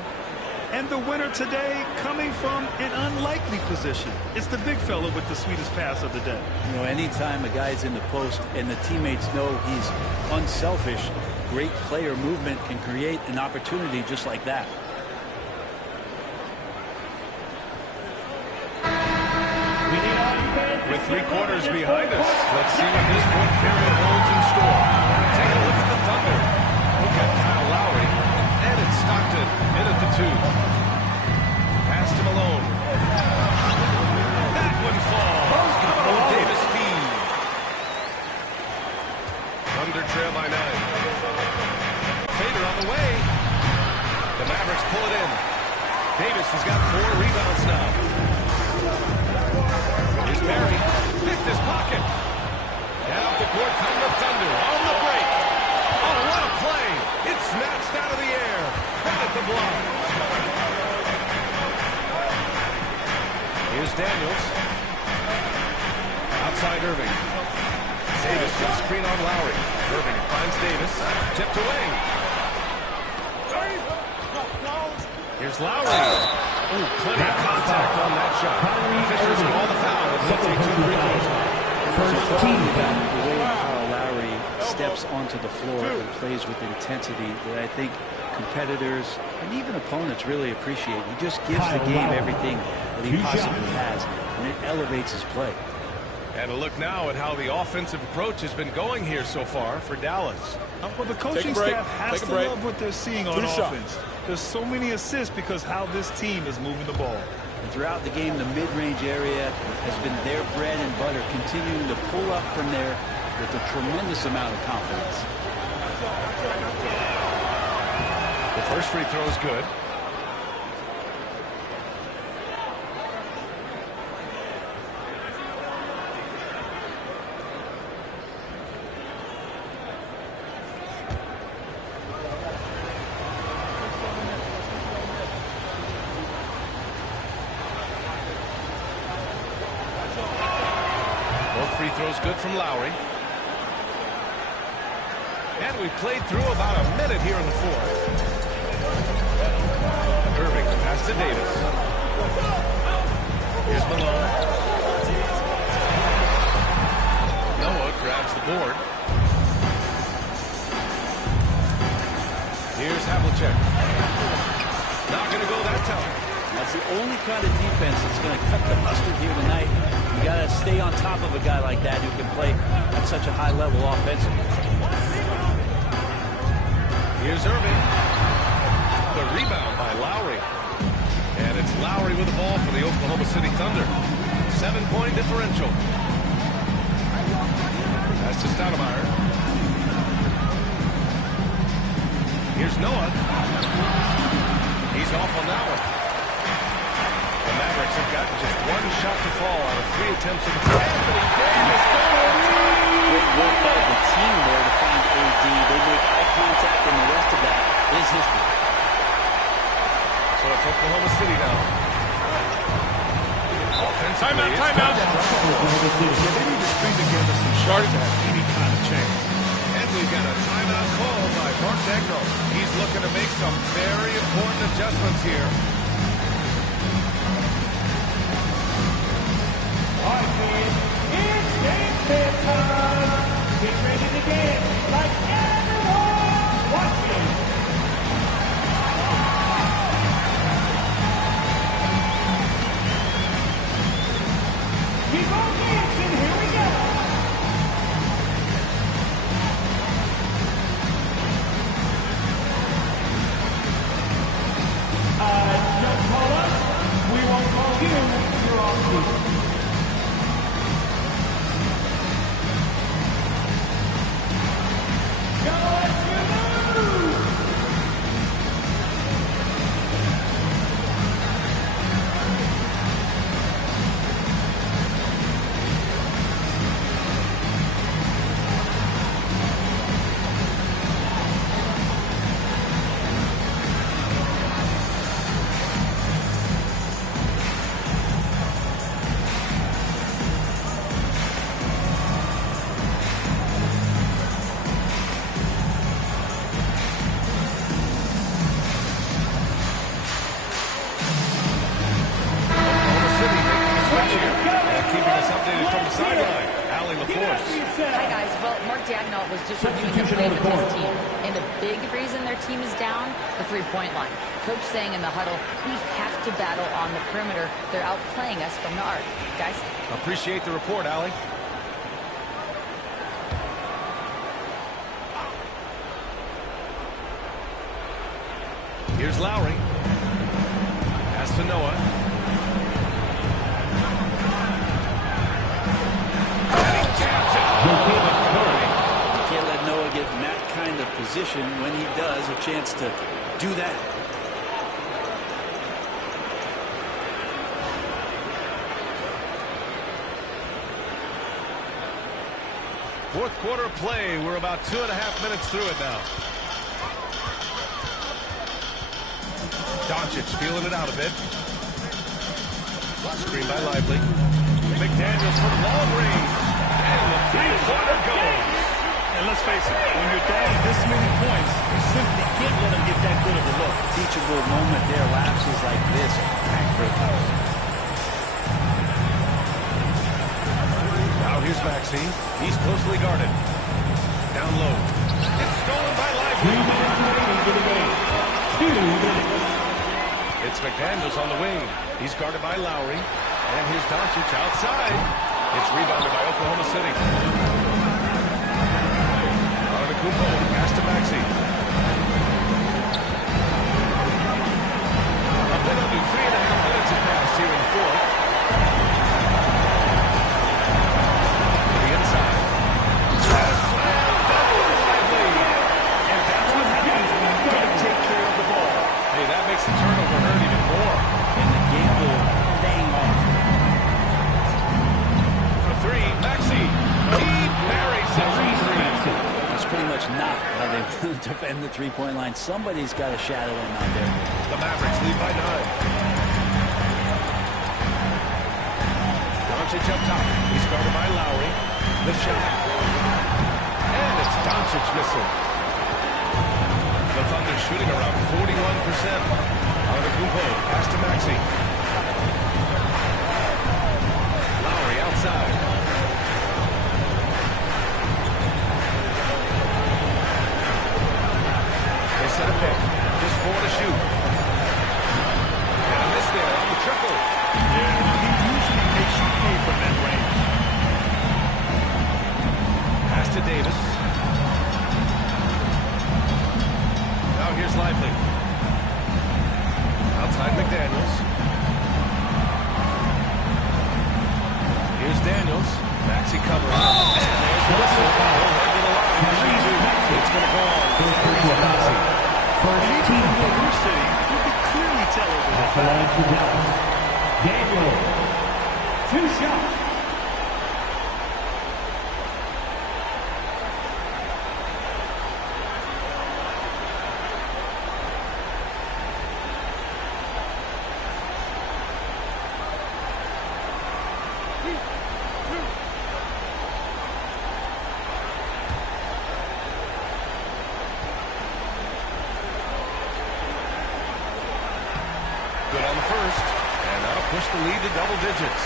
And the winner today coming from an unlikely position. It's the big fella with the sweetest pass of the day. You know, anytime a guy's in the post and the teammates know he's unselfish, great player movement can create an opportunity just like that. With 3 quarters behind us, let's see what this fourth period holds in store. Take a look at the Thunder. We've got Kyle Lowry, and it's Stockton in at the 2. Pass to Malone. That one falls. Coming on Davis' feed. Thunder trail by 9. Fader on the way. The Mavericks pull it in. Davis has got 4 rebounds now. Here's Barry. Picked his pocket. And up the court come the Thunder on the break. Oh, what a play. It's snatched out of the air. Credit the block. Here's Daniels. Outside Irving. Davis with a screen on Lowry. Irving finds Davis. Tipped away. Here's Lowry. Ooh, plenty of contact on that shot. Officials call the foul. He'll take 2 free throws. First team foul. The way Kyle Lowry steps onto the floor and plays with intensity that I think competitors and even opponents really appreciate. He just gives the game everything that he possibly has, and it elevates his play. And a look now at how the offensive approach has been going here so far for Dallas. Well, the coaching staff has to love what they're seeing on offense. There's so many assists because how this team is moving the ball. And throughout the game, the mid-range area has been their bread and butter, continuing to pull up from there with a tremendous amount of confidence. The first free throw is good. Free throws good from Lowry. And we played through about a minute here in the fourth. Irving pass to Davis. Here's Malone. Noah grabs the board. Here's Havlicek. Not going to go that time. That's the only kind of defense that's going to cut the mustard here tonight. You got to stay on top of a guy like that who can play at such a high level offensively. Here's Irving. The rebound by Lowry. And it's Lowry with the ball for the Oklahoma City Thunder. 7-point differential. That's to Stoudemire. Here's Noah. He's off on that one. The Mavericks have gotten just 1 shot to fall out of 3 attempts in the fourth. Anthony Davis going great work by the team there to find AD. They make eye contact, and the rest of that is history. So it's Oklahoma City now. Offensively, timeout. They need to string together some shots to have any kind of chance. And we've got a timeout call by Mark Dagnall. He's looking to make some very important adjustments here. All right, kids, it's game time. Get ready to get like everyone wants Dagnall was just reviewing the play with his team. And the big reason their team is down, the three-point line. Coach saying in the huddle, we have to battle on the perimeter. They're outplaying us from the arc. Guys? Appreciate the report, Allie. Here's Lowry. Pass to Noah. You can't let Noah get in that kind of position. When he does, a chance to do that. Fourth quarter of play. We're about 2.5 minutes through it now. Doncic feeling it out a bit. Screen by Lively. McDaniels from long range. And the three-pointer goes. And let's face it, when you're down this many points, you simply can't let them get that good of a look. Teachable moment there. Lapses like this. Backbreakers. Now here's Maxey. He's closely guarded. Down low. It's stolen by Lively. It's McDaniels on the wing. He's guarded by Lowry. And here's Doncic outside. It's rebounded by Oklahoma City. Antetokounmpo, pass to Maxey. A bit under 3.5 minutes have passed here in the fourth. To the inside. Slam double Lively. And that's what happens when you don't take care of the ball. Hey, that makes the turnover hurt even more. And the gamble paying off. For three, Maxey. He buries it from three. That's pretty much not how they defend the three-point line. Somebody's got to shadow him out there. The Mavericks lead by 9. Doncic up top. He's guarded by Lowry. The shot. And it's Doncic missing. The Thunder shooting around 41%. Antetokounmpo, pass to Maxey. Lowry outside. They set a pick. Just 4 to shoot. And a miss there on the triple. Yeah, he usually makes you pay from that range. Pass to Davis. Now here's Lively. Outside McDaniels. Here's Daniels. Maxey covering. And there's the whistle. It's going to go on. And even from where we're sitting, you can clearly tell it was a foul. Daniel, 2 shots. Good on the first, and that'll push the lead to double digits.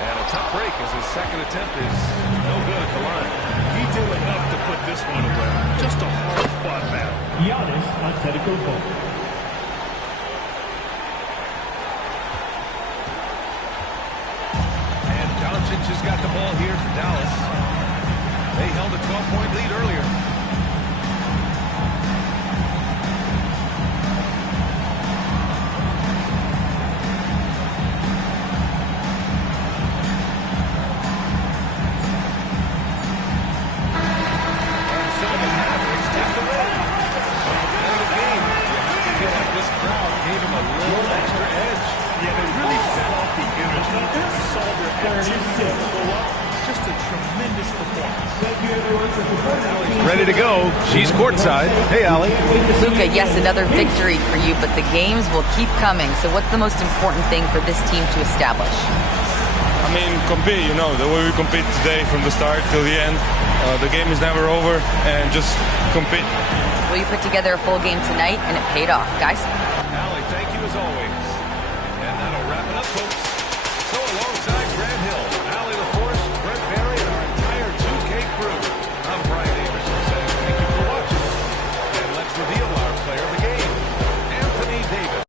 And a tough break as his second attempt is no good at the line. He did enough to put this one away. Just a hard-fought battle. Giannis Antetokounmpo. And Doncic has got the ball here for Dallas. They held a 12-point lead earlier. Just a tremendous tremendous performance. Ready to go. She's courtside. Hey, Allie. Luka, yes, another victory for you, but the games will keep coming. So what's the most important thing for this team to establish? I mean, compete, the way we compete today from the start till the end. The game is never over, and just compete. Well, you put together a full game tonight, and it paid off. Guys? Allie, thank you as always. And that'll wrap it up, folks. So alongside Grant Hill, Allie LaForce, Brent Barry, and our entire 2K crew, I'm Brian Anderson saying thank you for watching. And let's reveal our player of the game, Anthony Davis.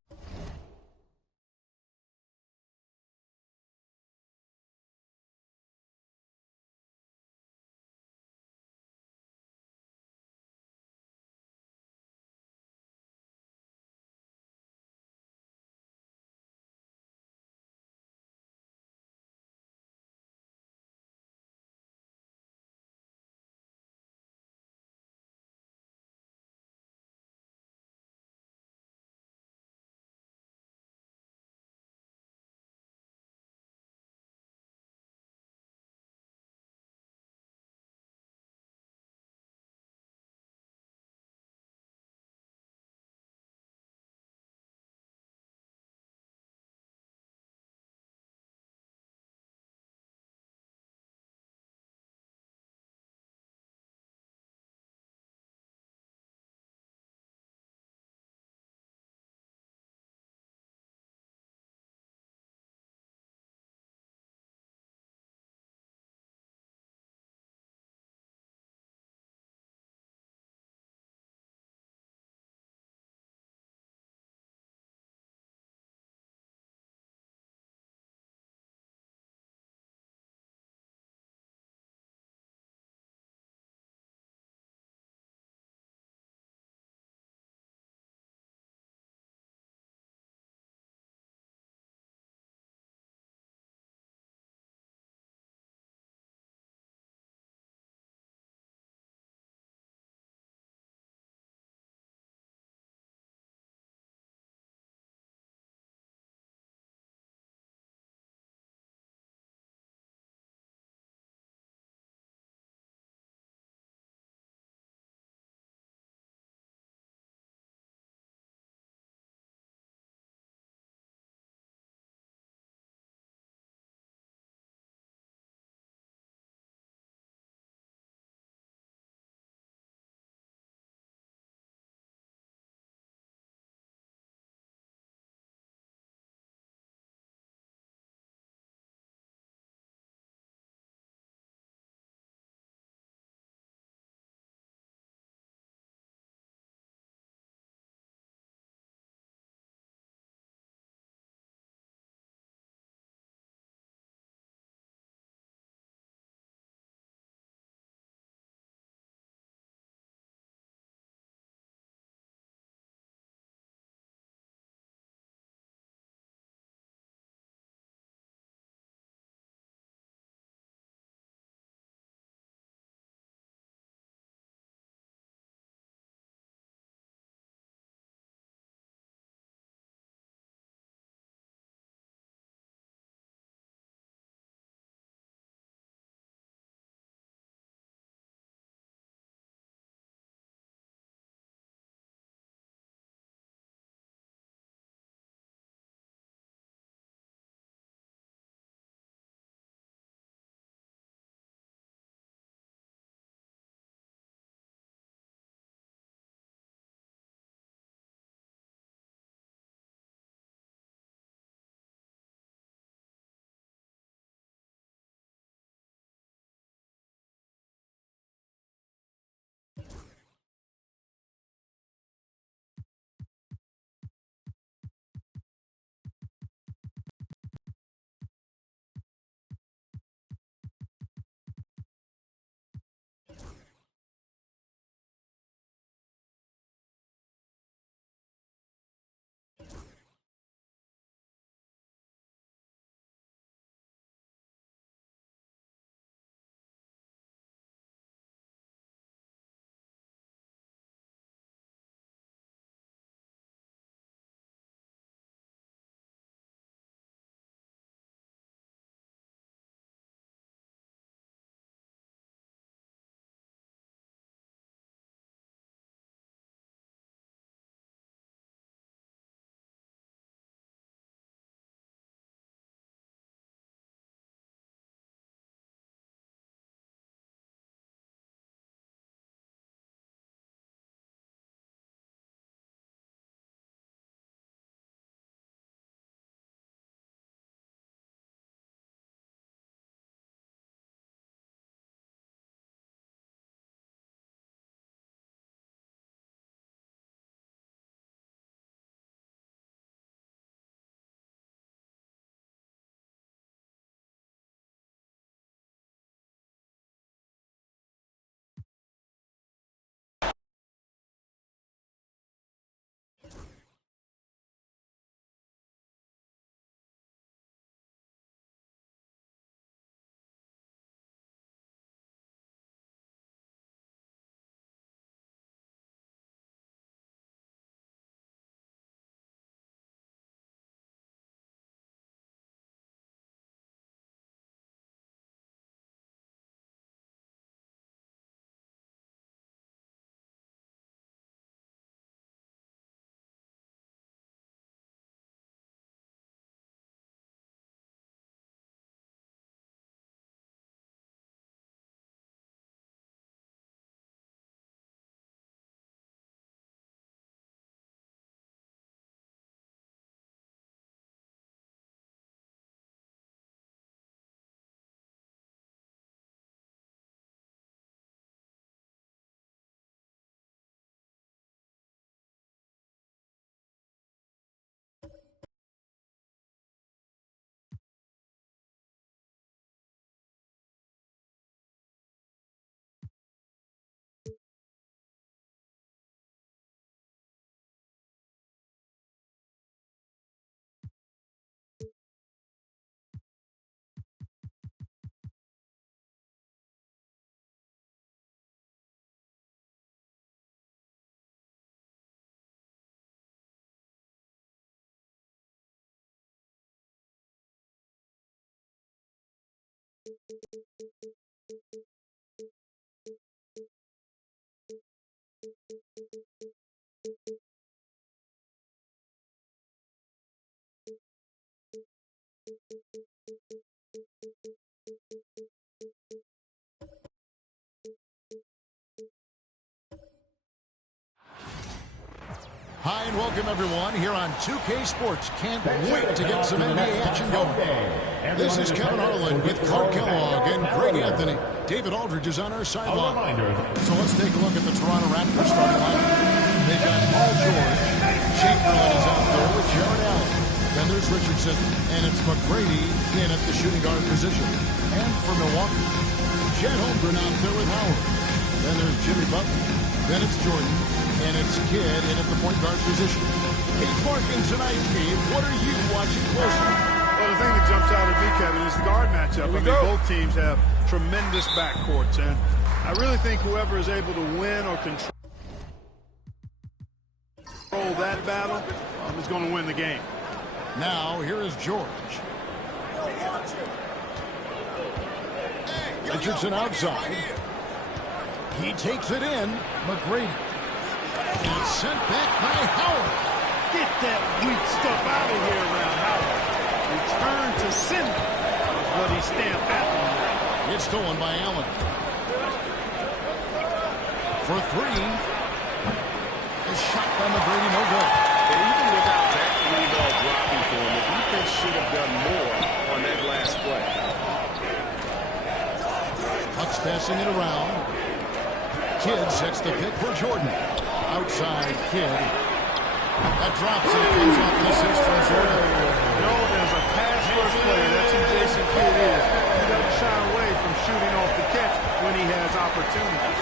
Hi and welcome everyone here on 2K Sports. Can't wait to get some NBA action going. This is Kevin Harlan with Clark Kellogg and Greg Anthony. David Aldridge is on our sideline. So let's take a look at the Toronto Raptors starting lineup. They've got Paul George. Chamberlain is out there with Jared Allen. Then there's Richardson, and it's McGrady in at the shooting guard position. And for Milwaukee, Chet Holmgren out there with Howard. Then there's Jimmy Butler. Then it's Jordan. And it's Kidd in at the point guard position. Hey, Clark, and tonight, Steve, what are you watching closely? Well, the thing that jumps out at me, Kevin, is the guard matchup. Both teams have tremendous backcourts, and I really think whoever is able to win or control that battle is going to win the game. Now, here is George. Richardson outside. He takes it in. McGrady. And sent back by Howard. Get that weak stuff out of here around Howard. Return to sender is what he stamped that one. It's stolen by Allen. For three. A shot by McGrady, no good. And even without that three ball dropping for him, the defense should have done more on that last play. Bucks passing it around. Kidd sets the pick for Jordan. Outside Kidd. That drops and it comes off an assist from Jordan. Known as a pass-first player, that's who Jason Kidd is. He doesn't shy away from shooting off the catch when he has opportunities.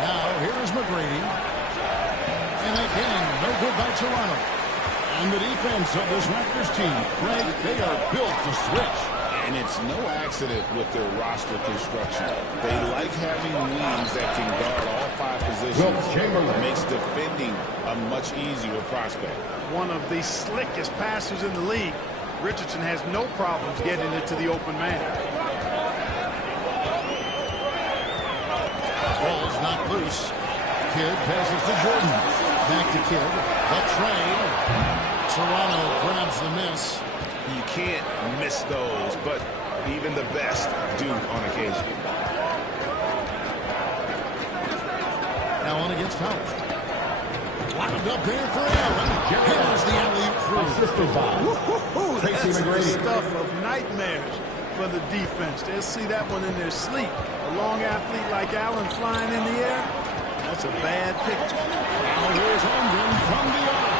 Now here's McGrady. And again, no good by Toronto. And the defense of this Raptors team, Greg, they are built to switch. And it's no accident with their roster construction. They like having wings that can guard all five positions. Makes defending a much easier prospect. One of the slickest passers in the league. Richardson has no problems getting it to the open man. Ball's not loose. Kidd passes to Jordan. Back to Kidd. The trade. Toronto grabs the miss. You can't miss those, but even the best do on occasion. Allen against Howard. Wound up there for Allen. Here's the alley-oop through. That's the stuff of nightmares for the defense. They'll see that one in their sleep. A long athlete like Allen flying in the air, that's a bad picture. Now here's Holmgren from the arc.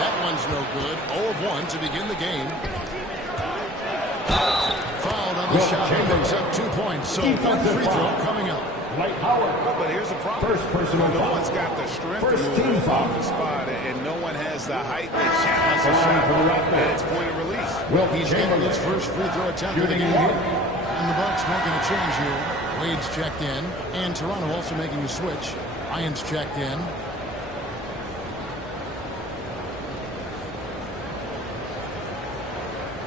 That one's no good. 0 of 1 to begin the game. Fouled on the shot. He picks up 2 points. So one free throw coming up. But here's the problem. First personal no foul. one's got the strength First to team move foul. off the spot, and no one has the height that challenges the shot at its point of release. He's getting his first free throw attempt of the game here. And the Bucks making a change here. Wade's checked in. And Toronto also making a switch. Lyons checked in.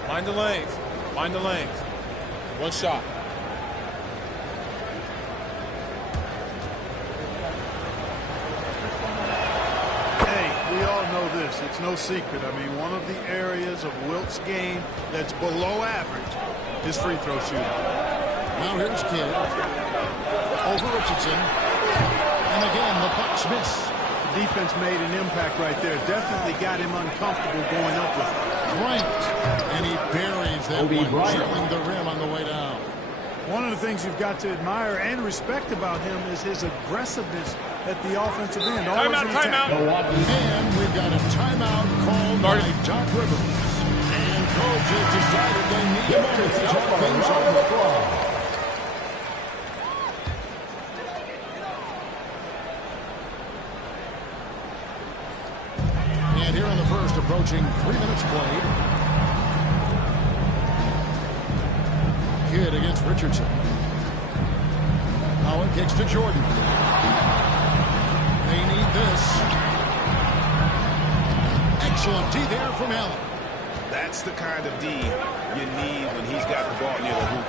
Mind the lanes. Mind the lanes. One shot. Hey, we all know this. It's no secret. I mean, one of the areas of Wilt's game that's below average is free throw shooting. Now here's Kidd. Over Richardson. And again, the Bucks miss. The defense made an impact right there. Definitely got him uncomfortable going up with it. Bryant. And he buries that one, drilling the rim on the way down. One of the things you've got to admire and respect about him is his aggressiveness at the offensive end. Timeout. And we've got a timeout called by Doc Rivers. And coach has decided they need a moment to talk things over. And here in the first, approaching 3 minutes played. Kidd against Richardson. Howard kicks to Jordan. They need this. Excellent D there from Allen. That's the kind of D you need when he's got the ball near the hoop.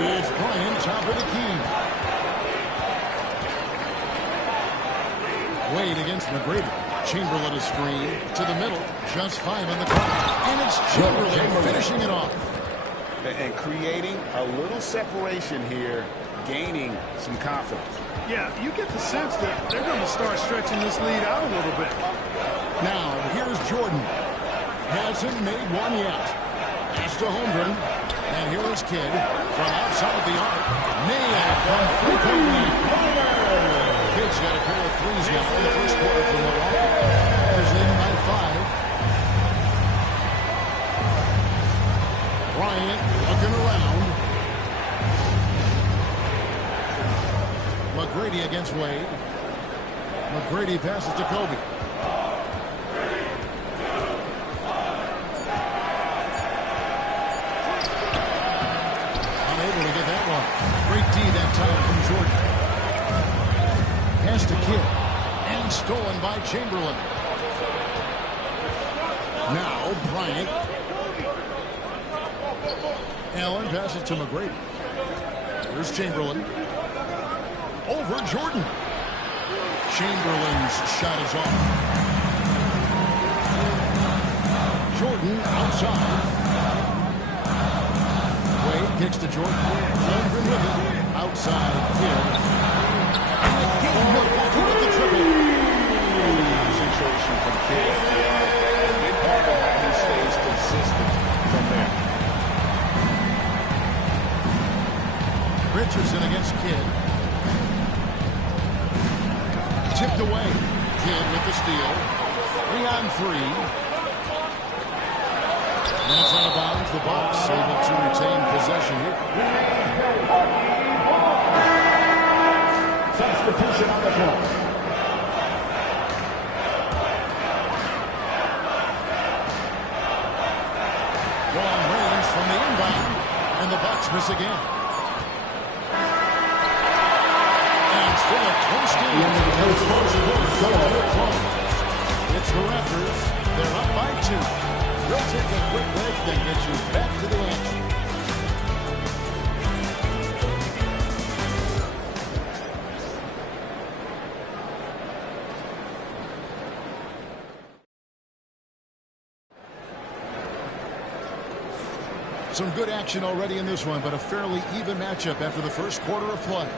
Here's Bryant, top of the key. Wade against McGrady. Chamberlain a screen to the middle. Just 5 on the clock. And it's Chamberlain finishing it off. And creating a little separation here, gaining some confidence. Yeah, you get the sense that they're going to start stretching this lead out a little bit. Now, here's Jordan. Hasn't made one yet. Pass to Holmgren. And here is Kidd from outside the arc. Nailed from three-point line. Kidd's got a pair of threes now in the first quarter from Milwaukee. Is in by 5. Bryant looking around. McGrady against Wade. McGrady passes to Kobe. Unable to get that one. Great D that time from Jordan. Pass to Kidd. And stolen by Chamberlain. Now Bryant. Allen passes to McGrady. Here's Chamberlain. Over Jordan. Chamberlain's shot is off. Jordan outside. Wade kicks to Jordan. Holmgren with it. Outside Kidd. And again, Milwaukee with the triple. Concentration from Kidd. A big part of how he stays consistent from there. Richardson against Kidd. Tipped away. Kidd with the steal. 3 on 3. Minutes out of bounds. The Bucks able to retain possession here. Substitution on the floor. Long range from the inbound. And the Bucks miss again. Still a close game. It's the Raptors. They're up by 2. We'll take a quick break, then get you back to the action. Some good action already in this one, but a fairly even matchup after the first quarter of play.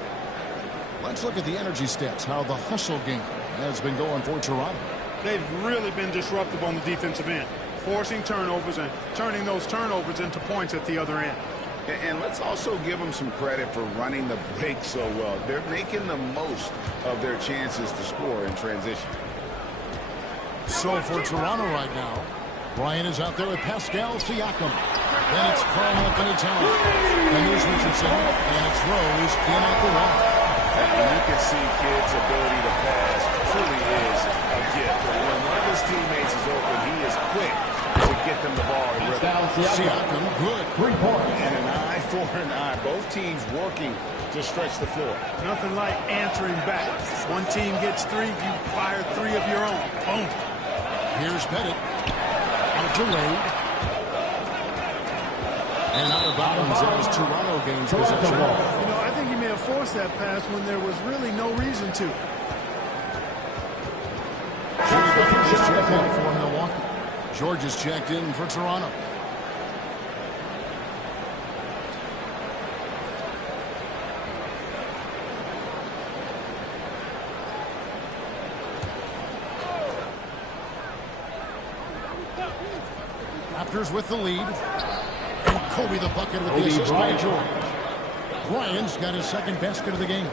Let's look at the energy stats, how the hustle game has been going for Toronto. They've really been disruptive on the defensive end, forcing turnovers and turning those turnovers into points at the other end. And let's also give them some credit for running the break so well. They're making the most of their chances to score in transition. So for Toronto right now, Bryant is out there with Pascal Siakam. Then it's Karl-Anthony Towns. Then there's Richardson, and it's Rose in at the right. And you can see Kidd's ability to pass truly is a gift. When one of his teammates is open, he is quick to get them the ball. Siakam, good. 3 points. And an eye for an eye. Both teams working to stretch the floor. Nothing like answering back. One team gets 3, you fire 3 of your own. Boom. Here's Pettit. Out to Wade. And out of bounds as Toronto gains possession. You know, I think he may have forced that pass when there was really no reason to. Jimmy Butler just checked in for Milwaukee. George is checked in for Toronto. Raptors with the lead. And Kobe the bucket with the assist by George. Bryant's got his second basket of the game.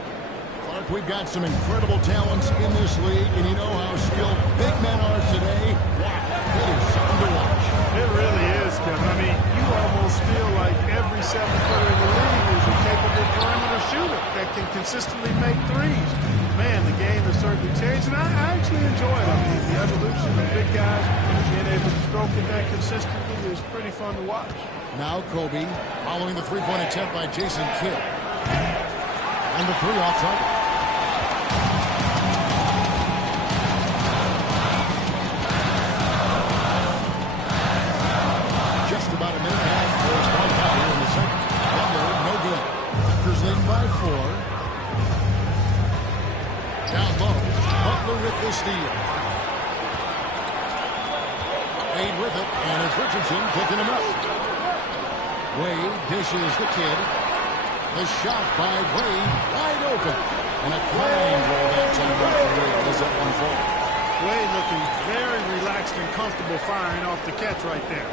Clark, we've got some incredible talents in this league, and you know how skilled big men are today. Wow, it is something to watch. It really is, Kevin. I mean, you almost feel like every 7-footer in the league is a capable perimeter shooter that can consistently make threes. Man, the game has certainly changed, and I actually enjoy it. I mean, the evolution of big guys being able to stroke it that consistently is pretty fun to watch. Now Kobe following the three-point attempt by Jason Kidd. And the 3 off target. the steal. Wade with it, and it's Richardson picking him up. Wade dishes the kid. The shot by Wade, wide open. And a flying roll that time out for Wade as that one falls. Wade looking very relaxed and comfortable firing off the catch right there.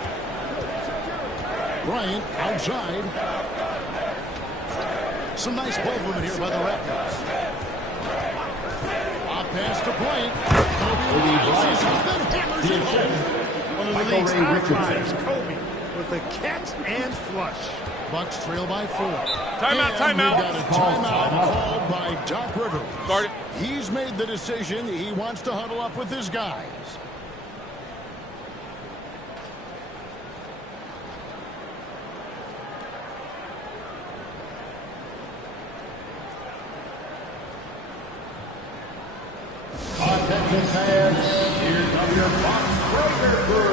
Bryant outside. Some nice ball movement here by the Raptors. Off pass to Bryant. Kobe hammers it home. One of the league's outliers, Kobe, with a catch and flush. Bucks trail by 4. Timeout, timeout. We got a timeout called by Doc Rivers. Guard it. He's made the decision. He wants to huddle up with his guys. Attention fans, here come your Bucks Breaker crew.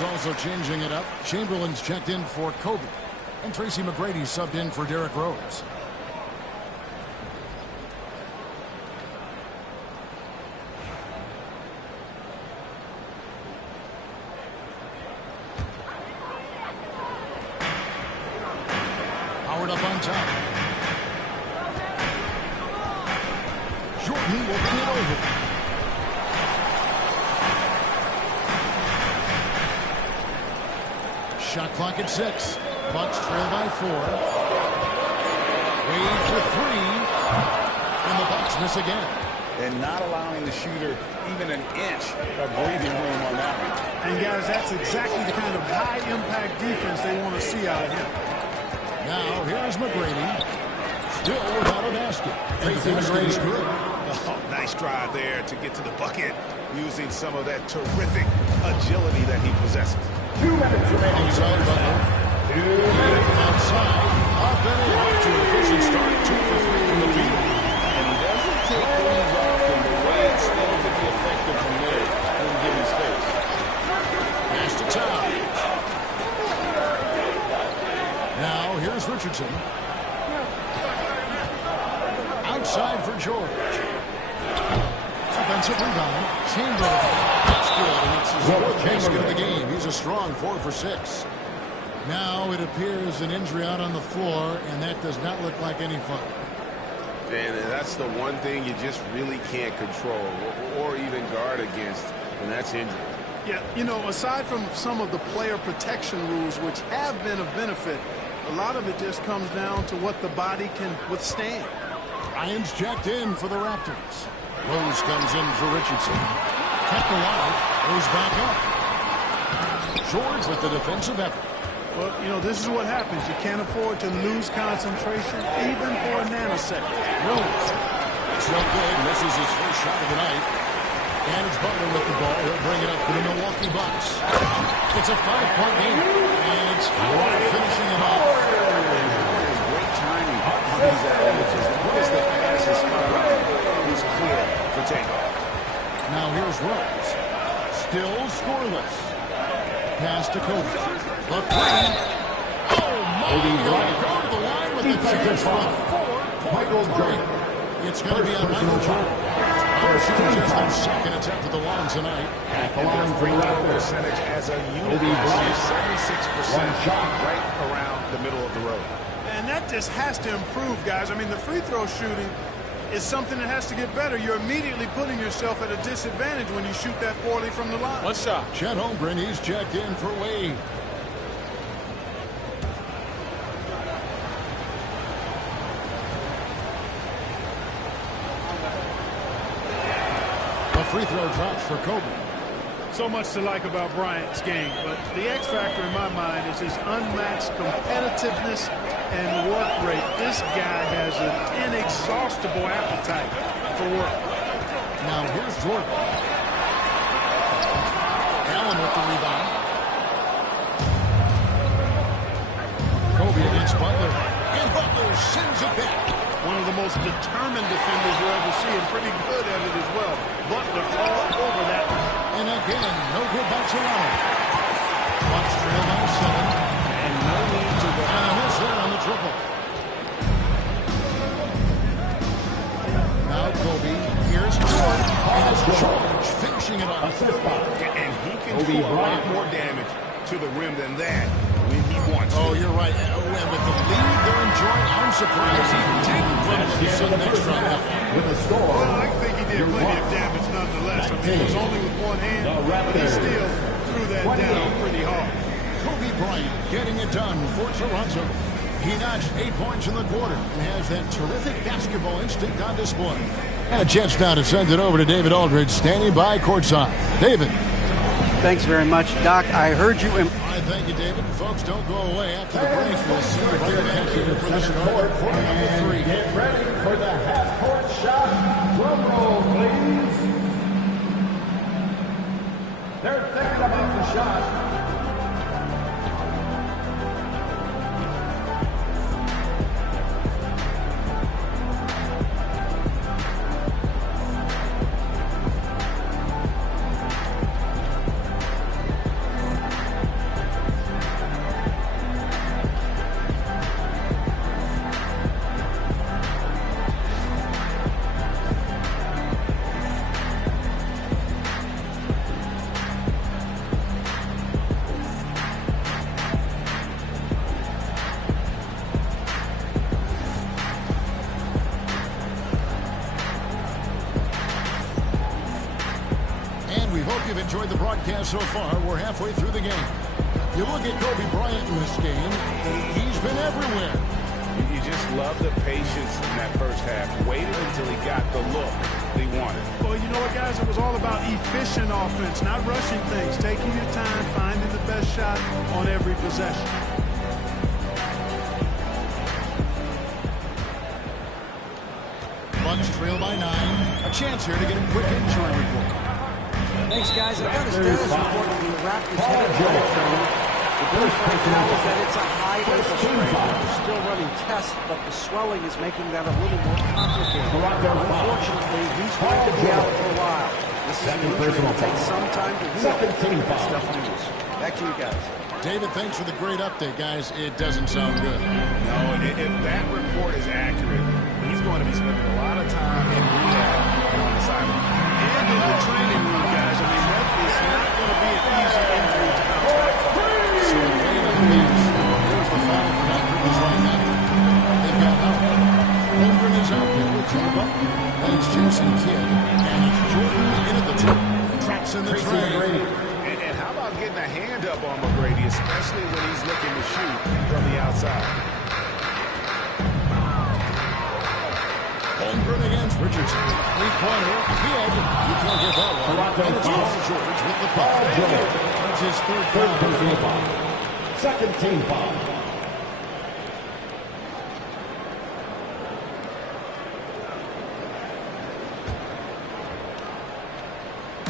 Also changing it up. Chamberlain's checked in for Kobe. And Tracy McGrady subbed in for Derrick Rose. Howard up on top. Jordan will bring it over. Shot clock at 6. Bucks trail by 4. Wade for 3. And the Bucks miss again. And not allowing the shooter even an inch of breathing room on that one. And guys, that's exactly the kind of high-impact defense they want to see out of him. Now, here's McGrady. Still without a basket. And the basket is good. Oh, nice drive there to get to the bucket, using some of that terrific agility that he possesses. 2 minutes remaining. Outside Butler. Outside. Up and in. Off to an efficient start. 2 for 3 from the field. And he doesn't take threes often, but Wade still can be effective from there when given space. Pass to Towns. Now, here's Richardson. Outside for George. Offensive rebound. Chamberlain. That's good, and it's his 4th basket of the game. He's a strong 4 for 6. Now it appears an injury out on the floor, and that does not look like any fun. And that's the one thing you just really can't control or even guard against, and that's injury. Yeah, you know, aside from some of the player protection rules, which have been of benefit, a lot of it just comes down to what the body can withstand. Ryan's checked in for the Raptors. Rose comes in for Richardson. Kept alive. Goes back up. George with the defensive effort. Well, you know, this is what happens. You can't afford to lose concentration even for a nanosecond. Rose. It's no good. Misses his first shot of the night. And it's Butler with the ball. He'll bring it up for the Milwaukee Bucks. It's a 5-point game. And it's Howard finishing it off. Great timing on these elements. As the pass is spun out, he's clear for takeoff. Now here's Rose. Still scoreless. Pass to Kobe. The three. Oh, my. He'll go to the line with the chance for a 4-point play. It's going to be on Michael Jordan. Bucks just their second attempt at the line tonight. And their free throw percentage as a unit is 76%, right around the middle of the road. And that just has to improve, guys. I mean, the free throw shooting is something that has to get better. You're immediately putting yourself at a disadvantage when you shoot that poorly from the line. One shot. Chet Holmgren, he's checked in for Wade. A free throw drops for Kobe. So much to like about Bryant's game, but the X factor in my mind is his unmatched competitiveness and work rate. This guy has an inexhaustible appetite for work. Now here's Jordan. Allen with the rebound. Kobe against Butler. And Butler sends it back. One of the most determined defenders you'll ever see, and pretty good at it as well. Butler all over that one. And again, no good by Toronto. Bucks trail by 7. And no need to go. And a miss there on the triple. Now Kobe. Here's George. And it's George finishing it off. And he can do a lot more damage to the rim than that when he wants to. Oh, you're right. And with the lead they're enjoying, I'm surprised he didn't put it in the Sun next round. With a score. Well, I think he did plenty of damage nonetheless. I mean, it was only with one hand, but he still threw that down pretty hard. Kobe Bryant getting it done for Toronto. He notched 8 points in the quarter and has that terrific basketball instinct on display. And a chance now to send it over to David Aldridge, standing by courtside. David. Thanks very much, Doc. I heard you. I thank you, David. Folks, don't go away after the break. We'll see you right back here for the start of quarter number 3. Get ready for the half-court shot. Drum roll, please. They're thinking about the shot. Enjoyed the broadcast so far. We're halfway through the game. You look at Kobe Bryant in this game, he's been everywhere. You just love the patience in that first half. Waited until he got the look he wanted. Well, you know what, guys? It was all about efficient offense, not rushing things, taking your time, finding the best shot on every possession. Bucks trail by 9. A chance here to get a quick injury report. Thanks, guys. I got a status report from the Raptors head coach. The Bulls personnel said it's a high ankle sprain. They're still running tests, but the swelling is making that a little more complicated. Unfortunately, he's going to be out for a while. This is an injury that will take some time to heal. That's tough news. Back to you guys. David, thanks for the great update, guys. It doesn't sound good. No, if that report is accurate, he's going to be spending a lot of time in rehab and on the sideline. And in the training room, guys. I mean, that is not going to be an easy injury to bounce back from. So wait on these. There's the foul for Aldridge right now. They've got help. Holmgren is out there with Jimmy Butler. Then it's Jason Kidd. And it's Jordan into the two. Traps in the tray. And how about getting a hand up on McGrady, especially when he's looking to shoot from the outside. Holmgren against Richardson. Three-pointer. Kidd. You can't get that one. And it's Paul George with the foul. That's his third foul. Second team foul.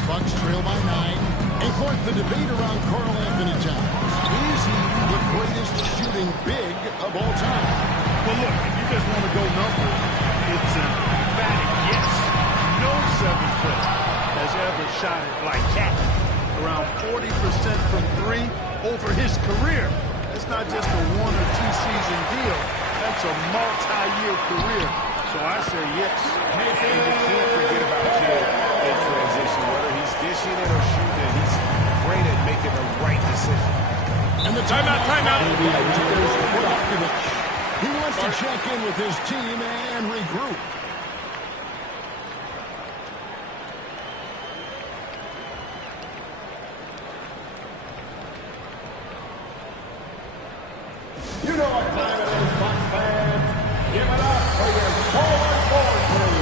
Bucks trail by 9. And Clark, the debate around Karl Anthony Towns. Is he the greatest shooting big of all time? Well, look, if you just want to go numbers, it's an emphatic yes. No 7-foot has ever shot it like that. Around 40% from 3 over his career. That's not just a 1 or 2 season deal. That's a multi-year career. So I say yes. And you can't forget about Kidd in transition. Whether he's dishing it or shooting it, he's great at making the right decision. And the timeout. He wants to check in with his team and regroup. You know what time it is, Bucs fans. Give it up for your forward crew.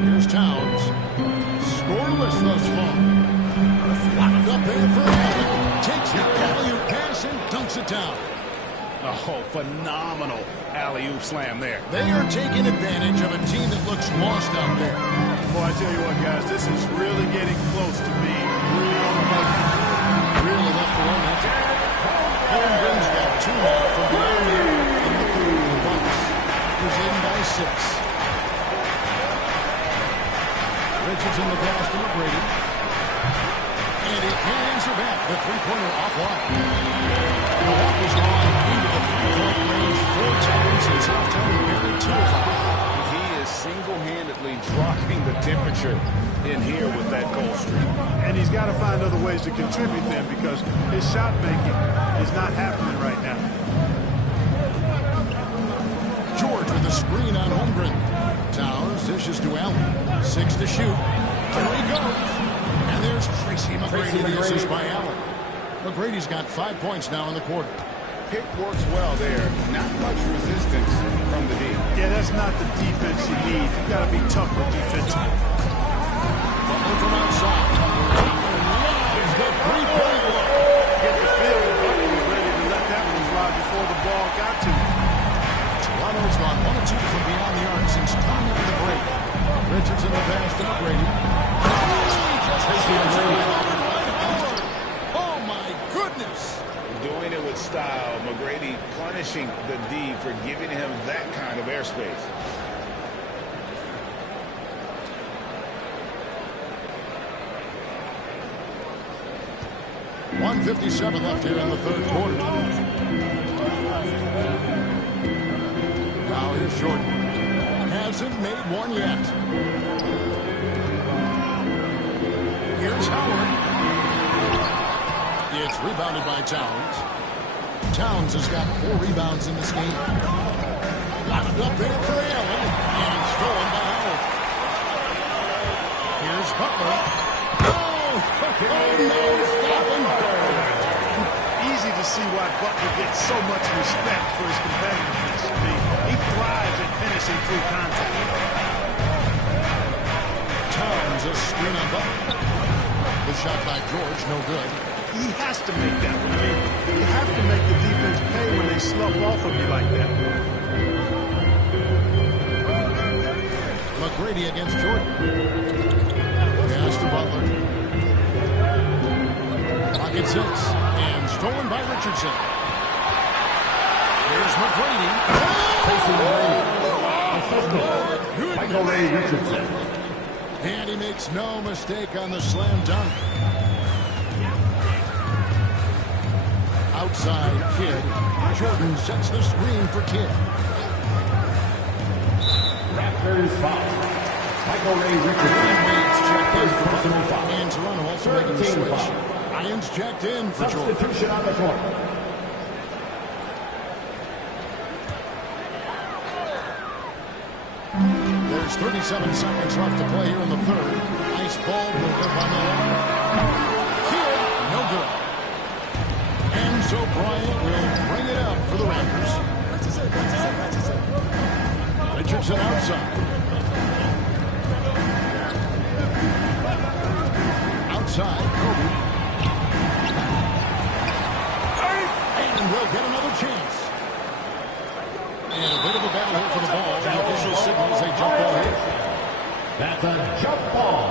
Here's Towns. Scoreless thus far. Locked up there for Allen. Takes the alley-oop pass and dunks it down. Oh, phenomenal alley-oop slam there. They are taking advantage of a team that looks lost out there. Boy, I tell you what, guys, this is really getting close to being real ugly. Really left alone that time. Holmgren's got two now from beyond the arc in the third of the Bucs. He's in by 6. Richardson the pass to McGrady. And he cans her back. The three-pointer offline. The walk was gone into the three-point range 4 times in Southtown and buried 2 of them. He is single-handedly dropping the temperature in here with that goal streak. And he's got to find other ways to contribute then because his shot making is not happening right now. George with a screen on Holmgren. Towns dishes to Allen. 6 to shoot. There he goes. And there's Tracy McGrady. The assist by Allen. McGrady's got 5 points now in the quarter. Pick works well there. Not much resistance from the D. Yeah, that's not the defense you need. You got to be tougher defensively. Butler from outside. Loves the three-point look. Get the feel that Butler was ready to let that one fly before the ball got to him. Toronto's gone 1 of 2 from beyond the arc since coming into the break. Richardson the pass to McGrady. Oh my goodness! Doing it with style. McGrady punishing the D for giving him that kind of airspace. .157 left here in the third quarter. Now here's Jordan. Hasn't made one yet. Here's Howard. It's rebounded by Towns. Towns has got 4 rebounds in this game. Locked up there for Allen. And stolen by Howard. Here's Butler. Oh no, stop him. Easy to see why Butler gets so much respect for his competitiveness. I mean, he thrives at finishing through contact. Towns a screen on Butler. The shot by George, no good. He has to make that one. I mean, you have to make the defense pay when they slough off of you like that. McGrady against Jordan. Pass to Butler. Pocket 6. And stolen by Richardson. Here's McGrady. Michael Ray Richardson. And he makes no mistake on the slam dunk. Outside Kidd. Jordan sets the screen for Kidd. Raptors foul. Michael Ray Richardson. First personal foul. And Toronto also making the switch. Irons checked in for Jordan. Substitution on the court. There's 37 seconds left to play here in the third. Nice ball movement by Miller. Kidd, no good. And so Bryant will bring it up for the Raptors. Richardson outside. Outside, Kobe. And we'll get another chance. And a bit of a battle here for the ball. The official signals a jump ball here. That's a jump ball.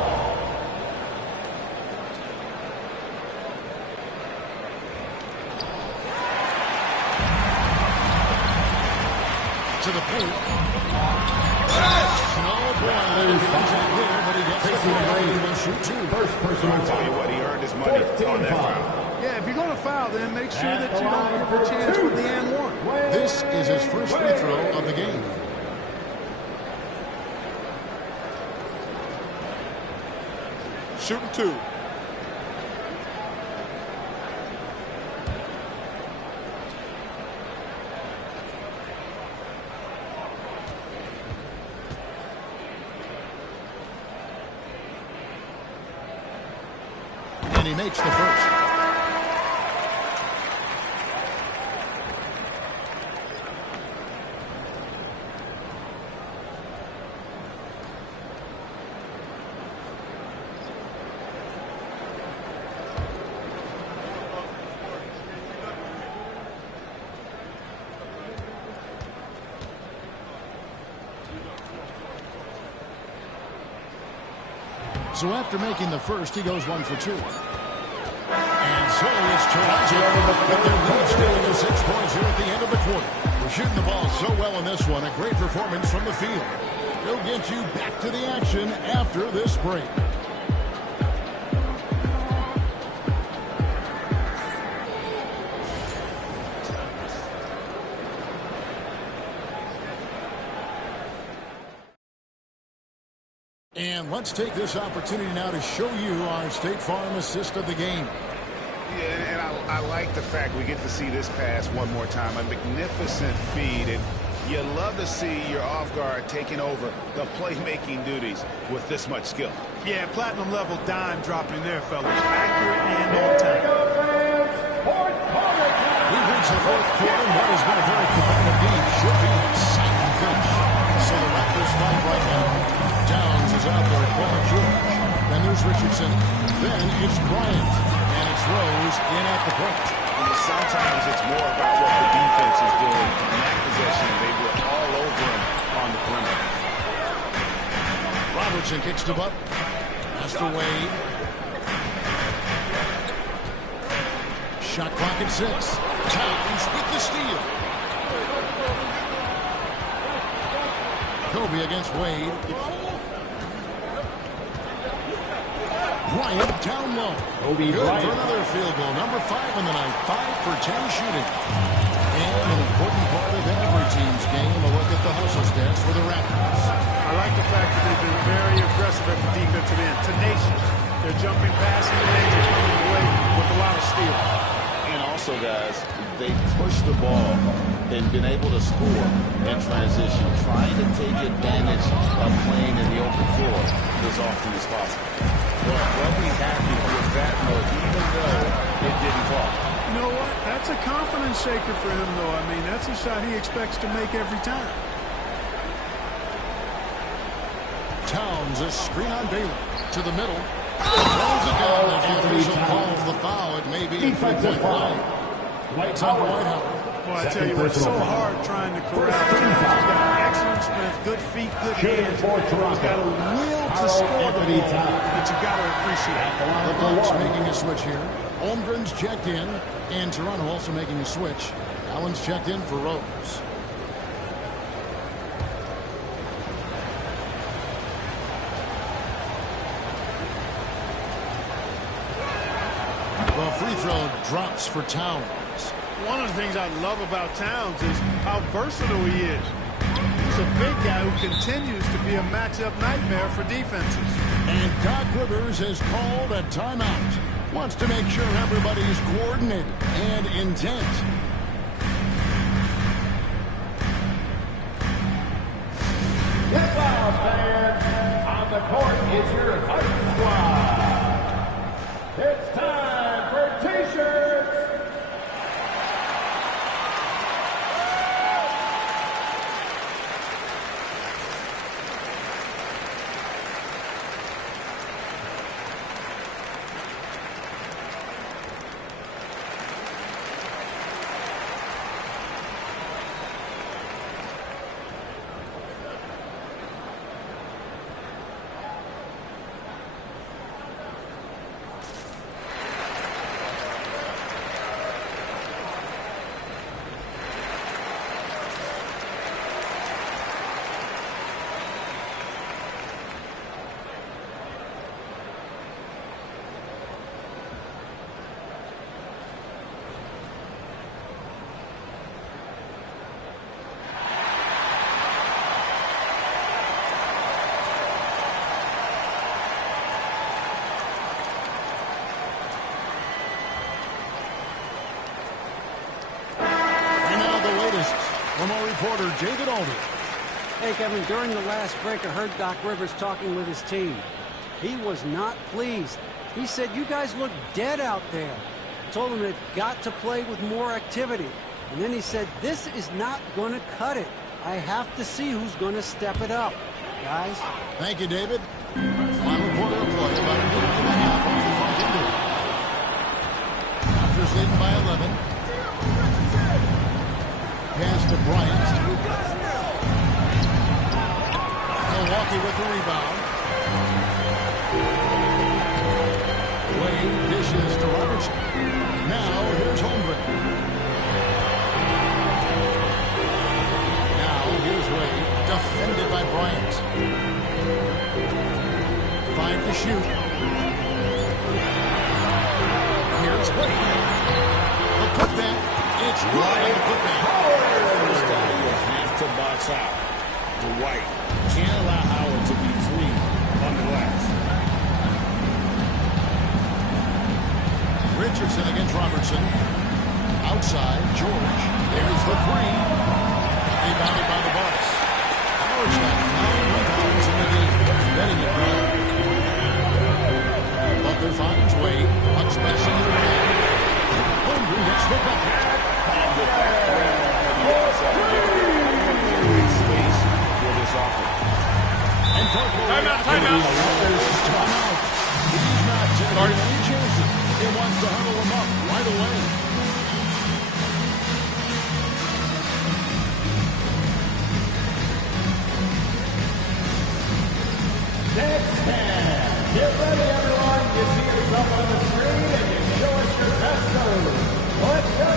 To the paint. No contact there, but he gets the ball. He will shoot two. First personal foul. I'll tell you what, he earned his money on that foul. Yeah, if you're going to foul, then make sure that you don't give a chance with the and one. This is his first free throw of the game. Shooting two. And he makes the first. So after making the first, he goes 1 for 2. And so it's Toronto with their lead staying at 6 points here at the end of the quarter. We're shooting the ball so well in this one. A great performance from the field. We'll get you back to the action after this break. And let's take this opportunity now to show you our State Farm assist of the game. Yeah, and I like the fact we get to see this pass one more time. A magnificent feed, and you love to see your off guard taking over the playmaking duties with this much skill. Yeah, platinum level dime dropping there, fellas. Accurate and on time. We've reached the fourth quarter, and what has been a very competitive game should be an exciting finish. So the Raptors fight right now. Downs is out there at Paul George. Then there's Richardson. Then it's Bryant. And it's Rose in at the point. Sometimes it's more about what the defense is doing. In that possession, they were all over him on the perimeter. Robertson kicks to Butler. Pass to Wade. Shot clock at 6. Towns with the steal. Kobe against Wade. Bryant down low. Good for another field goal. Number 5 in the night. 5 for 10 shooting. And an important part of every team's game, a look at the hustle stats for the Raptors. I like the fact that they've been very aggressive at the defensive end. Tenacious. They're jumping past the lanes and coming away with a lot of steal. And also, guys, they push the ball and been able to score in transition, trying to take advantage of playing in the open floor as often as possible. Well, we'll be happy with that note, even though it didn't fall. You know what? That's a confidence shaker for him, though. I mean, that's a shot he expects to make every time. Towns, a screen on Bailey. To the middle. Throws it down. If the official calls the foul, it may be a three-point line. It's on Dwight Howard. Well, I tell you what, it's so hard trying to corral him. He's got excellent strength, good feet, good hands. He's got a will to score the ball that you got to appreciate. The Bucks making a switch here. Holmgren's checked in, and Toronto also making a switch. Allen's checked in for Rose. The free throw drops for Towns. One of the things I love about Towns is how versatile he is. He's a big guy who continues to be a matchup nightmare for defenses. And Doc Rivers has called a timeout. Wants to make sure everybody's coordinated and intent. Get loud, fans. On the court is your Hype Squad. It's time for T-shirts. From our reporter, David Alden. Hey, Kevin, during the last break, I heard Doc Rivers talking with his team. He was not pleased. He said, you guys look dead out there. I told him they've got to play with more activity. And then he said, this is not going to cut it. I have to see who's going to step it up. Guys? Thank you, David. Final quarter of play, about a minute and a half off the clock into it. Raptors leading by 11. Pass to Bryant. Milwaukee with the rebound. Wade dishes to Robertson. Now here's Holmgren. Now here's Wade, defended by Bryant. 5 to shoot. Here's Wade. The putback. It's good. And the putback. First down, you have to box out. Dwight can't allow Howard to be free on the glass. Richardson against Robertson. Outside, George. There's the three. Rebounded by the Bucks. Howard's got 9 rebounds in the game. Betting it well. Butler finds Wade. Bucks passing it around. Holmgren gets the bucket. And the space for this offer. And timeout. He's not taking any chances. He wants to huddle him up right away. Next man. Get ready, everyone. You see yourself on the screen and you show us your best move. Let's go.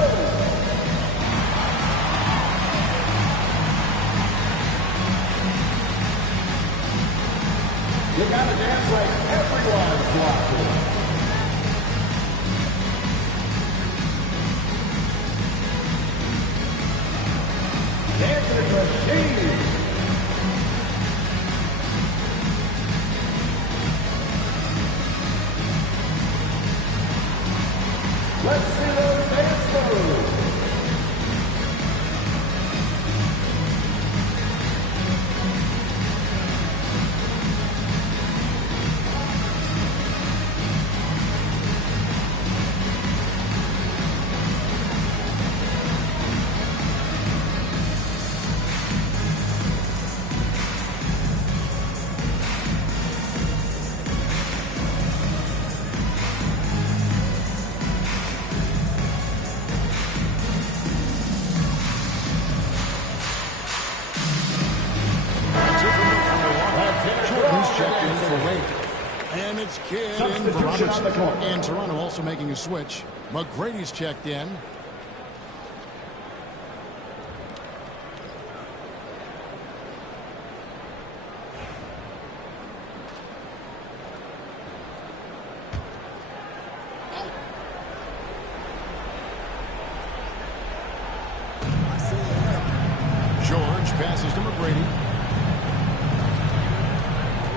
You gotta dance like everyone's watching. Dancing machine. Let's see those dance moves. And it's Kidd in for Robertson. And Toronto also making a switch. McGrady's checked in. passes to McGrady.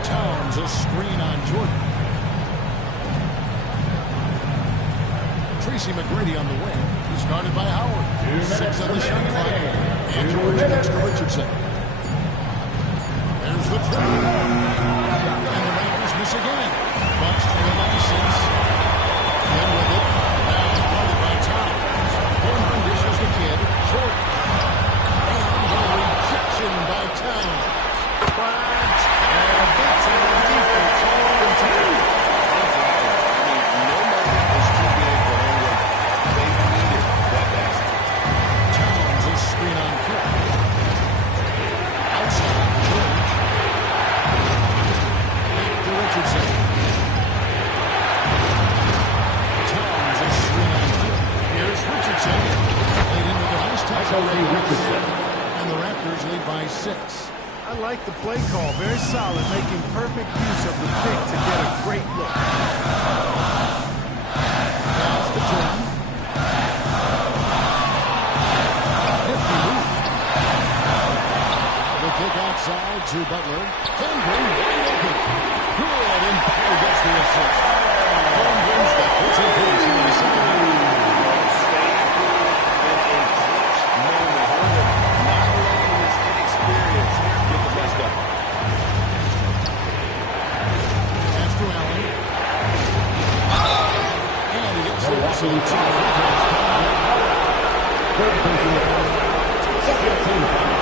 Towns a screen on Jordan. Tracy McGrady on the wing. He's guarded by Howard. 6 on the shot clock. And George gets to Richardson. There's the trip. And the Raptors miss again. Bucks trail by 6. In with it. Now guarded by Towns. Horn dishes the kid. Jordan. And a rejection by Towns. Bryant. And big time defense from Towns. Screen on Cook. Outside, George. Back to Richardson. Towns a screen on Cook. Here's Richardson. Played into the nice touch. And the Raptors lead by 6. I like the play call. Very solid, making perfect use of the pick to get a great look. Pass to Jordan. Kick outside to Butler. Holmgren wide open. Good, and Butler gets the assist. Holmgren's got 14 points in the second half. Staying cool in a clutch moment. Not letting his inexperience get the best of him. Pass to Allen. And he gets the whistle. Second team foul.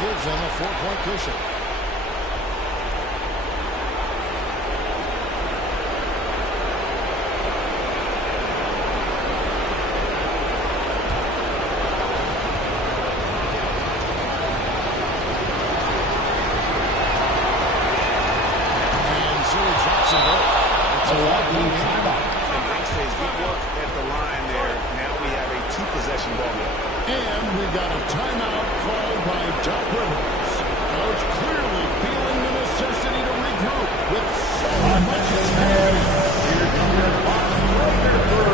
Gives them a 4-point cushion. And so he drops them both. It's a 5-point timeout. And Banks says good work at the line there. Now we have a 2-possession ball game. And we got a timeout called by Doc Rivers. Coach clearly feeling the necessity to regroup with so much is happening. Here comes your box breaker.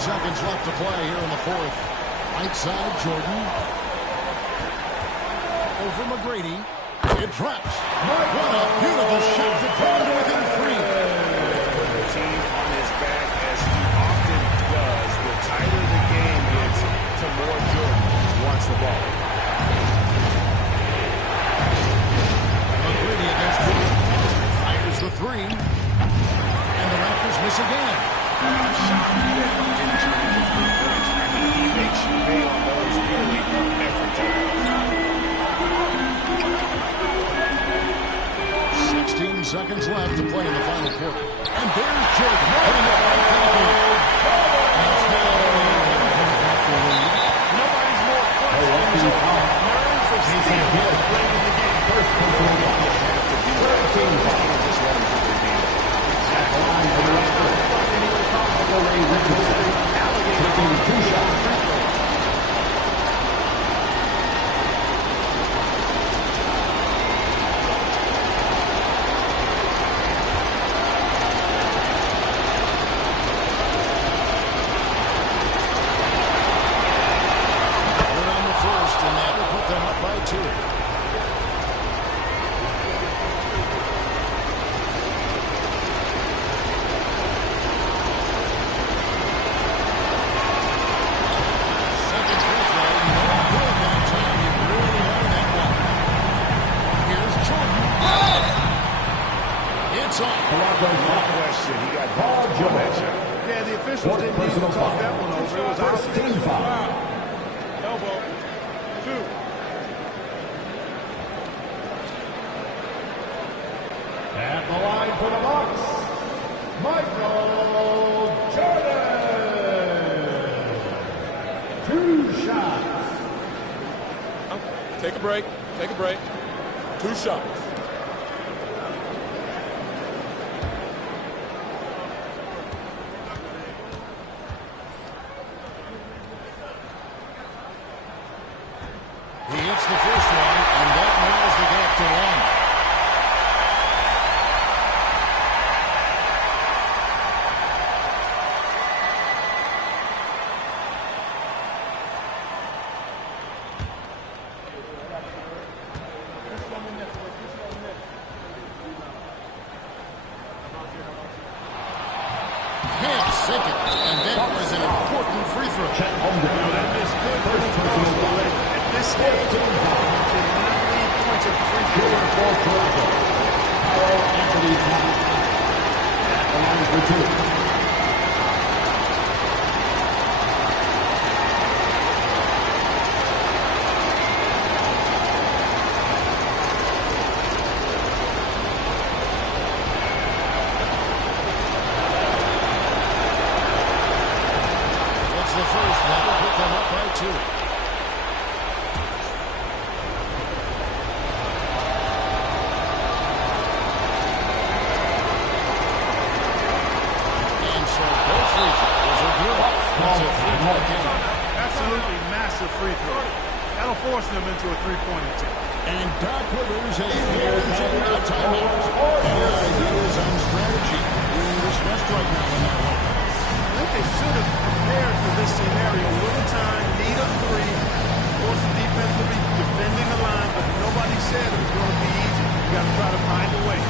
Seconds left to play here in the fourth. Right side, Jordan. Over McGrady. It drops. What a beautiful shot to put him to within 3. The team on his back, as he often does. The tighter the game gets, to more Jordan wants the ball. McGrady against Jordan. Fires the 3. And the Raptors miss again. Shot. 10 seconds left to play in the final quarter. And there's Jordan putting it right back in. And it's now Nobody's more clutch than Jordan. Nerves of steel playing in the game. First personal foul. You have to do that. You can't just let them put their game. At the line for the rest of the Ray Richardson. Taking 2 shots. Yeah, the officials didn't even talk that one over. It was out. Team foul. Elbow. 2. At the line for the Bucks, Michael Jordan. 2 shots. Take a break. Take a break. 2 shots. He hits the first one, and that narrows the gap to 1. Can't sink it, and that was an important free throw. That is good first personal foul. At this stage, did not lead points at the free throw. Anthony Thomas at the line for 2. That's the first. That will put them up by 2. Absolutely massive free throw. That'll force them into a three-point attempt. And Doc Rivers has called a timeout. And he is on strategy. Being discussed right now in that one. I think they should have prepared for this scenario. Little time, need a 3. Of course, the defense will be defending the line, but nobody said it was going to be easy. You got to try to find a way.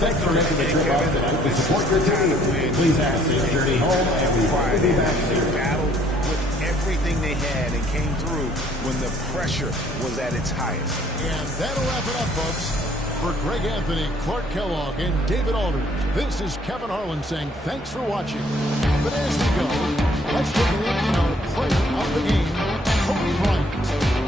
Thanks for making the trip out tonight to support your team. Please have a safe journey home, and we hope to be back soon. They battled with everything they had and came through when the pressure was at its highest. And that'll wrap it up For Greg Anthony, Clark Kellogg, and David Aldridge, this is Kevin Harlan saying thanks for watching. But as we go, let's take a look at our player of the game, Kobe Bryant.